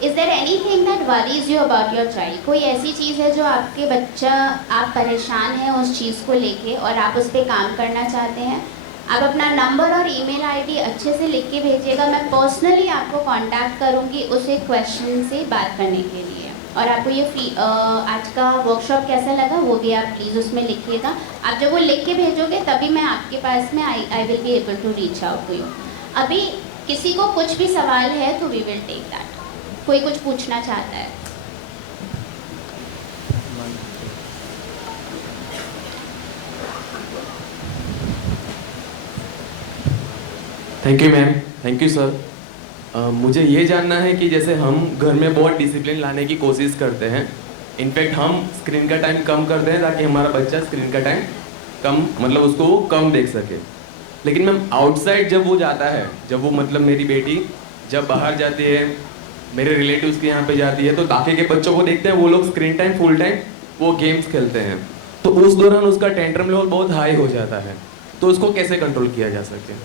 is there anything that worries you about your child? कोई ऐसी चीज़ है जो आपके बच्चा, आप परेशान हैं उस चीज़ को लेके और आप उस पर काम करना चाहते हैं? आप अपना नंबर और ईमेल आईडी अच्छे से लिख के भेजिएगा। मैं पर्सनली आपको कांटेक्ट करूँगी उस एक क्वेश्चन से बात करने के लिए। और आपको ये आज का वर्कशॉप कैसा लगा वो भी आप प्लीज़ उसमें लिखिएगा। आप जब वो लिख के भेजोगे तभी मैं आपके पास में I will be able to reach out to you. अभी किसी को कुछ भी सवाल है तो वी विल टेक दैट। कोई कुछ पूछना चाहता है? Thank you ma'am, thank you sir. मुझे ये जानना है कि जैसे हम घर में बहुत डिसिप्लिन लाने की कोशिश करते हैं, इनफैक्ट हम स्क्रीन का टाइम कम करते हैं ताकि हमारा बच्चा स्क्रीन का टाइम कम, मतलब उसको वो कम देख सके। लेकिन मैम आउटसाइड जब वो जाता है, जब वो मतलब मेरी बेटी जब बाहर जाती है, मेरे रिलेटिव्स के यहाँ पे जाती है, तो बाकी के बच्चों को देखते हैं वो लोग स्क्रीन टाइम फुल टाइम वो गेम्स खेलते हैं, तो उस दौरान उसका टेंट्रम लेवल बहुत हाई हो जाता है, तो उसको कैसे कंट्रोल किया जा सके?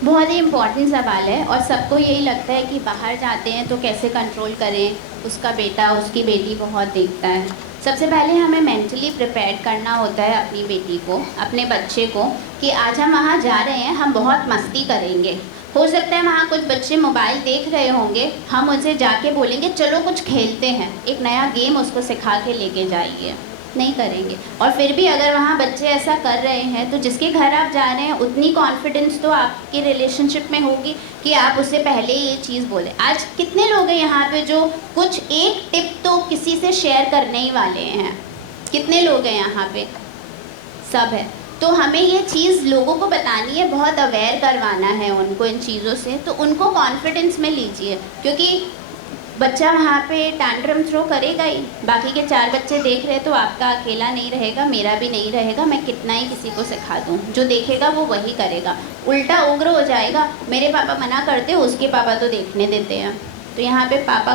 बहुत ही इम्पॉर्टेंट सवाल है और सबको यही लगता है कि बाहर जाते हैं तो कैसे कंट्रोल करें, उसका बेटा उसकी बेटी बहुत देखता है। सबसे पहले हमें मेंटली प्रिपेयर करना होता है अपनी बेटी को, अपने बच्चे को, कि आज हम वहाँ जा रहे हैं, हम बहुत मस्ती करेंगे। हो सकता है वहाँ कुछ बच्चे मोबाइल देख रहे होंगे, हम उनसे जाके बोलेंगे चलो कुछ खेलते हैं, एक नया गेम उसको सिखा के लेके जाइए, नहीं करेंगे। और फिर भी अगर वहाँ बच्चे ऐसा कर रहे हैं तो जिसके घर आप जा रहे हैं उतनी कॉन्फिडेंस तो आपके रिलेशनशिप में होगी कि आप उससे पहले ये चीज़ बोलें। आज कितने लोग हैं यहाँ पे जो कुछ एक टिप तो किसी से शेयर करने ही वाले हैं? कितने लोग हैं यहाँ पे? सब है। तो हमें ये चीज़ लोगों को बतानी है, बहुत अवेयर करवाना है उनको इन चीज़ों से, तो उनको कॉन्फिडेंस में लीजिए, क्योंकि बच्चा वहाँ पे टैंट्रम थ्रो करेगा ही। बाकी के 4 बच्चे देख रहे तो आपका अकेला नहीं रहेगा, मेरा भी नहीं रहेगा, मैं कितना ही किसी को सिखा दूँ, जो देखेगा वो वही करेगा। उल्टा उग्र हो जाएगा, मेरे पापा मना करते, उसके पापा तो देखने देते हैं। तो यहाँ पे पापा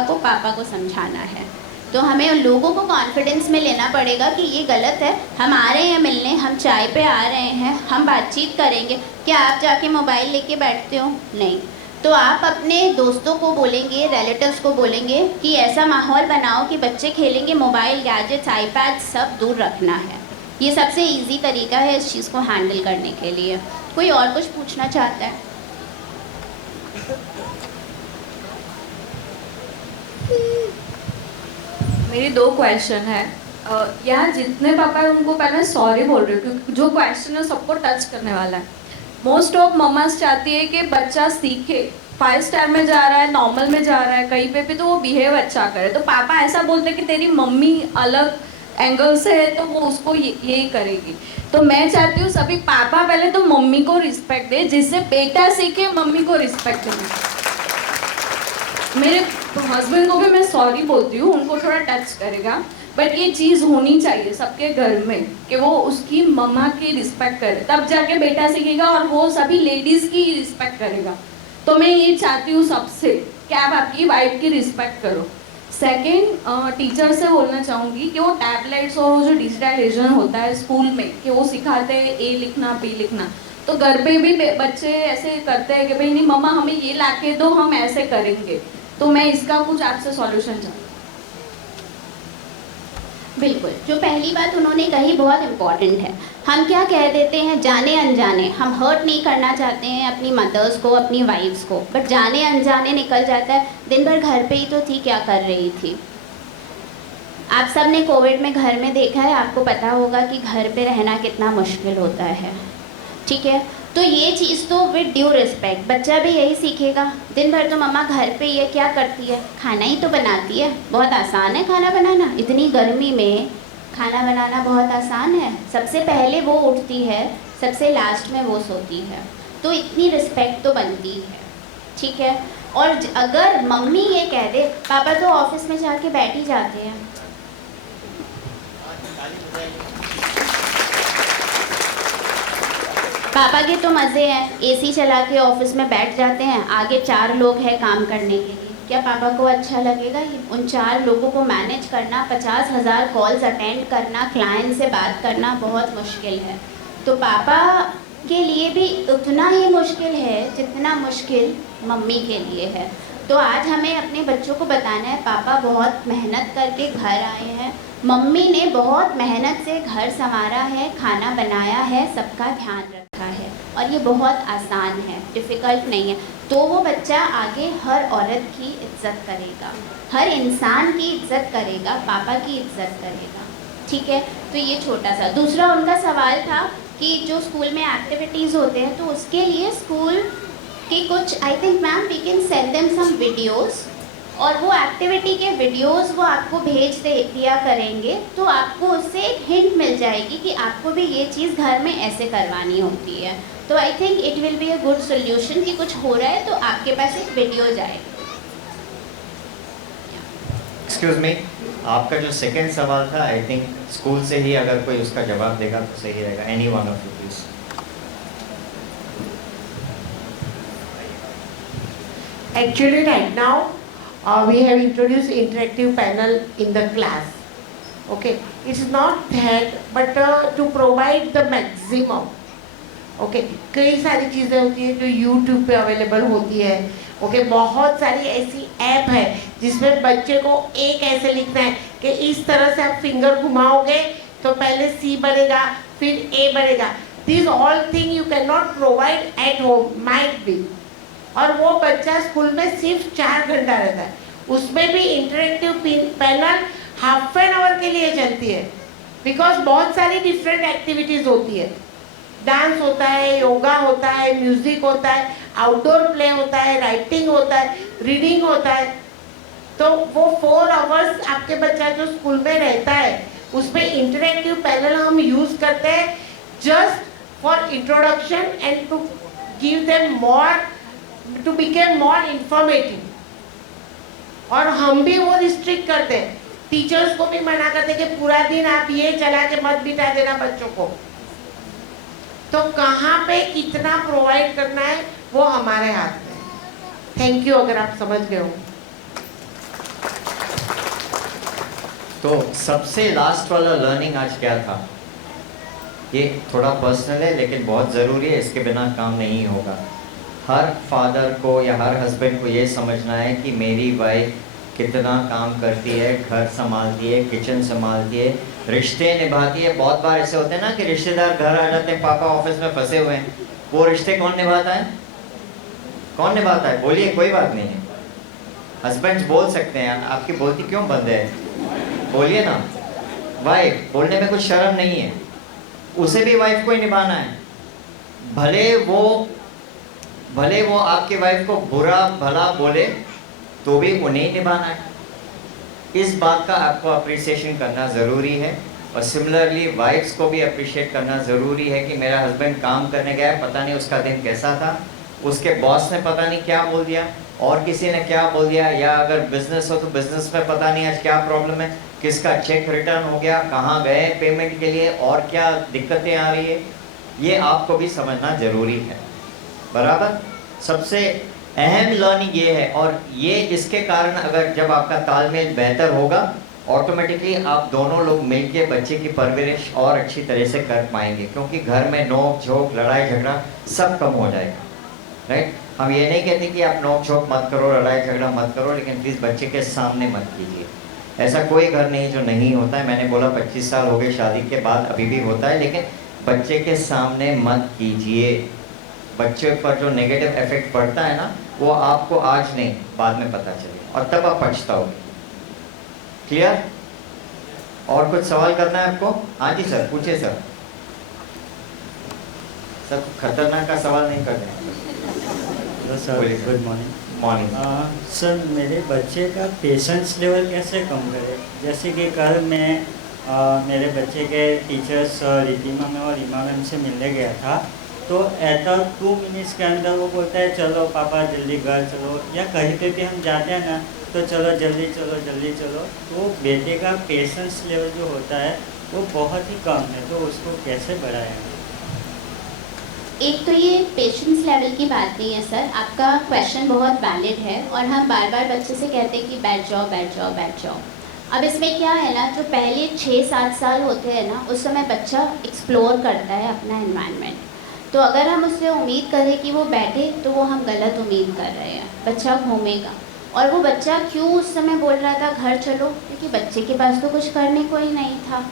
को समझाना है। तो हमें उन लोगों को कॉन्फिडेंस में लेना पड़ेगा कि ये गलत है, हम आ रहे हैं मिलने, हम चाय पे आ रहे हैं, हम बातचीत करेंगे। क्या आप जाके मोबाइल लेके बैठते हो? नहीं। तो आप अपने दोस्तों को बोलेंगे, रिलेटिव्स को बोलेंगे कि ऐसा माहौल बनाओ कि बच्चे खेलेंगे, मोबाइल, गैजेट्स, आईपैड सब दूर रखना है। ये सबसे इजी तरीका है इस चीज़ को हैंडल करने के लिए। कोई और कुछ पूछना चाहता है? मेरी 2 क्वेश्चन है। यहाँ जितने पापा हैं उनको पहले सॉरी बोल रही हूँ, क्योंकि जो क्वेश्चन है सबको टच करने वाला है। मोस्ट ऑफ ममास चाहती है कि बच्चा सीखे, 5 स्टार में जा रहा है, नॉर्मल में जा रहा है, कहीं पे भी तो वो बिहेव अच्छा करे। तो पापा ऐसा बोलते हैं कि तेरी मम्मी अलग एंगल से है तो वो उसको यही करेगी। तो मैं चाहती हूँ सभी पापा पहले तो मम्मी को रिस्पेक्ट दे, जिससे बेटा सीखे मम्मी को रिस्पेक्ट देना। मेरे हस्बैंड को भी मैं सॉरी बोलती हूँ, उनको थोड़ा टच करेगा, बट ये चीज़ होनी चाहिए सबके घर में कि वो उसकी मम्मा की रिस्पेक्ट करे, तब जाके बेटा सीखेगा और वो सभी लेडीज़ की रिस्पेक्ट करेगा। तो मैं ये चाहती हूँ सबसे कि आप आपकी वाइफ की रिस्पेक्ट करो। सेकेंड, टीचर से बोलना चाहूँगी कि वो टैबलेट्स और वो जो डिजिटलाइजेशन होता है स्कूल में कि वो सिखाते हैं ए लिखना बी लिखना, तो घर पे भी बच्चे ऐसे करते हैं कि भाई नहीं मम्मा हमें ये ला के दो, हम ऐसे करेंगे। तो मैं इसका कुछ आपसे सॉल्यूशन चाहूँ। बिल्कुल, जो पहली बात उन्होंने कही बहुत इम्पॉर्टेंट है। हम क्या कह देते हैं जाने अनजाने, हम हर्ट नहीं करना चाहते हैं अपनी मदर्स को, अपनी वाइफ्स को, बट जाने अनजाने निकल जाता है। दिन भर घर पे ही तो थी, क्या कर रही थी? आप सब ने कोविड में घर में देखा है, आपको पता होगा कि घर पे रहना कितना मुश्किल होता है, ठीक है? तो ये चीज़ तो विद ड्यू रिस्पेक्ट, बच्चा भी यही सीखेगा। दिन भर तो मम्मा घर पे ये क्या करती है, खाना ही तो बनाती है, बहुत आसान है खाना बनाना, इतनी गर्मी में खाना बनाना बहुत आसान है। सबसे पहले वो उठती है, सबसे लास्ट में वो सोती है, तो इतनी रिस्पेक्ट तो बनती है, ठीक है? और अगर मम्मी ये कह दे, पापा तो ऑफिस में जाके बैठ ही जाते हैं, पापा के तो मज़े हैं, एसी चला के ऑफिस में बैठ जाते हैं, आगे 4 लोग हैं काम करने के लिए, क्या पापा को अच्छा लगेगा? ये उन 4 लोगों को मैनेज करना, 50,000 कॉल्स अटेंड करना, क्लाइंट से बात करना बहुत मुश्किल है। तो पापा के लिए भी उतना ही मुश्किल है जितना मुश्किल मम्मी के लिए है। तो आज हमें अपने बच्चों को बताना है पापा बहुत मेहनत करके घर आए हैं, मम्मी ने बहुत मेहनत से घर संवारा है, खाना बनाया है, सबका ध्यान रखा है और ये बहुत आसान है, डिफ़िकल्ट नहीं है। तो वो बच्चा आगे हर औरत की इज्जत करेगा, हर इंसान की इज्जत करेगा, पापा की इज्जत करेगा। ठीक है, तो ये छोटा सा। दूसरा उनका सवाल था कि जो स्कूल में एक्टिविटीज़ होते हैं तो उसके लिए स्कूल के कुछ, I think ma'am we can send them some videos, और वो एक्टिविटी के वीडियोस वो आपको भेज दिया करेंगे, तो आपको उससे एक हिंट मिल जाएगी कि आपको भी ये चीज़ घर में ऐसे करवानी होती है। तो I think it will be a good solution कि कुछ हो रहा है तो आपके पास एक वीडियो जाएगी। एक्सक्यूज मी, आपका जो सेकंड सवाल था, आई थिंक स्कूल से ही अगर कोई उसका जवाब देगा तो सही रहेगा। Any one of you please. Actually, right now, we have introduced interactive panel in the class. Okay, it's not that, but to provide the maximum. Okay, कई सारी चीज़ें होती है जो YouTube पे अवेलेबल होती है। Okay, बहुत सारी ऐसी ऐप है जिसमें बच्चे को एक ऐसे लिखना है कि इस तरह से आप फिंगर घुमाओगे तो पहले C बनेगा फिर A बनेगा। These all thing you cannot provide at home, might be. और वो बच्चा स्कूल में सिर्फ 4 घंटा रहता है, उसमें भी interactive panel half an hour के लिए चलती है, बिकॉज बहुत सारी डिफरेंट एक्टिविटीज़ होती है। डांस होता है, योगा होता है, म्यूजिक होता है, आउटडोर प्ले होता है, राइटिंग होता है, रीडिंग होता है। तो वो 4 आवर्स आपके बच्चा जो स्कूल में रहता है उसमें इंटरेक्टिव पैनल हम यूज़ करते हैं just for introduction and to give them more, to become more informative. और हम भी वो रिस्ट्रिक्ट करते हैं, टीचर्स को भी मना करते हैं कि पूरा दिन आप ये चला के मत बिता देना बच्चों को। तो कहाँ पे कितना प्रोवाइड करना है वो हमारे हाथ में। थैंक यू, अगर आप समझ गए हो। तो सबसे लास्ट वाला लर्निंग आज क्या था? ये थोड़ा पर्सनल है लेकिन बहुत ज़रूरी है, इसके बिना काम नहीं होगा। हर फादर को या हर हस्बैंड को ये समझना है कि मेरी वाइफ कितना काम करती है, घर संभालती है, किचन संभालती है, रिश्ते निभाती है। बहुत बार ऐसे होते हैं ना कि रिश्तेदार घर आ जाते हैं, पापा ऑफिस में फंसे हुए हैं, वो रिश्ते कौन निभाता है? कौन निभाता है? बोलिए, कोई बात नहीं है। हस्बैंड्स बोल सकते हैं, आपकी बोलती क्यों बंद है? बोलिए ना। वाइफ बोलने में कुछ शर्म नहीं है, उसे भी वाइफ को ही निभाना है। भले वो आपकी वाइफ को बुरा भला बोले तो भी उन्हें निभाना है। इस बात का आपको अप्रिसिएशन करना ज़रूरी है। और सिमिलरली वाइफ्स को भी अप्रिशिएट करना ज़रूरी है कि मेरा हस्बैंड काम करने गया है, पता नहीं उसका दिन कैसा था, उसके बॉस ने पता नहीं क्या बोल दिया और किसी ने क्या बोल दिया, या अगर बिजनेस हो तो बिजनेस में पता नहीं आज क्या प्रॉब्लम है, किसका चेक रिटर्न हो गया, कहाँ गए पेमेंट के लिए और क्या दिक्कतें आ रही है, ये आपको भी समझना ज़रूरी है। बराबर। सबसे अहम लर्निंग ये है, और ये इसके कारण अगर जब आपका तालमेल बेहतर होगा ऑटोमेटिकली आप दोनों लोग मिलके बच्चे की परवरिश और अच्छी तरह से कर पाएंगे, क्योंकि घर में नोक झोंक लड़ाई झगड़ा सब कम हो जाएगा। राइट। हम ये नहीं कहते कि आप नोक झोंक मत करो, लड़ाई झगड़ा मत करो, लेकिन प्लीज़ बच्चे के सामने मत कीजिए। ऐसा कोई घर नहीं जो नहीं होता है। मैंने बोला 25 साल हो गए शादी के बाद, अभी भी होता है, लेकिन बच्चे के सामने मत कीजिए। बच्चे पर जो नेगेटिव इफेक्ट पड़ता है ना, वो आपको आज नहीं बाद में पता चले और तब आप पछताओगे। क्लियर? और कुछ सवाल करना है आपको? हाँ जी सर, पूछिए सर। सर खतरनाक का सवाल नहीं करना है। Sir good morning. Morning. Sir मेरे बच्चे का पेशेंस लेवल कैसे कम करें? जैसे कि कल मैं मेरे बच्चे के टीचर्स रितिमा मैम और रीमा मैम से मिलने गया था, तो एट 2 मिनट्स के अंदर वो बोलता है चलो पापा जल्दी घर चलो, या कहीं पे भी हम जाते हैं ना तो चलो जल्दी चलो जल्दी चलो। तो बेटे का पेशेंस लेवल जो होता है वो बहुत ही कम है, तो उसको कैसे बढ़ाएं? एक तो ये पेशेंस लेवल की बात नहीं है सर, आपका क्वेश्चन बहुत वैलिड है और हम बार बार बच्चे से कहते हैं कि बैठ जाओ बैठ जाओ बैठ जाओ। अब इसमें क्या है ना, जो पहले 6-7 साल होते हैं ना, उस समय बच्चा एक्सप्लोर करता है अपना एनवायरनमेंट। तो अगर हम उससे उम्मीद करें कि वो बैठे तो वो हम गलत उम्मीद कर रहे हैं। बच्चा घूमेगा, और वो बच्चा क्यों उस समय बोल रहा था घर चलो, क्योंकि बच्चे के पास तो कुछ करने को ही नहीं था।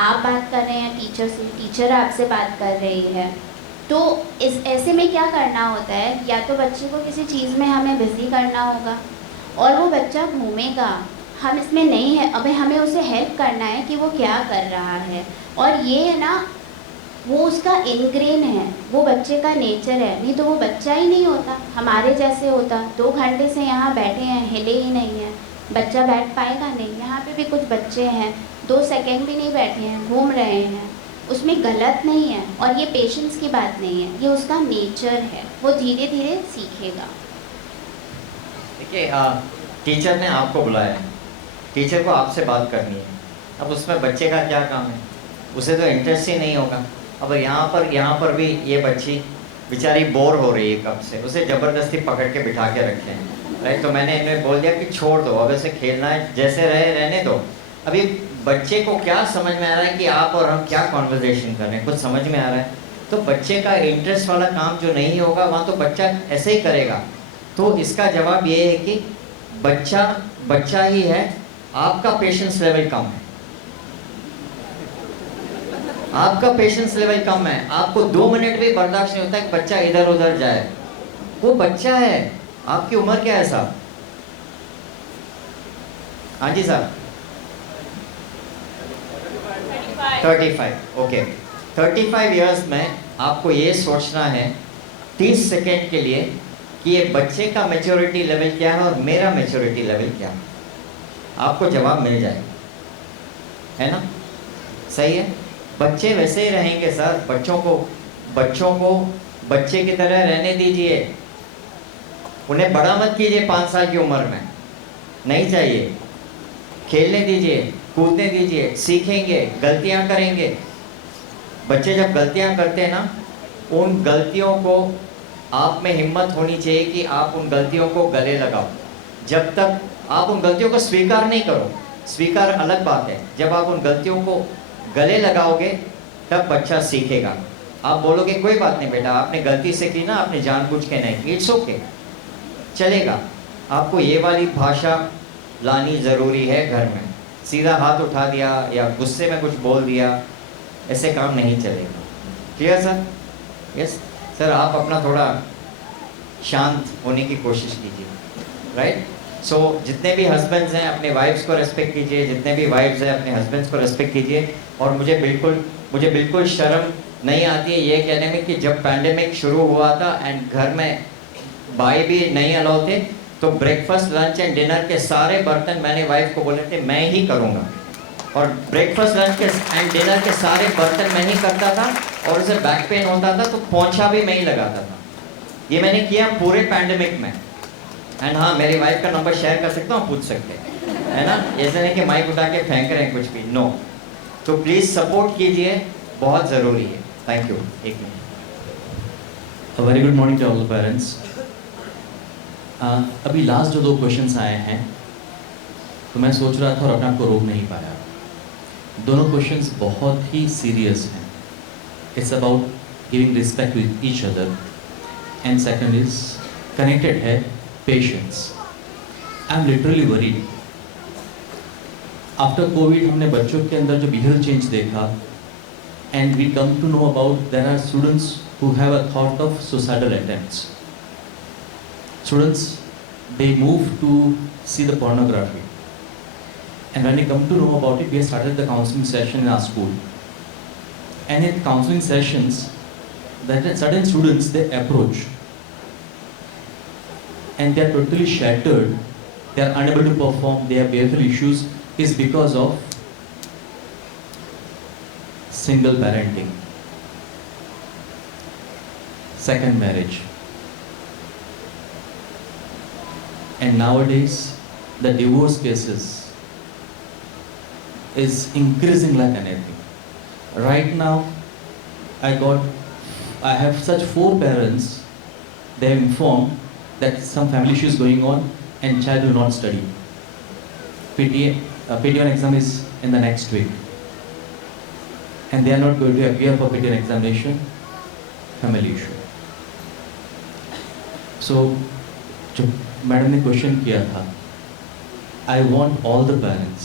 आप बात कर रहे हैं टीचर से, टीचर आपसे बात कर रही है, तो इस ऐसे में क्या करना होता है, या तो बच्चे को किसी चीज़ में हमें बिज़ी करना होगा, और वो बच्चा घूमेगा, हम इसमें नहीं है, अबे हमें उसे हेल्प करना है कि वो क्या कर रहा है। और ये है ना, वो उसका इनग्रेन है, वो बच्चे का नेचर है, नहीं तो वो बच्चा ही नहीं होता, हमारे जैसे होता। 2 घंटे से यहाँ बैठे हैं, हिले ही नहीं है, बच्चा बैठ पाएगा नहीं। यहाँ पे भी कुछ बच्चे हैं 2 सेकंड भी नहीं बैठे हैं, घूम रहे हैं, उसमें गलत नहीं है, और ये पेशेंस की बात नहीं है, ये उसका नेचर है, वो धीरे धीरे सीखेगा। देखिए, टीचर ने आपको बुलाया है, टीचर को आपसे बात करनी है, अब उसमें बच्चे का क्या काम है, उसे तो इंटरेस्ट ही नहीं होगा। अब यहाँ पर भी ये बच्ची बेचारी बोर हो रही है कब से, उसे ज़बरदस्ती पकड़ के बिठा के रखे हैं, राइट। तो मैंने इन्हें बोल दिया कि छोड़ दो, अब ऐसे खेलना है जैसे रहने दो। अभी बच्चे को क्या समझ में आ रहा है कि आप और हम क्या कॉन्वर्जेशन कर रहे हैं, कुछ समझ में आ रहा है। तो बच्चे का इंटरेस्ट वाला काम जो नहीं होगा वहाँ तो बच्चा ऐसे ही करेगा। तो इसका जवाब ये है कि बच्चा ही है, आपका पेशेंस लेवल कम है, आपका पेशेंस लेवल कम है। आपको 2 मिनट भी बर्दाश्त नहीं होता कि बच्चा इधर उधर जाए, वो बच्चा है। आपकी उम्र क्या है साहब? हाँ जी साहब, 35। ओके, 35 इयर्स में आपको ये सोचना है 30 सेकेंड के लिए कि ये बच्चे का मैच्योरिटी लेवल क्या है और मेरा मैच्योरिटी लेवल क्या है। आपको जवाब मिल जाए, है ना? सही है। बच्चे वैसे ही रहेंगे सर, बच्चों को बच्चे की तरह रहने दीजिए, उन्हें बड़ा मत कीजिए 5 साल की उम्र में, नहीं चाहिए। खेलने दीजिए, कूदने दीजिए, सीखेंगे, गलतियां करेंगे। बच्चे जब गलतियां करते हैं ना, उन गलतियों को आप में हिम्मत होनी चाहिए कि आप उन गलतियों को गले लगाओ। जब तक आप उन गलतियों को स्वीकार नहीं करो, स्वीकार अलग बात है, जब आप उन गलतियों को गले लगाओगे तब बच्चा सीखेगा। आप बोलोगे कोई बात नहीं बेटा, आपने गलती से की ना, आपने जानबूझ के नहीं की, इट्स ओके, चलेगा। आपको ये वाली भाषा लानी ज़रूरी है घर में। सीधा हाथ उठा दिया या गुस्से में कुछ बोल दिया, ऐसे काम नहीं चलेगा। Clear sir? यस सर, आप अपना थोड़ा शांत होने की कोशिश कीजिए, राइट। सो जितने भी हस्बैंड्स हैं अपने वाइफ्स को रेस्पेक्ट कीजिए, जितने भी वाइफ्स हैं अपने हस्बैंड्स को रेस्पेक्ट कीजिए। और मुझे बिल्कुल शर्म नहीं आती है ये कहने में कि जब पैंडेमिक शुरू हुआ था एंड घर में भाई भी नहीं अलाउ थे, तो ब्रेकफास्ट, लंच एंड डिनर के सारे बर्तन मैंने वाइफ को बोले थे मैं ही करूँगा, और ब्रेकफास्ट, लंच के एंड डिनर के सारे बर्तन मैं ही करता था, और उसे बैक पेन होता था तो पोंछा भी मैं ही लगाता था। ये मैंने किया पूरे पैंडेमिक में। एंड हाँ, मेरी वाइफ का नंबर शेयर कर सकता हूँ, पूछ सकते हैं, है ना? ऐसे नहीं कि माइक उठा के फेंक रहे हैं कुछ भी, नो। तो प्लीज़ सपोर्ट कीजिए, बहुत ज़रूरी है। Thank you. एक minute. A very good morning to all the parents. अभी लास्ट जो 2 क्वेश्चंस आए हैं तो मैं सोच रहा था और अपने आप को रोक नहीं पाया। दोनों क्वेश्चंस बहुत ही सीरियस हैं। It's about giving respect with each other, and second is connected है patience. I am literally worried. After covid हमने बच्चों के अंदर जो बिहेवियर चेंज देखा, and we come to know about there are students who have a thought of suicidal attempts. Students, they move to see the pornography. And when they come to know about it, we have started the counseling session in our school. And in counseling sessions, that certain students, they approach. And they are totally shattered. They are unable to perform. They have behavioral issues. Is because of single parenting. Second marriage. And nowadays the divorce cases is increasing like anything. Right now I have such 4 parents. They have informed that some family issues going on and child will not study. PT1 exam is in the next week, and they are not going to appear for PT1 examination. Family issue. So जो madam ने question किया था, I want all the parents,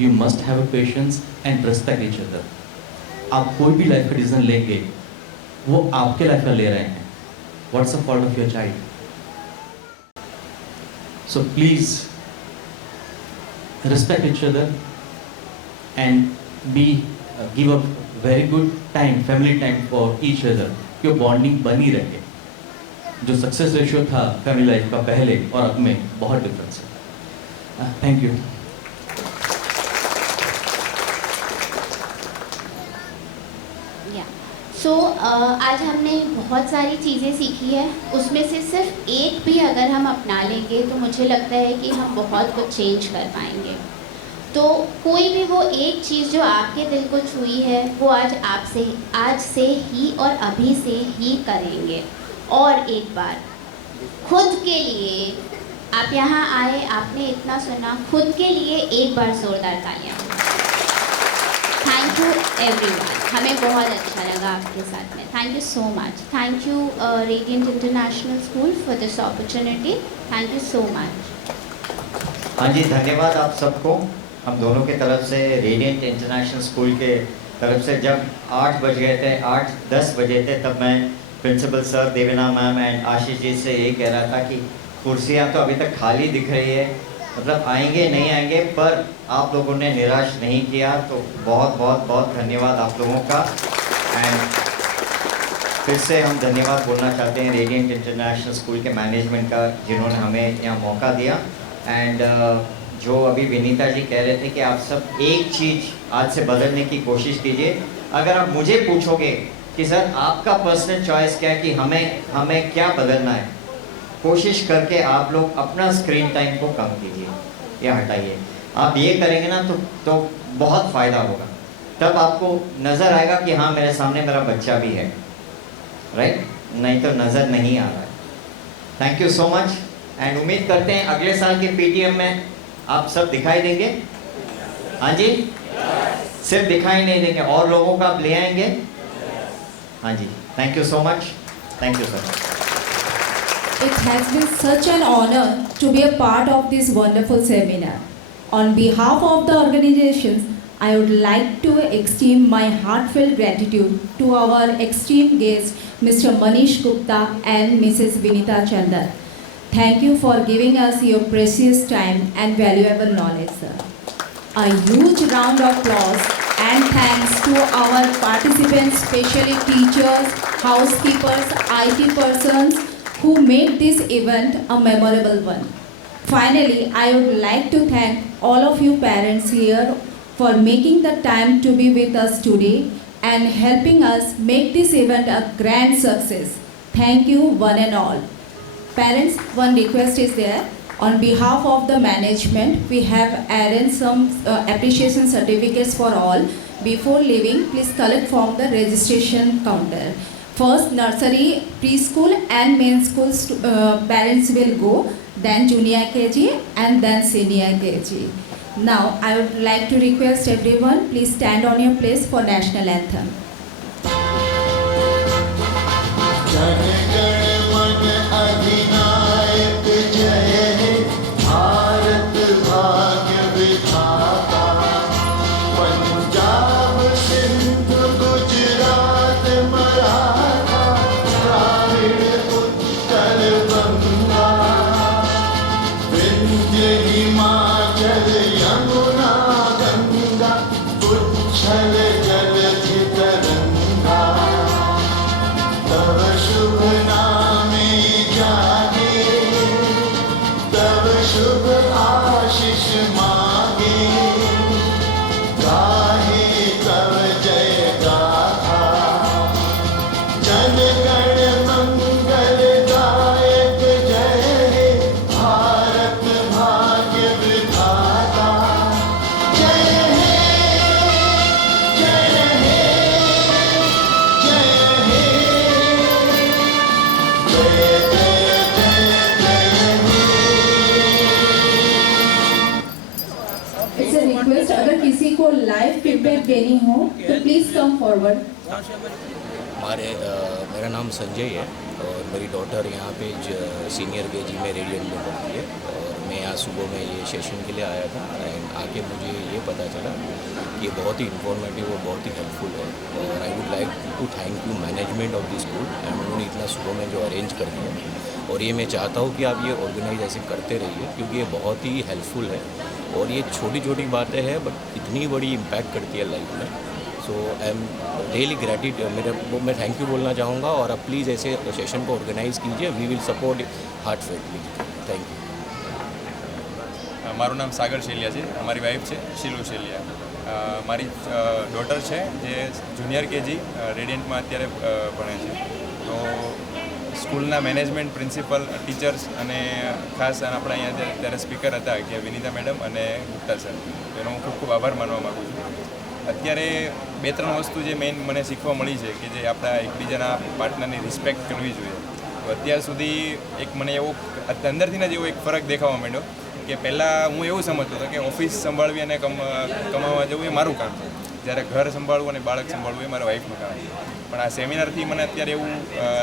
you must have a patience and respect each other. आप कोई भी life का decision लेंगे, वो आपके लाइफ का ले रहे हैं, what's the fault of your child? So please respect each other and give a very good time, family time for each other, कि वो बॉन्डिंग बनी रहे। जो सक्सेस रेशियो था फैमिली लाइफ का पहले और अब में बहुत डिफरेंस है। Thank you. आज हमने बहुत सारी चीज़ें सीखी है, उसमें से सिर्फ एक भी अगर हम अपना लेंगे तो मुझे लगता है कि हम बहुत कुछ चेंज कर पाएंगे। तो कोई भी वो एक चीज़ जो आपके दिल को छुई है, वो आज से ही और अभी से ही करेंगे। और एक बार खुद के लिए, आप यहाँ आए, आपने इतना सुना, खुद के लिए एक बार जोरदार तालियाँ। थैंक यू एवरीवन, हमें बहुत अच्छा लगा आपके साथ में। Thank you so much. Thank you radiant international school for this opportunity. Thank you so much. हाँ जी, धन्यवाद आप सबको। हम दोनों की तरफ से, रेडिएंट इंटरनेशनल स्कूल के तरफ से, जब 8 बज गए थे, 8-10 बजे थे, तब मैं principal sir, Devina ma'am and Ashish ji से यही कह रहा था कि कुर्सियाँ तो अभी तक खाली दिख रही है, मतलब आएंगे नहीं आएंगे, पर आप लोगों ने निराश नहीं किया, तो बहुत बहुत बहुत धन्यवाद आप लोगों का। एंड फिर से हम धन्यवाद बोलना चाहते हैं रेडिएंट इंटरनेशनल स्कूल के मैनेजमेंट का, जिन्होंने हमें यहाँ मौका दिया। एंड जो अभी विनीता जी कह रहे थे कि आप सब एक चीज़ आज से बदलने की कोशिश कीजिए। अगर आप मुझे पूछोगे कि सर आपका पर्सनल चॉइस क्या है कि हमें क्या बदलना है, कोशिश करके आप लोग अपना स्क्रीन टाइम को कम कीजिए या हटाइए। आप ये करेंगे ना तो बहुत फ़ायदा होगा। तब आपको नज़र आएगा कि हाँ, मेरे सामने मेरा बच्चा भी है, राइट? नहीं तो नज़र नहीं आ रहा है। Thank you so much. And उम्मीद करते हैं अगले साल के पीटीएम में आप सब दिखाई देंगे। हाँ जी, सिर्फ दिखाई नहीं देंगे, और लोगों का आप ले आएंगे। हाँ जी, thank you so much. Thank you sir. It has been such an honor to be a part of this wonderful seminar. On behalf of the organizations, I would like to extend my heartfelt gratitude to our esteemed guests, Mr. Manish Gupta and Mrs. Vinita Chandar. Thank you for giving us your precious time and valuable knowledge, sir. A huge round of applause and thanks to our participants, especially teachers, housekeepers, IT persons, who made this event a memorable one. Finally, I would like to thank all of you parents here for making the time to be with us today and helping us make this event a grand success. Thank you one and all. Parents, one request is there. On behalf of the management, we have arranged some appreciation certificates for all. Before leaving, please collect from the registration counter. First, nursery, preschool and main school parents will go, then junior KG and then senior KG. Now, I would like to request everyone, please stand on your place for national anthem. Jana Gana मन अधिनायक जय हे, भारत भाग्य विधाता। पंजाब सिंध गुजरात मराठा, द्राविड़ उत्तर बंगा, विंध्य हिमाचल यमुना गंगा, उच्छल जलधि तरंगा। तव शुभ नामे जागे, तव शुभ आशीष मांगे, गाहे तव जय गाथा। जन गण मंगल दायक जय हे, भारत भाग्य विधाता। जय हे, जय हे, जय हे, जय जय जय जय हे। It's a request, अगर किसी को लाइव फीडबैक देनी हो तो प्लीज कम फॉरवर्ड। मेरा नाम संजय है और मेरी डॉटर यहाँ पे सीनियर केजी में रेडियंट में पढ़ती है और मैं यहाँ सुबह में ये सेशन के लिए आया था एंड आके मुझे ये पता चला कि ये बहुत ही इन्फॉर्मेटिव और बहुत ही हेल्पफुल है और I would like to thank you management of the school and उन्होंने इतना सुबह में जो अरेंज कर दिया और ये मैं चाहता हूँ कि आप ये ऑर्गेनाइज ऐसे करते रहिए क्योंकि ये बहुत ही हेल्पफुल है और ये छोटी छोटी बातें हैं बट इतनी बड़ी इम्पैक्ट करती है लाइफ में। सो आई एम रियली ग्रेटिट्यूड मैं थैंक यू बोलना चाहूँगा और आप प्लीज़ ऐसे सेशन को ऑर्गेनाइज कीजिए we will support heartfeltly. Thank you. મારું નામ સાગર શેલિયા છે, અમારી વાઈફ છે શીલુ શેલિયા. મારી ડોટર છે જે જુનિયર કેજી રેડિયન્ટમાં અત્યારે ભણે છે. તો સ્કૂલના મેનેજમેન્ટ, પ્રિન્સિપલ, ટીચર્સ અને ખાસ આપણા અહીંયા અત્યારે સ્પીકર હતા કે વિનીતા મેડમ અને ગુપ્તા સર, એનો હું ખૂબ ખૂબ આભાર માનવા માગું છું. અત્યારે 2-3 વસ્તુ જે મેઇન મને શીખવા મળી છે કે જે આપણા એકબીજાના પાર્ટનરની રિસ્પેક્ટ કરવી જોઈએ. તો અત્યાર સુધી એક મને એવો અંદરથી જ એવો એક ફરક દેખાવા માંડ્યો કે પહેલાં હું એવું સમજતો હતો કે ઓફિસ સંભાળવી અને કમાવા જવું એ મારું કામ છે, જ્યારે ઘર સંભાળવું અને બાળક સંભાળવું એ મારા વાઈફનું કામ છે. પણ આ સેમિનારથી મને અત્યારે એવું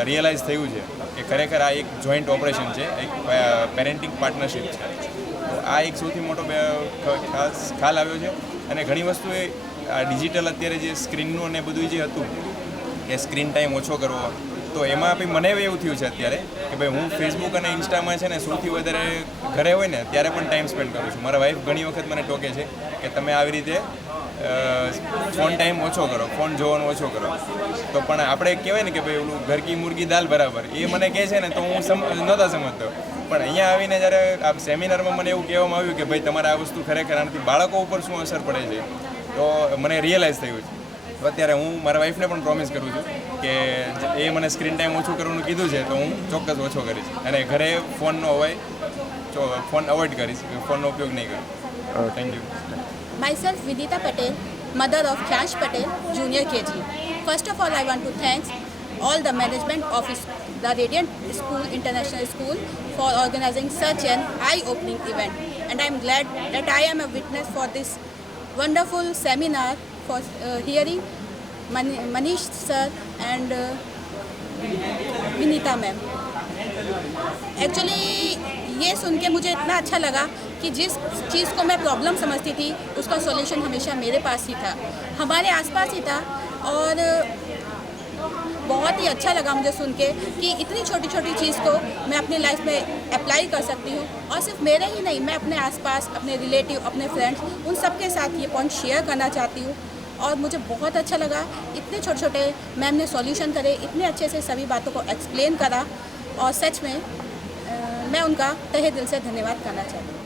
રિયલાઇઝ થયું છે કે ખરેખર આ એક જોઈન્ટ ઓપરેશન છે, એક પેરેન્ટિંગ પાર્ટનરશિપ છે. તો આ એક સૌથી મોટો ખાસ ખ્યાલ આવ્યો છે. અને ઘણી વસ્તુ એ આ ડિજિટલ અત્યારે જે સ્ક્રીનનું અને બધું જે હતું કે સ્ક્રીન ટાઈમ ઓછો કરવો, તો એમાં બી મને એવું થયું છે અત્યારે કે ભાઈ હું ફેસબુક અને ઇન્સ્ટામાં છે ને સૌથી વધારે ઘરે હોય ને ત્યારે પણ ટાઈમ સ્પેન્ડ કરું છું. મારા વાઈફ ઘણી વખત મને ટોકે છે કે તમે આવી રીતે ફોન ટાઈમ ઓછો કરો, ફોન જોવાનો ઓછો કરો. તો પણ આપણે કહેવાય ને કે ભાઈ ઓલું ઘર કી મુર્ગી દાલ બરાબર, એ મને કહે છે ને તો હું નહોતા સમજતો. પણ અહીંયા આવીને જ્યારે આ સેમિનારમાં મને એવું કહેવામાં આવ્યું કે ભાઈ તમારે આ વસ્તુ ખરેખર આનાથી બાળકો ઉપર શું અસર પડે છે, તો મને રિયલાઇઝ થયું છે. તો અત્યારે હું મારા વાઈફને પણ પ્રોમિસ કરું છું કે એ મને સ્ક્રીન ટાઈમ ઓછું કરવાનું કીધું છે તો હું ચોક્કસ ઓછો કરીશ અને ઘરે ફોનનો ફોન અવોઇડ કરીશ, ફોનનો ઉપયોગ નહીં કરું. Thank you. Myself Vidita Patel, mother of Kyansh Patel, Junior KG. First of all, I want to thank all the management of the Radiant School International School for organizing such an eye-opening event. And I am glad that I am a witness for this wonderful seminar for hearing Manish sir and Vinita ma'am. Actually ये सुन के मुझे इतना अच्छा लगा कि जिस चीज़ को मैं प्रॉब्लम समझती थी उसका सॉल्यूशन हमेशा मेरे पास ही था, हमारे आसपास ही था. और बहुत ही अच्छा लगा मुझे सुन के कि इतनी छोटी छोटी चीज़ को मैं अपनी लाइफ में अप्लाई कर सकती हूँ. और सिर्फ मेरे ही नहीं, मैं अपने आसपास, अपने रिलेटिव, अपने फ्रेंड्स, उन सब के साथ ये पॉइंट शेयर करना चाहती हूँ. और मुझे बहुत अच्छा लगा, इतने छोटे छोटे मैम ने सॉल्यूशन करे, इतने अच्छे से सभी बातों को एक्सप्लेन करा. और सच में मैं उनका तहे दिल से धन्यवाद करना चाहती हूँ.